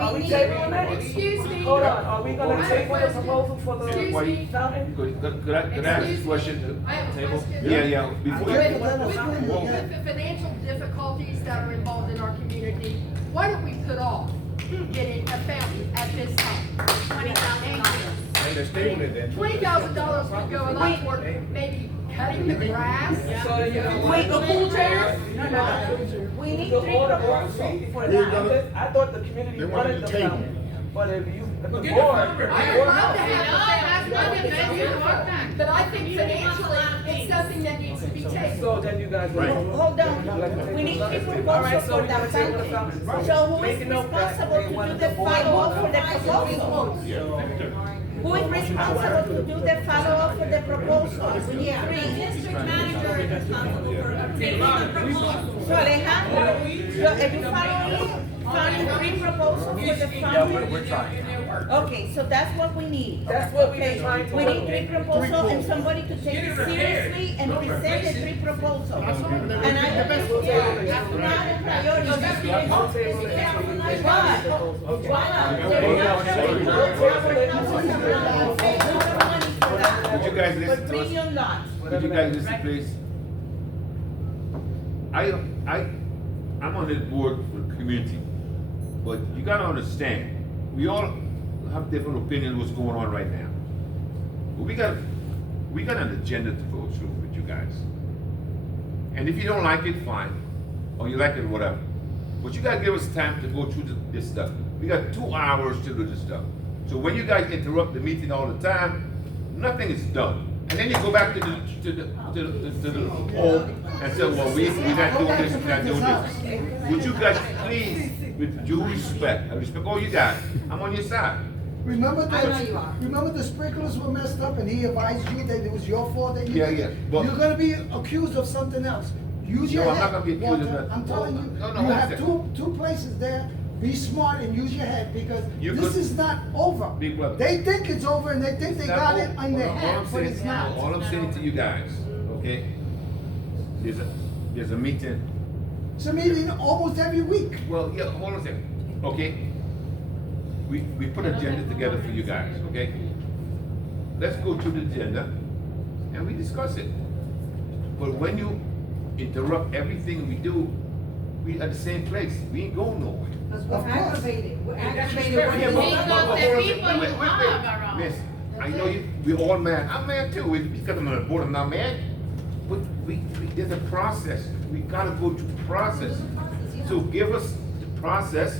Are we need- tabling that? Excuse me. Hold on, are we gonna table the proposal for the Excuse me. fountain? Could I ask this question? I have a Table? question. Yeah, before. With the financial difficulties that are involved in our community, why don't we put off getting a fountain at this time? $20,000. Let's table it then. $20,000 would go a lot toward maybe cutting the grass. Wait, the pool chairs? We need The three order proposals for They're that. gonna- I thought the community They wanted wanted the the table. fountain. But if the board, get the fountain. the I board would love to knows. have the fountain, but I think financially, it's something that needs to be taken. So then you guys. Right. Hold on, we need three proposals for that fountain. So who is responsible to do the follow-up for the proposal? Who is responsible to do the follow-up for the proposal? We need three. District manager is responsible for obtaining the proposal. So Alejandro, so if you follow me, find three proposals for the fountain. Okay, so that's what we need. That's what we've been Okay, trying to we do. need three proposals and somebody to take it seriously and present the three proposals. And I understand that's not a priority. I'll table it until you get Would you guys listen to us? Premium lots. Could you guys listen, please? I'm on this board for the community, but you gotta understand, we all have different opinions what's going on right now. But we got an agenda to go through with you guys. And if you don't like it, fine. Or you like it, whatever. But you gotta give us time to go through this stuff. We got 2 hours to do this stuff. So when you guys interrupt the meeting all the time, nothing is done. And then you go back to the home and say, well, we're not doing this, we're not doing this. Would you guys please, with due respect, I respect all you guys, I'm on your side. Remember I know you are. remember the sprinklers were messed up and he advised you that it was your fault that you Yeah, did yeah, it? but- You're gonna be accused of something else. Use your No, I'm head. not gonna be accused of Walter. that. I'm telling you, No, you one have second. two places there. Be smart and use your head because You this could- is not over. Big brother. They think it's over and they think they It's not got over. it on their All I'm head, but saying- it's not. All I'm saying to you guys, okay, there's a meeting. It's a meeting almost every week. Well, yeah, hold on a second, okay? We put an agenda together for you guys, okay? Let's go through the agenda and we discuss it. But when you interrupt everything we do, we at the same place, we ain't going nowhere. Because we're aggravated, we're And that's aggravated. fair. when Yeah, we but- make but- up but- the hold on a people second. you have around. Miss, I know we're all mad. I'm mad too. It's because I'm on the board, I'm not mad. But there's a process. We gotta go through the process. So give us the process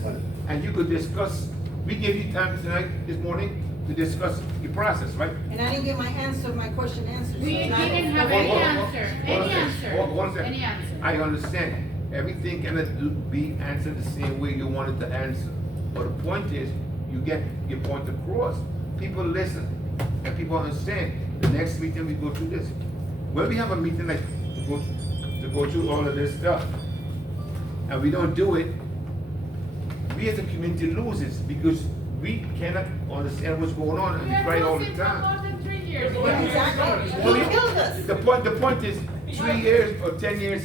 and you could discuss. We gave you time tonight, this morning, to discuss your process, right? And I didn't get my answer, my question answered. We so now- didn't have any answer, any answer, Hold on a second. any answer. I understand. Everything cannot be answered the same way you want it to answer. But the point is, you get your point across. People listen and people understand. The next meeting we go through this. When we have a meeting like to go through all of this stuff, and we don't do it, we as a community loses because we cannot understand what's going on and we cry all the time. More than 3 years. Well, the point is, 3 years or 10 years,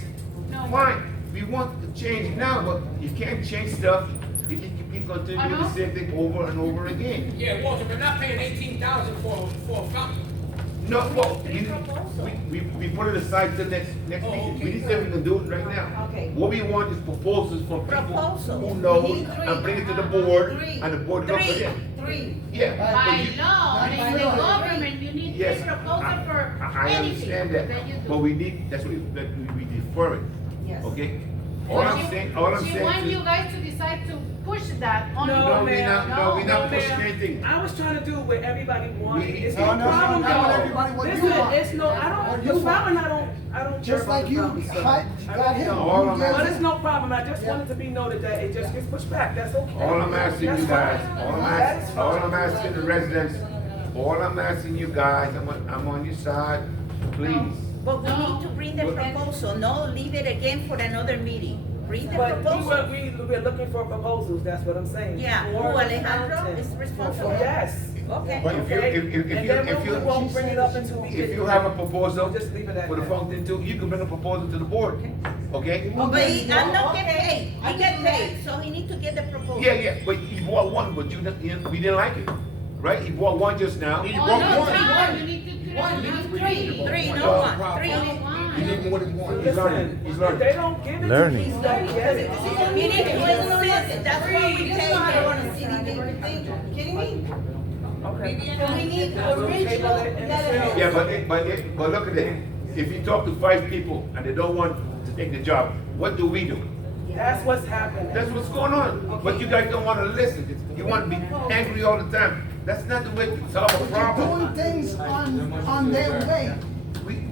fine. We want to change now, but you can't change stuff if you keep continuing the same thing over and over again. Yeah, Walter, we're not paying 18,000 for a fountain. No, well, we put it aside till next meeting. We said we can do it right now. Okay. What we want is proposals from people Proposals. who know We need three. and bring it to the board Three. and the board look at it. Three. Yeah. By but you- law, in the government, you need Yes, to propose for I anything. understand that, Then you do. but we need, that's what we defer it. Yes. Okay? All I'm saying, all I'm She saying want is. you guys to decide to push that on. No, we're ma'am. not, we're not No, pushing ma'am. anything. I was trying to do what everybody wanted. It's No, no no, problem, no, not everybody though. what you Listen, want. it's no, I What don't, you the want. fountain, I don't care Just about like the you fountain stuff. got I him. really don't. All I'm But asking- it's no problem, I just Yeah. wanted to be noted that it just gets pushed back, that's okay. All I'm asking That's you guys, fine. all That's I'm fine. asking the residents, all I'm asking you guys, I'm on your side, please. But we need to bring the proposal, no, leave it again for another meeting. Bring the But proposal. we're looking for proposals, that's what I'm saying. Yeah, For who the Alejandro fountain. is responsible. Yes. Okay. But if you, Okay. if And then we won't bring it up until we get. if you have a proposal Just leave it at for the that. fountain too, you can bring a proposal to the board, okay? But I'm not get paid, I get paid, so he need to get the proposal. Yeah, but he bought one, but we didn't like it, right? He bought one just now. Oh, no, time, you need to do Three, Three, no one, three. You need more than one. He's learning, he's If learning. they don't give it to Learning. me, don't get it. You need to insist, that's why we pay her on a CDD thing. Kidding me? Okay. So we need We'll original table it and letterhead. Yeah, but look at it. If you talk to 5 people and they don't want to take the job, what do we do? That's what's happening. That's what's going on. But you guys don't want to listen. You want to be angry all the time. That's not the way to solve a You're problem. doing things on their way.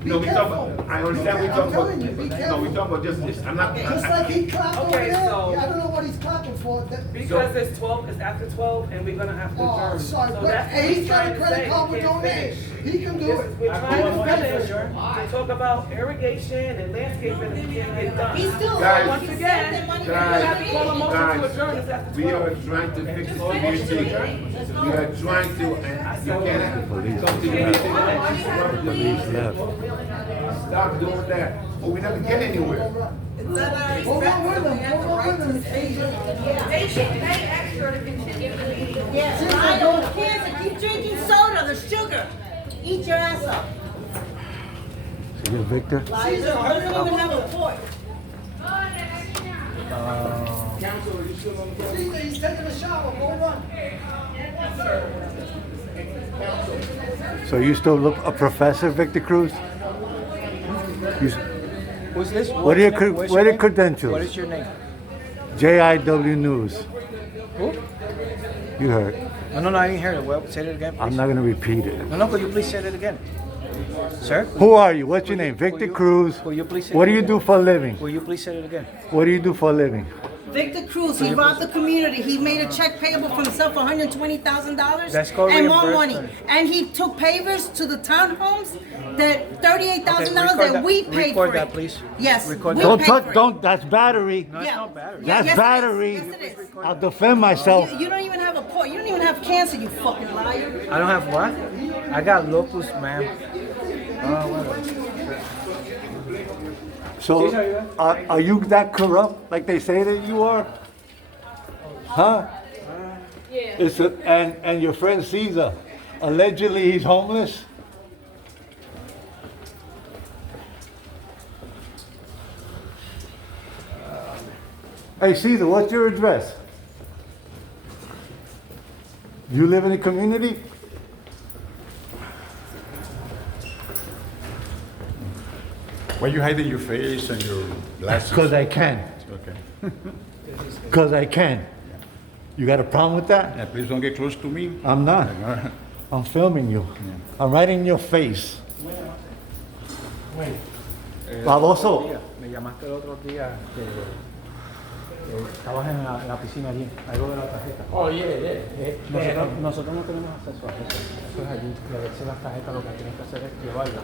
No, we talk about, I understand we talk I'm about, telling you, be no, careful. we talk about just this. I'm not. Just like he clapped over Okay, there. so- Yeah, I don't know what he's clapping for. Because it's 12, it's after 12, and we're gonna have to Oh, adjourn. I'm sorry, So but that's what he's we're got a trying to credit say. card We with can't donations. finish. He can do This it. is- We're He trying can to finish. finish to talk about irrigation and landscaping and can't get done. He's still, Guys, he Once sent again, the money. we have to call a motion to Guys, adjourn, it's after we 12. are trying to fix the community. We are trying to, and you can't come to the meeting and disrupt the meeting. Stop doing that, or we never get anywhere. Hold on with him. Hold on with him. They should pay extra to continue the meeting. Yes, I don't care if you drinking soda, the sugar, eat your ass up. See you, Victor. Caesar doesn't even have a voice. Council, are you still on the phone? Caesar, he's taking a shower. Go run. So you still look a professor, Victor Cruz? You, Who's this? What are your What's what are your your name? credentials? What is your name? JIW News. Who? You heard. No, I didn't hear it. Well, say it again, please. I'm not gonna repeat it. No, could you please say it again? Sir? Who are you? What's your name? Victor Cruz. Will you please say What it do you again? do for a living? Will you please say it again? What do you do for a living? Victor Cruz, he robbed the community. He made a check payable for himself for $120,000 That's called and more money. reimbursement. And he took pavers to the townhomes that $38,000 record that we paid record for that, it. please. Yes, Record we Don't paid touch. for it. Don't. That's battery. No, it's not battery. That's Yes, battery. Yes, it is. I'll defend myself. You don't even have a point. You don't even have cancer, you fucking liar. I don't have what? I got lupus, ma'am. So, are you that corrupt like they say that you are? Huh? Yeah. And your friend Caesar, allegedly he's homeless. Hey Caesar, what's your address? You live in a community? Why you hiding your face and your glasses? Because I can. Okay. Because I can. You got a problem with that? Yeah, please don't get close to me. I'm not. I'm filming you. I'm right in your face. Baboso. Me llamaste el otro día que estabas en la piscina allí, algo de la tarjeta. Oh, yeah. Nosotros no tenemos acceso a eso. Eso es allí. Le des las tarjetas, lo que tienes que hacer es llevarla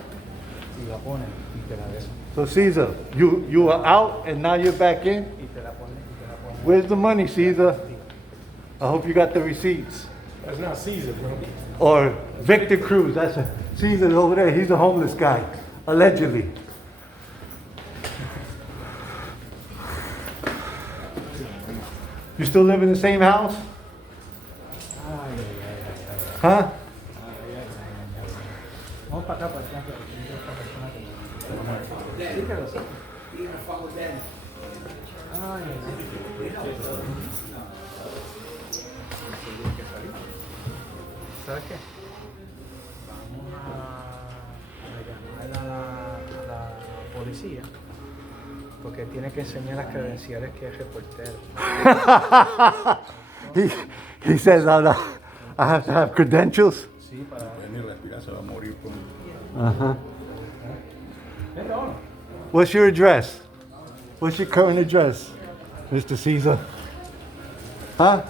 y la pones y te la des. So Caesar, you are out and now you're back in? Y te la pones y te la pones. Where's the money, Caesar? I hope you got the receipts. That's not Caesar, bro. Or Victor Cruz. That's Caesar's over there. He's a homeless guy, allegedly. You still live in the same house? Huh? Vamos para acá, para acá. Sí, pero sí. ¿Sabes qué? Vamos a llamar a la policía porque tiene que enseñar las credenciales que es reportero. he says I have to have credentials. Sí, para Venir a respirar, se va a morir con... Uh-huh. What's your address? What's your current address, Mr. Caesar? Huh?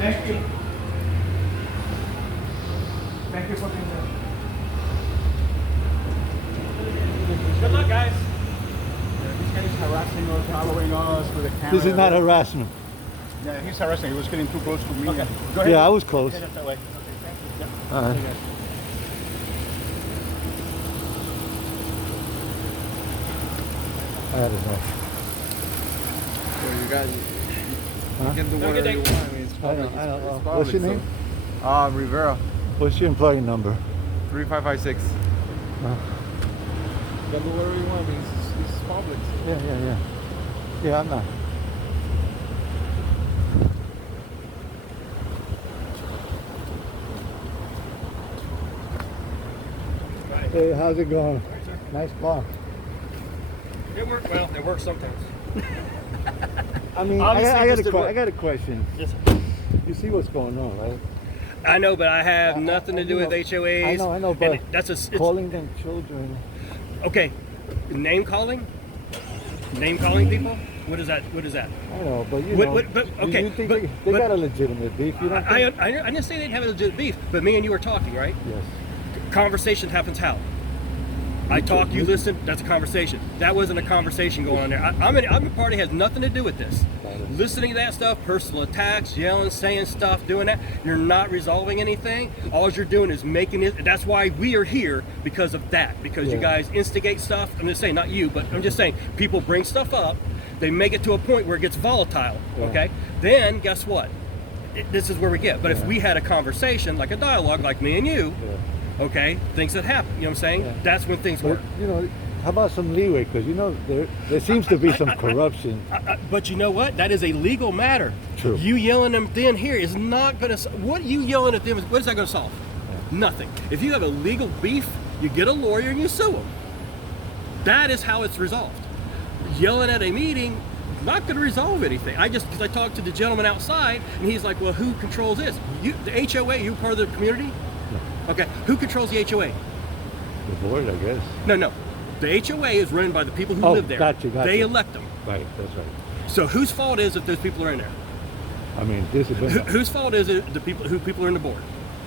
Thank you. Thank you for being there. Good luck, guys. This guy is harassing us, following us with a camera. This is not harassment. Yeah, he's harassing. He was getting too close to me. Okay. Go ahead. Yeah, I was close. Head up that way. Okay, thank you. Yeah. All right. See you guys. I had it back. So you guys, Huh? you can do Have a good whatever you day. want. I mean, it's I public. don't know. It's What's your public, name? so- Rivera. What's your employee number? 3556. Uh, You can do whatever you want. I mean, it's public. yeah. Yeah, I'm not. Hey, how's it going? Nice bar. It works well. It works sometimes. I mean, Obviously, I just got a question. Yes. You see what's going on, right? I know, but I have nothing to do with HOAs. I know, but and that's it's, calling them children. okay. Name calling? Name calling people? What is that? What is that? I know, but you What- know. what- but- okay, You think but- they but- got a legitimate beef? You don't I think? didn't say they'd have a legit beef, but me and you were talking, right? Yes. Conversation happens how? I talk, you listen, that's a conversation. That wasn't a conversation going on there. I'm a party that has nothing to do with this. Listening to that stuff, personal attacks, yelling, saying stuff, doing that, you're not resolving anything. All you're doing is making it. That's why we are here, because of that. Because you Yeah. guys instigate stuff. I'm just saying, not you, but I'm just saying, people bring stuff up. They make it to a point where it gets volatile, Yeah. okay? Then, guess what? This is where we get. But if we had a conversation, like a dialogue, like me and you, okay, things that happen, you know what I'm saying? Yeah. That's when things But, work. you know, how about some leeway? Because you know there seems to be some corruption. But you know what? That is a legal matter. True. You yelling at them here is not going to. What you yelling at them is, what is that going to solve? Nothing. If you have a legal beef, you get a lawyer and you sue them. That is how it's resolved. Yelling at a meeting, not going to resolve anything. Because I talked to the gentleman outside, and he's like, well, who controls this? The HOA, you part of the community? No. Okay, who controls the HOA? The board, I guess. No. The HOA is run by the people who live there. Gotcha. They elect them. Right, that's right. So whose fault is it those people are in there? I mean, this has been... Whose fault is it the people are in the board?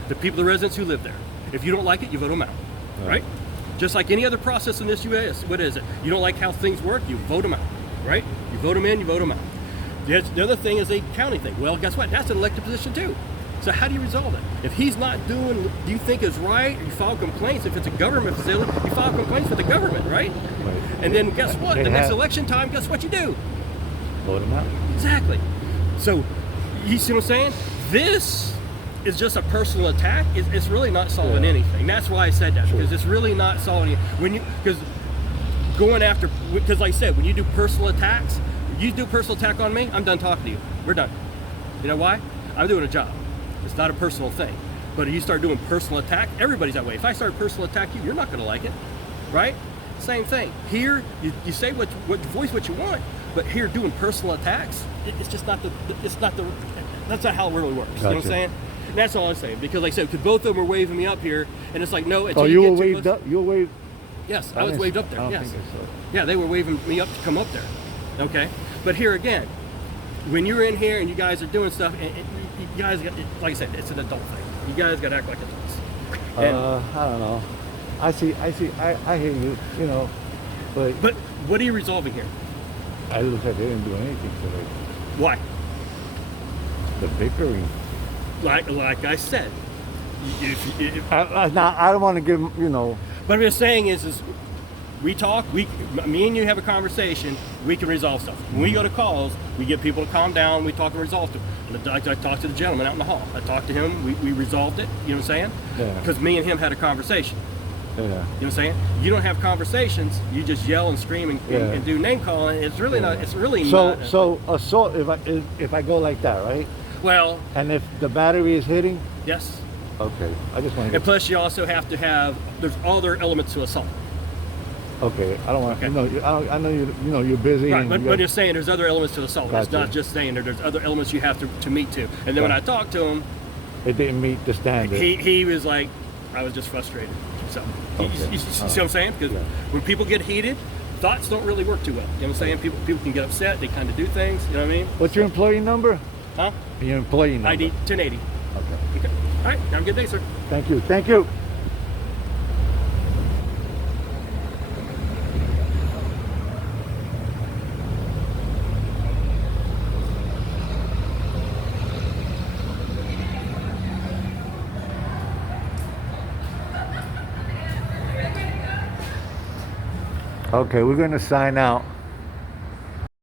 The people, the residents who live there. If you don't like it, you vote them out, right? Just like any other process in this US, what is it? You don't like how things work, you vote them out, right? You vote them in, you vote them out. The other thing is a county thing. Well, guess what? That's an elected position too. So how do you resolve it? If he's not doing what you think is right, you file complaints. If it's a government facility, you file complaints with the government, right? And then guess what? The next election time, guess what you do? Vote them out. Exactly. So, you see what I'm saying? This is just a personal attack. It's really not solving anything. That's why I said that, because it's really not solving it. Because like I said, when you do personal attacks, you do personal attack on me, I'm done talking to you. We're done. You know why? I'm doing a job. It's not a personal thing. But if you start doing personal attack, everybody's that way. If I start personal attack you, you're not going to like it, right? Same thing. Here, you say voice what you want, but here doing personal attacks, it's just not that's not how it really works. Gotcha. You know what I'm saying? And that's all I'm saying. Because like I said, because both of them were waving me up here, and it's like, no, until you were waved up? You were waved? Yes, I was waved up there, yes. Think so. Yeah, they were waving me up to come up there, okay? But here again, when you're in here and you guys are doing stuff, and you guys got, like I said, it's an adult thing. You guys got to act like adults. And, I don't know. I hear you, you know, but what are you resolving here? I look like they didn't do anything today. Why? The bickering. Like I said, I don't want to give, you know. But what I'm saying is we talk, me and you have a conversation, we can resolve stuff. When we go to calls, we get people to calm down, we talk and resolve stuff. I talked to the gentleman out in the hall. I talked to him, we resolved it, you know what I'm saying? Yeah. Because me and him had a conversation. Yeah. You know what I'm saying? You don't have conversations, you just yell and scream and do name calling. It's really not, it's really not. So assault, if I go like that, right? Well. And if the battery is hitting? Yes. Okay, I just want to. And plus you also have to have, there's other elements to assault. Okay, I don't want to, I know you're busy. Right, but you're saying there's other elements to the assault. Gotcha. It's not just saying there's other elements you have to meet to. And then when I talked to him, it didn't meet the standard. He was like, I was just frustrated. So, you see what I'm saying? Because when people get heated, thoughts don't really work too well. You know what I'm saying? People can get upset, they kind of do things, you know what I mean? What's your employee number? Huh? Your employee number? ID 1080. Okay. All right, have a good day, sir. Thank you. Thank you. Okay, we're going to sign out.